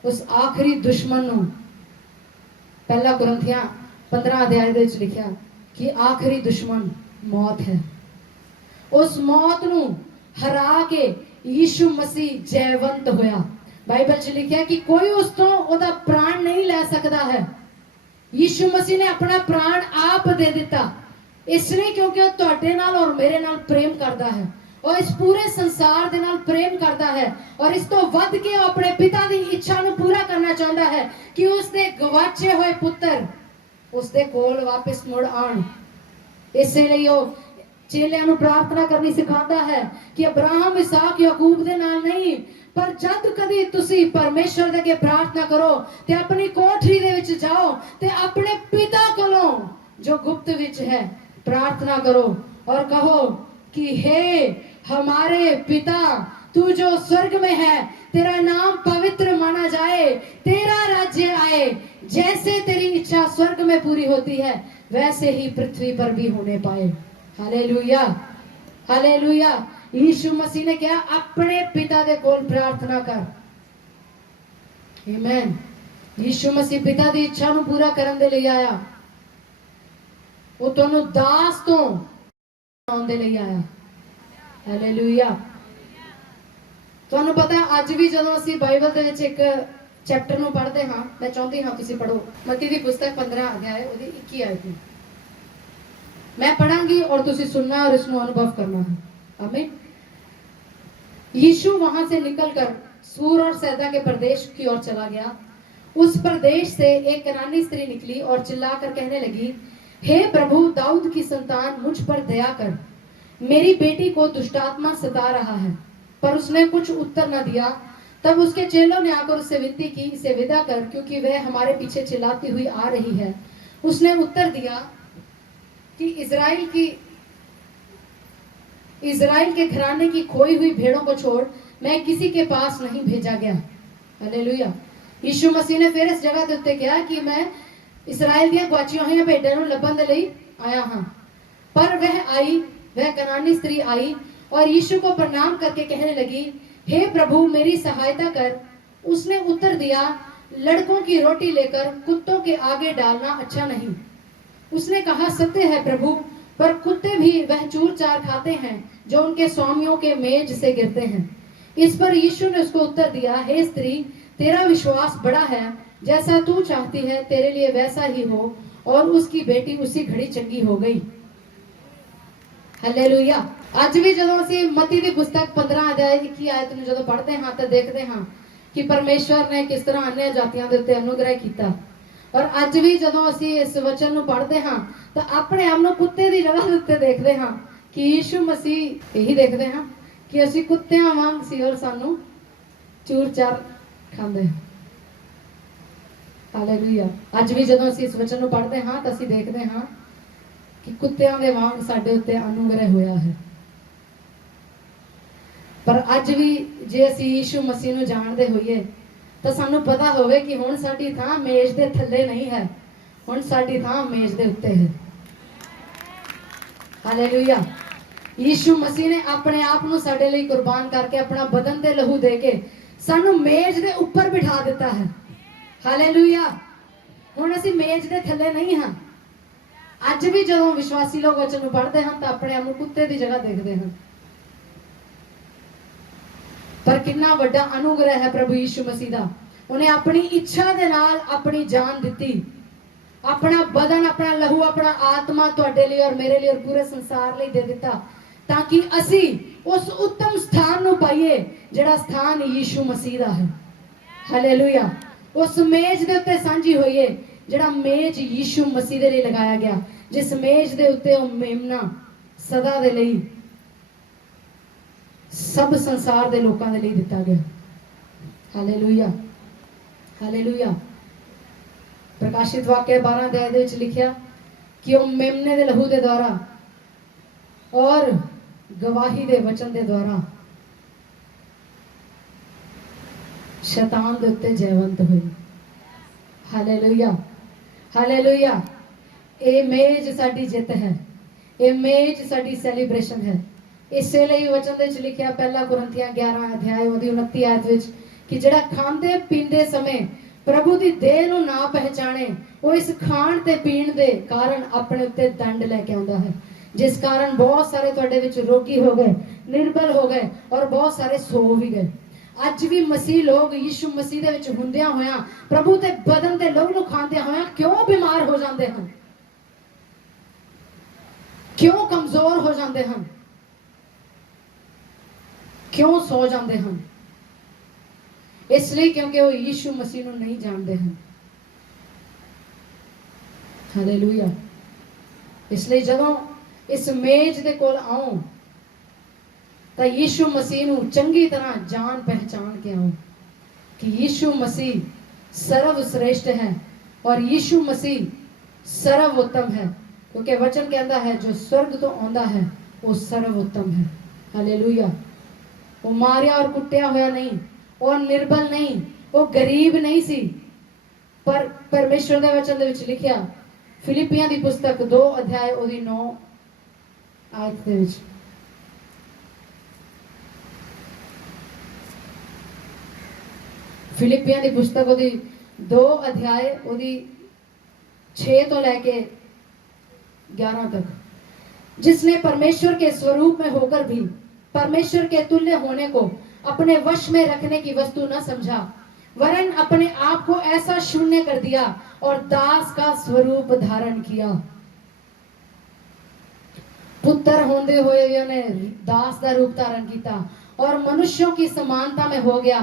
ਉਸ ਆਖਰੀ ਦੁਸ਼ਮਣ ਨੂੰ, ਪਹਿਲਾ ਕੁਰਿੰਥੀਆਂ 15 ਅਧਿਆਇ ਦੇ ਵਿੱਚ ਲਿਖਿਆ ਕਿ ਆਖਰੀ ਦੁਸ਼ਮਣ ਮੌਤ ਹੈ। ਉਸ ਮੌਤ ਨੂੰ ਹਰਾ ਕੇ ਯੀਸ਼ੂ ਮਸੀਹ ਜੈਵੰਤ ਹੋਇਆ। ਬਾਈਬਲ 'ਚ ਲਿਖਿਆ ਕਿ ਕੋਈ ਉਸ ਤੋਂ ਉਹਦਾ ਪ੍ਰਾਣ ਨਹੀਂ ਲੈ ਸਕਦਾ ਹੈ। ਯੀਸ਼ੂ ਮਸੀਹ ਨੇ ਆਪਣਾ ਪ੍ਰਾਣ ਆਪ ਦੇ ਦਿੱਤਾ, ਇਸ ਲਈ ਕਿਉਂਕਿ ਉਹ ਤੁਹਾਡੇ ਨਾਲ ਔਰ ਮੇਰੇ ਨਾਲ ਪ੍ਰੇਮ ਕਰਦਾ ਹੈ और इस पूरे संसार दे नाल प्रेम करता है और इस तो वध के अपने पिता दी इच्छा नु पूरा करना चाहता है कि उसदे गवाचे हुए पुत्र उसदे कोल वापस मुड़ आण। इसलिए वो चेलियां नु प्रार्थना करनी सिखाता है कि अब्राहम इसहाक याकूब दे नाल नहीं, पर जद कदी तुसी परमेश्वर दे अगे प्रार्थना करो ते अपनी कोठरी दे विच जाओ ते अपने पिता कोलों जो गुप्त विच है प्रार्थना करो और कहो कि हे हमारे पिता, तू जो स्वर्ग में है, तेरा नाम पवित्र माना जाए, तेरा राज्य आए, जैसे तेरी इच्छा स्वर्ग में पूरी होती है वैसे ही पृथ्वी पर भी होने पाए। Hallelujah, hallelujah. यीशु मसीह ने क्या अपने पिता दे कोल प्रार्थना कर। आमीन। यीशु मसीह पिता दी इच्छा नु पूरा करन दे ਲਈ ਆਇਆ। ਉਹ ਤੁਹਾਨੂੰ ਦਾਸ ਤੋਂ ਆਉਣ ਦੇ ਲਈ ਆਇਆ। ਹਾਲੇਲੂਇਆ। ਤੁਹਾਨੂੰ ਪਤਾ ਅੱਜ ਵੀ ਜਦੋਂ ਅਸੀਂ ਬਾਈਬਲ ਦੇ ਵਿੱਚ ਇੱਕ ਚੈਪਟਰ ਨੂੰ ਪੜ੍ਹਦੇ ਹਾਂ, ਮੈਂ ਚਾਹੁੰਦੀ ਹਾਂ ਤੁਸੀਂ ਪੜੋ ਮਤੀ ਦੀ ਪੁਸਤਕ 15 ਅਧਿਆਇ ਉਹਦੀ 21 ਆਇਤ ਨੂੰ मैं पढ़ांगी और तुसी सुनना और इसको अनुभव करना है। आमीन। यीशु वहां से निकलकर सूर और सैदा के प्रदेश की ओर चला गया। उस प्रदेश से एक कनानी स्त्री निकली और चिल्लाकर कहने लगी, हे प्रभु, दाऊद की संतान, मुझ पर दया कर, मेरी बेटी को दुष्टात्मा सता रहा है। पर उसने कुछ उत्तर न दिया। तब उसके चेलों ने आकर उससे विनती की, इसे विदा कर, क्योंकि वह हमारे पीछे चिल्लाती हुई आ रही है। उसने उत्तर दिया कि इज़राइल के घराने की खोई हुई भेड़ों को छोड़ मैं किसी के पास नहीं भेजा गया। हालेलुया। यीशु मसीह ने फिर इस जगह उत्ते कहा कि मैं इज़राइल दी गुआचियां हुई भेड़ां नूं लभण दे लई आया हां। पर वह कनानी स्त्री आई और यीशु को प्रणाम करके कहने लगी, हे प्रभु, मेरी सहायता कर। उसने उत्तर दिया, लड़कों की रोटी लेकर कुत्तों के आगे डालना अच्छा नहीं। उसने कहा, सत्य है प्रभु, पर कुत्ते भी वह चूर चार खाते हैं जो उनके स्वामियों के मेज से गिरते हैं। इस पर यीशु ने उसको उत्तर दिया, हे स्त्री, तेरा विश्वास बड़ा है, जैसा तू चाहती है तेरे लिए वैसा ही हो। और उसकी बेटी उसी घड़ी चंगी हो गई। हालेलुया। आज भी जदों असीं मती दी पुस्तक 15 अध्याय 21 आयत ਨੂੰ ਜਦੋਂ ਪੜ੍ਹਦੇ ਹਾਂ ਤਾਂ ਦੇਖਦੇ ਹਾਂ ਕਿ ਪਰਮੇਸ਼ਵਰ ਨੇ ਕਿਸ ਤਰ੍ਹਾਂ अन्य ਜਾਤੀਆਂ ਦੇ ਉੱਤੇ ਅਨੁਗ੍ਰਹਿ ਕੀਤਾ। और ਅੱਜ भी ਜਦੋਂ ਅਸੀਂ ਇਸ ਵਚਨ ਨੂੰ ਪੜ੍ਹਦੇ ਹਾਂ ਤਾਂ ਆਪਣੇ ਆਪ ਨੂੰ ਕੁੱਤੇ ਦੀ ਜਗ੍ਹਾ ਦੇ ਉੱਤੇ ਦੇਖਦੇ ਹਾਂ ਕਿ ਯੀਸ਼ੂ ਮਸੀਹ ਇਹੀ ਦੇਖਦੇ ਹਾਂ ਕਿ ਅਸੀਂ ਕੁੱਤਿਆਂ ਵਾਂਗ ਸੀ ਔਰ ਸਾਨੂੰ ਚੂਰ ਚਾਰ ਖਾਂਦੇ ਹਾਂ। ਹਾਲੇਲੂਇਆ। ਅੱਜ ਵੀ ਜਦੋਂ ਅਸੀਂ ਇਸ ਵਚਨ ਨੂੰ ਪੜ੍ਹਦੇ ਹਾਂ ਤਾਂ ਅਸੀਂ ਦੇਖਦੇ ਹਾਂ ਕਿ ਕੁੱਤਿਆਂ ਦੇ ਵਾਂਗ ਸਾਡੇ ਉੱਤੇ ਅਨੁਗ੍ਰਹਿ ਹੋਇਆ ਹੈ। ਪਰ ਅੱਜ ਵੀ ਜੇ ਅਸੀਂ ਯੀਸ਼ੂ ਮਸੀਹ ਨੂੰ ਜਾਣਦੇ ਹੋਈਏ ਤਾਂ ਸਾਨੂੰ ਪਤਾ ਹੋਵੇ ਕਿ ਹੁਣ ਸਾਡੀ ਥਾਂ ਮੇਜ਼ ਦੇ ਥੱਲੇ ਨਹੀਂ ਹੈ, ਹੁਣ ਸਾਡੀ ਥਾਂ ਮੇਜ਼ ਦੇ ਉੱਤੇ ਹੈ। ਹਾਲੇਲੂਇਆ। ਯੀਸ਼ੂ ਮਸੀਹ ਨੇ ਆਪਣੇ ਆਪ ਨੂੰ ਸਾਡੇ ਲਈ ਕੁਰਬਾਨ ਕਰਕੇ ਆਪਣਾ ਬਦਨ ਤੇ ਲਹੂ ਦੇ ਕੇ ਸਾਨੂੰ ਮੇਜ਼ ਦੇ ਉੱਪਰ ਬਿਠਾ ਦਿੱਤਾ ਹੈ। ਹਾਲੇਲੂਇਆ। ਹੁਣ ਅਸੀਂ ਮੇਜ਼ ਦੇ ਥੱਲੇ ਨਹੀਂ ਹਾਂ। ਅੱਜ ਵੀ ਜਦੋਂ ਵਿਸ਼ਵਾਸੀ ਲੋਕ ਵਚਨ ਨੂੰ ਪੜ੍ਹਦੇ ਹਨ ਤਾਂ ਆਪਣੇ ਆਪ ਨੂੰ ਕੁੱਤੇ ਦੀ ਜਗ੍ਹਾ ਦੇਖਦੇ ਹਨ। पर कितना वड्डा अनुग्रह है प्रभु यीशु मसीह दा। उन्हें अपनी इच्छा दे नाल अपनी जान दिती, अपना बदन, अपना लहू, अपना आत्मा तुहाडे लिए और मेरे लिए और पूरे संसार लिए दे दिता ताकि असी उस उत्तम स्थान नूं पाइए जिहड़ा स्थान यीशु मसीह दा है। हालेलुया। उस मेज दे उत्ते सांझी होइए जिहड़ा मेज यीशु मसीह दे लिए लगाया गया, जिस मेज दे उत्ते ओ मेमना सदा दे लई सब संसार दे लोकां दे लिए दिता गया। Hallelujah, hallelujah. प्रकाशित वाक्य 12 अध्याय दे विच लिखिया कि ਉਹ मेमने दे लहू दे द्वारा और गवाही दे वचन दे द्वारा शैतान दे उत्ते जयवंत हुए। Hallelujah, hallelujah. ये मेज साडी जित है, ये मेज साडी सैलीब्रेशन है। इसे ਲਈ वचन दे विच लिखिया पहला कुरिन्थियां 11 अध्याय ਉਹਦੀ 29 आयत विच कि ਜਿਹੜਾ ਖਾਂਦੇ ਪੀਂਦੇ ਸਮੇਂ प्रभु की देह ਨੂੰ ना पहचाने वो इस खाण ते पीण दे कारण अपने उत्ते दंड लेके आंदा है, जिस कारण बहुत सारे तुहाडे विच रोगी हो गए, निर्बल हो गए और बहुत सारे सो भी गए। ਅੱਜ भी मसीह लोग यीशु मसीह दे विच हुंदियां होया प्रभु ते बदन दे लहू ਨੂੰ खांदियां होया क्यों बीमार हो जाते हैं, क्यों कमजोर हो जाते हैं, क्यों सो जाते हैं? इसलिए क्योंकि वो यीशु मसीह ਨੂੰ नहीं जानते हैं। हालेलुया। इसलिए जदों इस मेज दे कोल आओ तो यीशु मसीह ਨੂੰ चंगी तरह जान पहचान के आओ कि यीशु मसीह सर्वश्रेष्ठ है और यीशु मसीह सर्वोत्तम है, क्योंकि वचन कहता है जो स्वर्ग तो आंदा है वो सर्वोत्तम है। हालेलुया। वो मारिया और कुटिया होया नहीं, और निर्बल नहीं, वो गरीब नहीं सी, पर परमेश्वर दे वचन दे विच लिखिया फिलिपियां दी पुस्तक 2 अध्याय ओदी 9 आयत दे विच फिलिपियां दी पुस्तक ओदी 2 अध्याय ओदी 6 तो लेके 11 तक, जिसने परमेश्वर के स्वरूप में होकर भी परमेश्वर के तुल्य होने को अपने वश में रखने की वस्तु न समझा, वरन अपने आप को ऐसा शून्य कर दिया और दास का स्वरूप धारण किया। पुत्र होंदे हुए उन्हें दास का रूप धारण किया और मनुष्यों की समानता में हो गया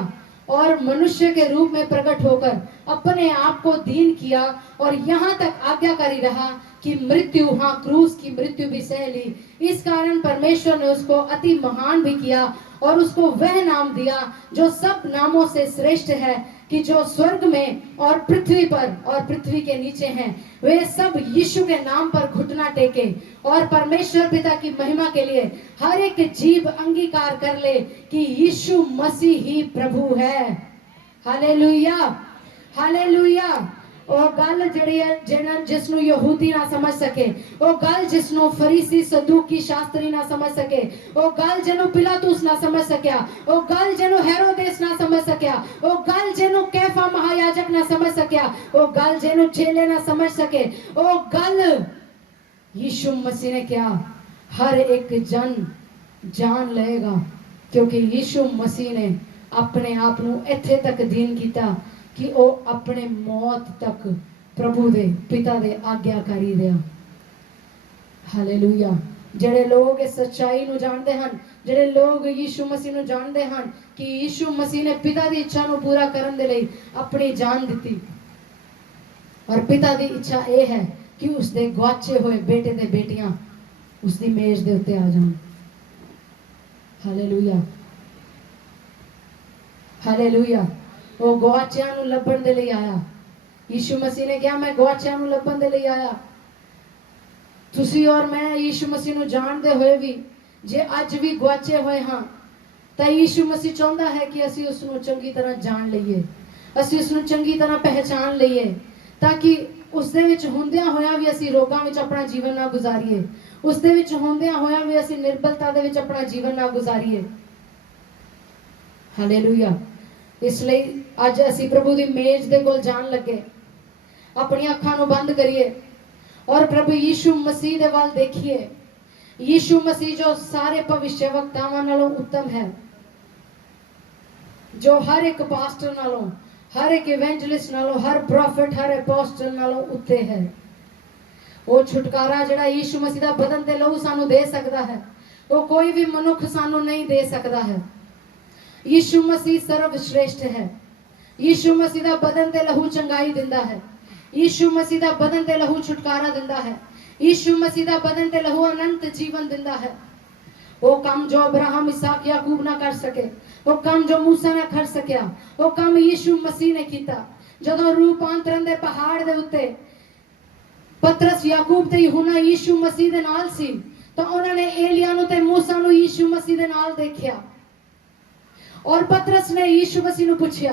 और मनुष्य के रूप में प्रकट होकर अपने आप को दीन किया और यहाँ तक आज्ञाकारी रहा कि मृत्यु, हाँ क्रूस की मृत्यु भी सह ली। इस कारण परमेश्वर ने उसको अति महान भी किया और उसको वह नाम दिया जो सब नामों से श्रेष्ठ है, कि जो स्वर्ग में और पृथ्वी पर और पृथ्वी के नीचे हैं वे सब यीशु के नाम पर घुटना टेके और परमेश्वर पिता की महिमा के लिए हर एक जीव अंगीकार कर ले कि यीशु मसीह ही प्रभु है। Hallelujah, hallelujah. ਉਹ ਗੱਲ ਜਿਹੜੀ ਹੈ ਜਿਹਨਾਂ ਜਿਸ ਨੂੰ ਯਹੂਦੀ ਨਾ ਸਮਝ ਸਕੇ, ਉਹ ਗੱਲ ਜਿਸ ਨੂੰ ਫਰੀਸੀ ਸਦੂਕੀ ਸ਼ਾਸਤਰੀ ਨਾ ਸਮਝ ਸਕੇ, ਉਹ ਗੱਲ ਜਿਹਨੂੰ ਪਿਲਾਤੂਸ ਨਾ ਸਮਝ ਸਕਿਆ, ਉਹ ਗੱਲ ਜਿਹਨੂੰ ਹੈਰੋਦੇਸ ਨਾ ਸਮਝ ਸਕਿਆ, ਉਹ ਗੱਲ ਜਿਹਨੂੰ कैफा महायाजक ना समझ सकिया, वो गल जेनु चेले ना समझ सके, वो गल यीशु मसीह ने क्या हर एक जन जान लेगा, क्योंकि यीशु मसीह ने अपने आप को इत्थे तक दीन किया कि वो अपने मौत तक प्रभु दे पिता दे आज्ञाकारी रहा। हालेलुया। ਜਿਹੜੇ ਲੋग इस सच्चाई ਨੂੰ जानते हैं, ਜਿਹੜੇ लोग यीशु मसीह ਨੂੰ जानते हैं कि यीशु मसीह ने पिता की इच्छा ਨੂੰ पूरा ਕਰਨ ਦੇ ਲਈ अपनी जान दी और पिता की इच्छा ये है कि उसके गुआचे हुए बेटे ते बेटियां उसकी मेज के उत्ते आ जान। Hallelujah, hallelujah. वो गुआचियां ਨੂੰ ਲੱਭਣ ਦੇ ਲਈ आया। यीशु मसीह ने कहा मैं गुआचियां ਨੂੰ ਲੱਭਣ ਦੇ ਲਈ आया। तुसी और मैं यीशु मसीह ਨੂੰ ਜਾਣਦੇ ਹੋਏ ਵੀ ਜੇ ਅੱਜ ਵੀ ਗੁਆਚੇ ਹੋਏ ਹਾਂ ਤਾਂ यीशु मसीह ਚਾਹੁੰਦਾ ਹੈ ਕਿ ਅਸੀਂ ਉਸ ਨੂੰ ਚੰਗੀ ਤਰ੍ਹਾਂ ਜਾਣ ਲਈਏ, ਅਸੀਂ ਉਸ ਨੂੰ ਚੰਗੀ ਤਰ੍ਹਾਂ ਪਹਿਚਾਨ ਲਈਏ, ਤਾਂ ਕਿ ਉਸ ਦੇ ਵਿੱਚ ਹੁੰਦਿਆਂ ਹੋਇਆਂ ਵੀ ਅਸੀਂ ਰੋਗਾਂ ਵਿੱਚ ਆਪਣਾ ਜੀਵਨ ਨਾ ਗੁਜ਼ਾਰੀਏ, ਉਸ ਦੇ ਵਿੱਚ ਹੁੰਦਿਆਂ ਹੋਇਆਂ ਵੀ ਅਸੀਂ ਨਿਰਬਲਤਾ ਦੇ ਵਿੱਚ ਆਪਣਾ ਜੀਵਨ ਨਾ ਗੁਜ਼ਾਰੀਏ। ਹਾਲੇਲੂਇਆ। ਇਸ ਲਈ ਅੱਜ ਅਸੀਂ ਪ੍ਰਭੂ ਦੀ ਮੇਜ਼ ਦੇ ਕੋਲ ਜਾਣ ਲੱਗੇ, ਆਪਣੀਆਂ ਅੱਖਾਂ ਨੂੰ ਬੰਦ ਕਰੀਏ और प्रभु यीशु मसीह दे वाल देखिए। यीशु मसीह जो सारे भविष्यवक्तावां नालों उत्तम है, जो हर एक पास्टर नालों, हर एक इवेंजलिस्ट नालों, हर प्रॉफिट, हर अपोस्टल नालों उत्ते है। वो छुटकारा जिहड़ा यीशु मसीह दा बदन ते लहू सानू दे सकदा है, वो कोई भी मनुख सानू नहीं दे सकदा है। यीशु मसीह सर्वश्रेष्ठ है। यीशु मसीह दा बदन ते लहू चंगाई दिंदा है। यीशु मसीह दा बदन ते लहू छुटकारा दिंदा है। यीशु मसीह दा बदन ते लहू अनंत जीवन दिंदा है। वो काम जो अब्राहम, इसहाक, याकूब ना कर सके, वो काम जो मूसा ने कर सकिया वो काम यीशु मसीह ने किया। जदों रूपांतरण दे पहाड़ दे उत्ते पतरस याकूब ते यूहन्ना यीशु मसीह दे नाल सी तो उन्होंने एलिया नु ते मूसा नु यीशु मसीह दे नाल देखिया। और पतरस ने यीशु मसीह नु पूछया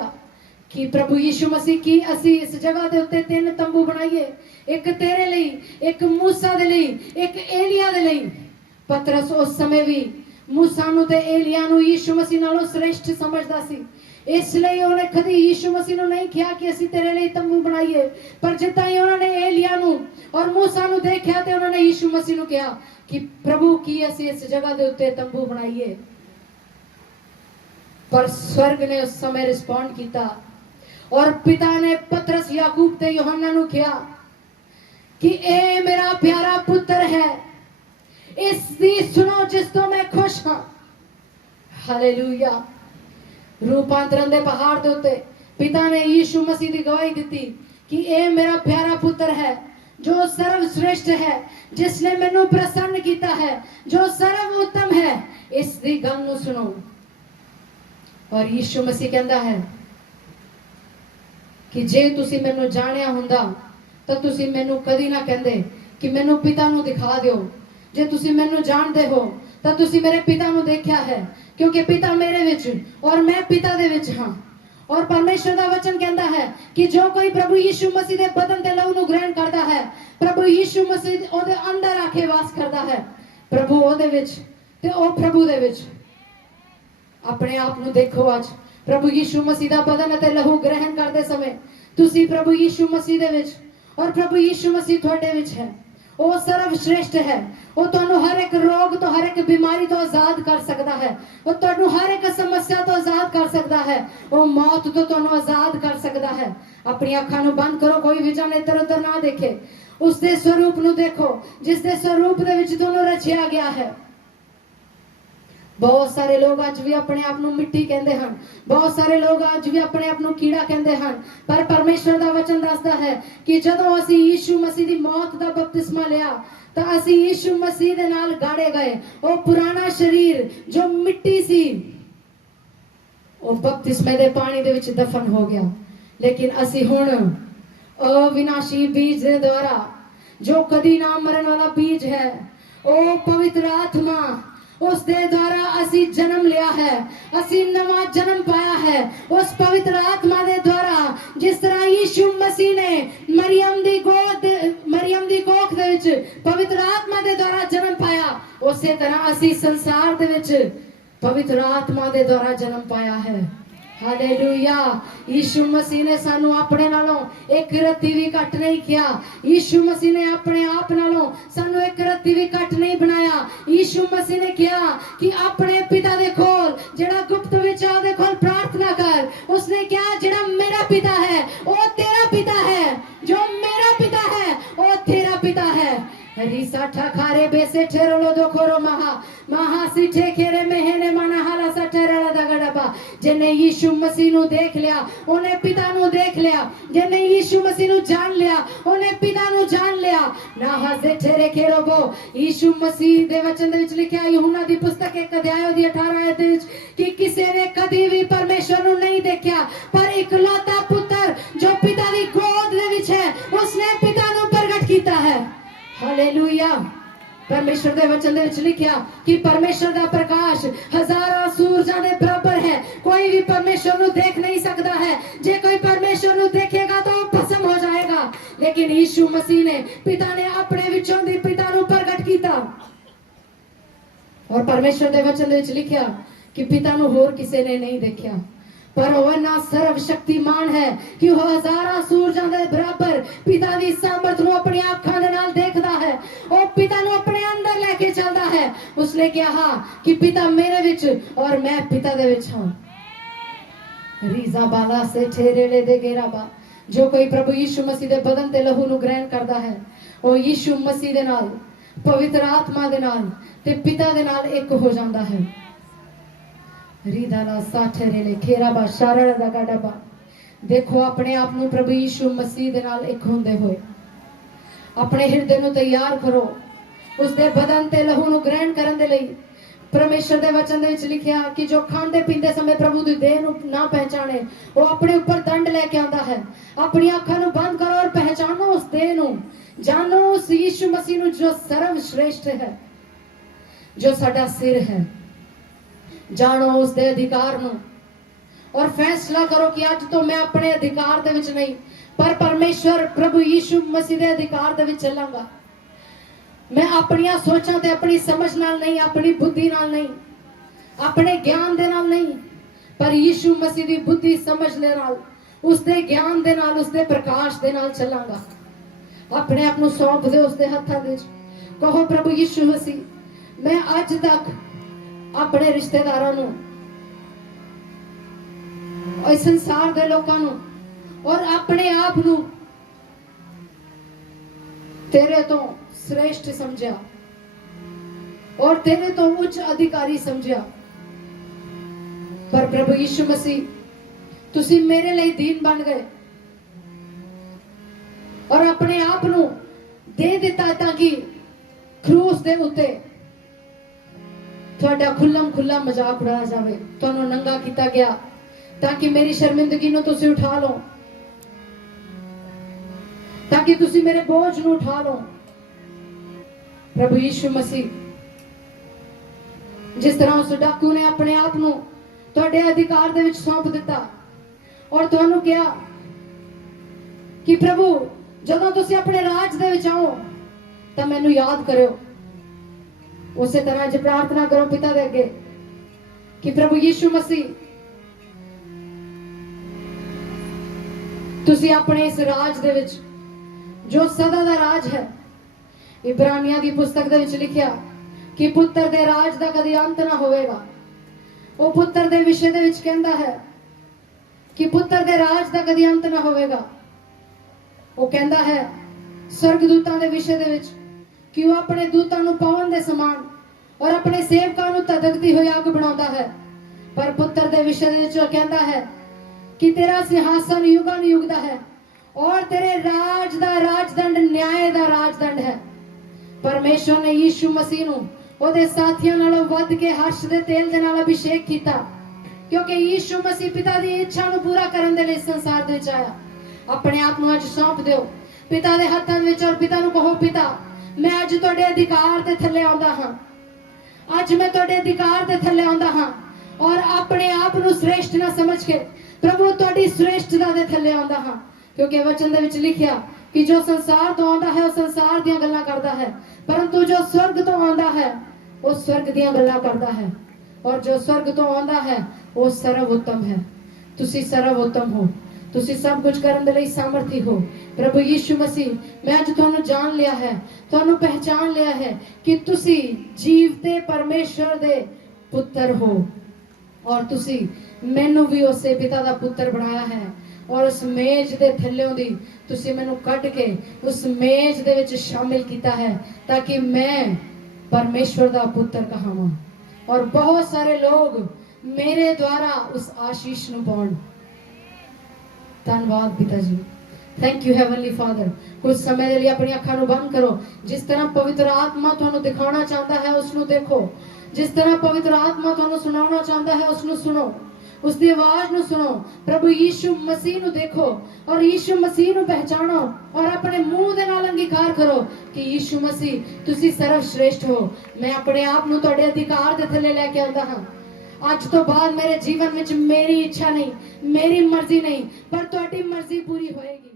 कि प्रभु यीशु मसीह की असी इस जगह दे उत्ते 3 तंबू बनाइए, एक तेरे लिए, एक मूसा दे लिए, एक एलिया दे लिए। पतरस उस समय भी मूसा नु ते एलिया नु यीशु मसीह नालों श्रेष्ठ समझदा सी, इसलिए उन्हें कभी यीशु मसीह नु नहीं किया कि असी तेरे लिए तंबू बनाइए। पर जितना ही उन्होंने एलिया नु और मूसा नु देखा ते उन्होंने यीशु मसीह नु कहा कि प्रभु की असी इस जगह दे उत्ते तंबू बनाइए। पर स्वर्ग ने उस समय रिस्पॉन्ड किया और पिता ने पतरस याकूब ते यूहन्ना नु कहा कि ए मेरा प्यारा पुत्र है, इसकी सुनो जिस तो मैं खुश हाँ। हालेलुया। रूपांतरण दे पहाड़ दे उत्ते पिता ने यीशु मसीह की गवाही दी कि ए मेरा प्यारा पुत्र है जो सर्वश्रेष्ठ है, जिसने मैनू प्रसन्न किया है, जो सर्व उत्तम है, इसकी गल नू सुनो। और यीशु मसीह कहता है कि जे तुसी मैनू जानिया हुंदा तो तुसी मैनू कदी ना कहंदे कि मैनू पिता नू दिखा दियो। जे तुसी मैनू जानदे हो तो तुसी मेरे पिता नू देखा है, क्योंकि पिता मेरे विच और मैं पिता दे विच हां। और परमेश्वर दा वचन कहता है कि जो कोई प्रभु यीशु मसीह दे बदन ते लहू नू ग्रहण करता है, प्रभु यीशु मसीह ओदे अंदर आके वास करता है, प्रभु ओदे विच ते ओ प्रभु दे विच। अपने आप नू देखो, आज प्रभु यीशु मसीह दा बदन ते लहू ग्रहण करते समय तुसी प्रभु यीशु मसीह दे विच और प्रभु यीशु मसीह तुहाडे विच है। वो सर्वश्रेष्ठ है, वो तुहानू हर एक रोग तो हर एक बीमारी तो आजाद कर सकता है, वो तुहानू हर एक समस्या तो आजाद कर सकता है, वो मौत तो तुहानू आजाद कर सकता है। अपनी अखां नू बंद करो, कोई विजन इधर उधर ना देखे, उसके स्वरूप नू देखो जिसके स्वरूप दे विच तुहानू रचिया गया है। बहुत सारे लोग आज भी अपने आप को मिट्टी कहते हैं, बहुत सारे लोग आज भी अपने आप को कीड़ा कहते हैं, पर परमेश्वर का वचन दसदा है कि जदों असी यीशु मसीह की मौत का बपतिस्मा लिया तो असी यीशु मसीह दे नाल गाड़े गए। वो पुराना शरीर जो मिट्टी सी वो बपतिस्मे दे पानी दे विच दफन हो गया, लेकिन असी हुण अविनाशी बीज दे द्वारा जो कदी ना मरन वाला बीज है, वो पवित्र आत्मा उसके द्वारा असी जन्म लिया है, असी नवा जन्म पाया है उस पवित्र आत्मा के द्वारा। जिस तरह यीशु मसीह ने मरियम दी कोख दे विच पवित्र आत्मा के द्वारा जन्म पाया, उसी तरह असी संसार दे विच पवित्र आत्मा के द्वारा जन्म पाया है। हालेलुया। यीशु मसीह ने सानू अपने नालों एक रत्ती भी घट नहीं किया। यीशु मसीह ने अपने आप नालों सानू एक रत्ती भी घट नहीं बनाया। यीशु मसीह ने कहा कि अपने पिता दे कोल जेड़ा गुप्त विच ओदे कोल प्रार्थना कर। उसने कहा जेड़ा मेरा पिता है वो तेरा पिता है, जो मेरा पिता है वो तेरा पिता है। रिसा ठखारे बेसे ठेरोलो दोखोरो महा सीठे खेरे मेहने मनाहाला सा ठेरला दगड़बा। जिन्हें यीशु मसीह नु देख लिया उन्हें पिता नु देख लिया, जिन्हें यीशु मसीह नु जान लिया उन्हें पिता नु जान लिया। ना हसे ठेरे खेरोबो यीशु मसीह दे वचन दे विच लिखिया यूहन्ना दी पुस्तक 1 अध्याय दी 18 आयत विच कि किसी ने कभी भी परमेश्वर नु नहीं देखा, पर इकलौता पुत्र जो पिता दी गोद दे विच है उसने पिता नु प्रगट कीता है। हालेलुया। परमेश्वर दे वचन दे विच लिखिया कि परमेश्वर दा प्रकाश हजारों सूरजां दे बराबर है। कोई भी परमेश्वर नु देख नहीं सकता है। जे कोई परमेश्वर नु देखेगा तो वो भस्म हो जाएगा, लेकिन यीशु मसीह ने पिता ने अपने विचों दी पिता नु प्रगट कीता। और परमेश्वर दे वचन दे विच लिखिया कि पिता नु होर किसी ने नहीं देखा, पर वह ना सर्वशक्तिमान है कि वह हजारों सूरजां दे बराबर पिता दी सामर्थ नु अपनी आंखां दे नाल देखदा है और पिता नु अपने अंदर लेके चलदा है। उसने कहा कि पिता मेरे विच और मैं पिता दे विच हां। रीजा बाला से ठेरेले दे गेराबा। जो कोई प्रभु यीशु मसीह दे बदन ते लहू नु ग्रहण करदा है वो यीशु मसीह दे नाल पवित्र आत्मा दे नाल ते पिता दे नाल एक हो जांदा है। देखो अपने आप ਨੂੰ प्रभु यीशु मसीह ਦੇ ਨਾਲ ਇੱਕ ਹੁੰਦੇ ਹੋਏ ਆਪਣੇ ਹਿਰਦੇ ਨੂੰ ਤਿਆਰ ਕਰੋ ਉਸ ਦੇ ਬਦਨ ਤੇ ਲਹੂ ਨੂੰ ਗ੍ਰਹਿਣ ਕਰਨ ਦੇ ਲਈ। परमेश्वर दे वचन दे विच लिखिया कि जो खांदे पींदे समय प्रभु दी देह नूं ना पहचाने वो अपने ऊपर दंड लेके आंदा है। अपनी अखां नूं बंद करो और पहचानो उस देह नूं, जानो उस यीशु मसीह नूं जो सर्वश्रेष्ठ है, जो साडा सिर है। जानो उस दे अधिकार नूं और फैसला करो कि अज तो मैं अपने अधिकार दे विच नहीं पर परमेश्वर प्रभु यीशु मसीह दे अधिकार दे विच चलांगा। मैं अपनी सोचां ते अपनी समझ नाल नहीं, अपनी बुद्धि नाल नहीं, अपने ज्ञान दे नाल नहीं, पर यीशु मसीह दी बुद्धि समझ दे नाल, उसदे ज्ञान दे नाल, उसदे प्रकाश दे नाल चलांगा। अपने आप नूं सौंप दे उसदे हत्थां दे। कहो प्रभु यीशु मसीह मैं अज तक अपने रिश्तेदारां नूं और संसार दे लोकां नूं और अपने आप नूं तेरे तो श्रेष्ठ समझा और तेरे तो उच्च अधिकारी समझा, पर प्रभु यीशु मसीह तुसी मेरे लिए दीन बन गए और अपने आप नूं दे दिता ताकि क्रूस दे उत्ते तुहाडा खुल्लम खुल्ला मजाक उड़ाया जावे। तुहानूं नंगा किया गया ताकि मेरी शर्मिंदगी नूं तुसी उठा लो, ताकि तुसी मेरे बोझ नूं उठा लो। प्रभु यीशु मसीह जिस तरह उस डाकू ने अपने आप नूं तुहाडे अधिकार दे विच सौंप दिता और तुहानूं कहा कि प्रभु जदों तुसी अपने राज दे विच आओ तां मैनूं याद करियो। उसे तरह जो प्रार्थना करो पिता दे अगे कि प्रभु यीशु मसीह तुसी अपने इस राज दे विच जो सदा दा राज है, इब्रानियां दी पुस्तक दे विच लिखिया कि पुत्र दे राज दा कदी अंत ना होवेगा। वो पुत्र दे विषय दे विच कहंदा है कि पुत्र दे राज दा कदी अंत ना होवेगा। वो कहंदा है स्वर्गदूतां दे विषय दे विच कि वो अपने दूतां नूं पवन दे समान और अपने सेवकां नूं धधकदी होई अग बनाउंदा है। पर पुत्र दे विषय दे विच कहंदा है कि तेरा सिंहासन युगां युग दा है और तेरे राज दा राजदंड न्याय दा राजदंड है। परमेश्वर ने यीशु मसीह नूं ओदे साथियां नालों वध के हर्ष दे तेल दे नाल अभिषेक कीता, क्योंकि यीशु मसीह पिता दी इच्छा नूं पूरा करन दे लई संसार दे विच आया। अपने आप नूं अज सौंप दिओ पिता दे हत्थां विच और पिता नूं कहो पिता मैं अज तुहाडे अधिकार दे थल्ले आउंदा हां, अज मैं तुहाडे अधिकार दे थल्ले आउंदा हां और अपने आप नूं श्रेष्ठ ना समझ के प्रभु तुहाडी श्रेष्ठता दे थल्ले आउंदा हां। क्योंकि वचन दे विच लिखिया कि जो संसार तो आउंदा है वो संसार दियां गल्लां करदा है, परंतु जो स्वर्ग तो आउंदा है वो स्वर्ग दियां गल्लां करदा है, और जो स्वर्ग तो आउंदा है वो सर्वोत्तम है। तुसी सर्वोत्तम हो, तुसी सब कुछ करन दे लई सामर्थी हो। प्रभु यीशु मसीह मैं अज तुहानूं जान लिया है, तुहानूं पहचान लिया है कि तुसी जीवते परमेश्वर दे पुत्र हो और तुसी मैनू भी उसे पिता दा पुत्र बनाया है। और उस मेज दे थल्लों दी तुसी मैनू कट के उस मेज दे विच शामिल किया है ताकि मैं परमेश्वर दा पुत्र कहावां और बहुत सारे लोग मेरे द्वारा उस आशीष नूं पाउण। धन्यवाद पिता जी, थैंक यू हेवनली फादर। कुछ समय के लिए अपनी अखां नूं बंद करो। जिस तरह पवित्र आत्मा तुहानूं दिखाना चाहता है उसनूं देखो, जिस तरह पवित्र आत्मा तुहानूं सुनाना चाहता है उसनूं सुनो, उसकी आवाज नूं सुनो। प्रभु यीशु मसीह नूं देखो और यीशु मसीह नूं पहचानो और अपने मुंह दे नाल अंगीकार करो कि यीशु मसीह तुसी सर्वश्रेष्ठ हो। मैं अपने आप नूं तुहाडे अधिकार दे थल्ले लैके आंदा हां। आज तो बाद मेरे जीवन में मेरी इच्छा नहीं, मेरी मर्जी नहीं, पर तुहाडी मर्जी पूरी होएगी।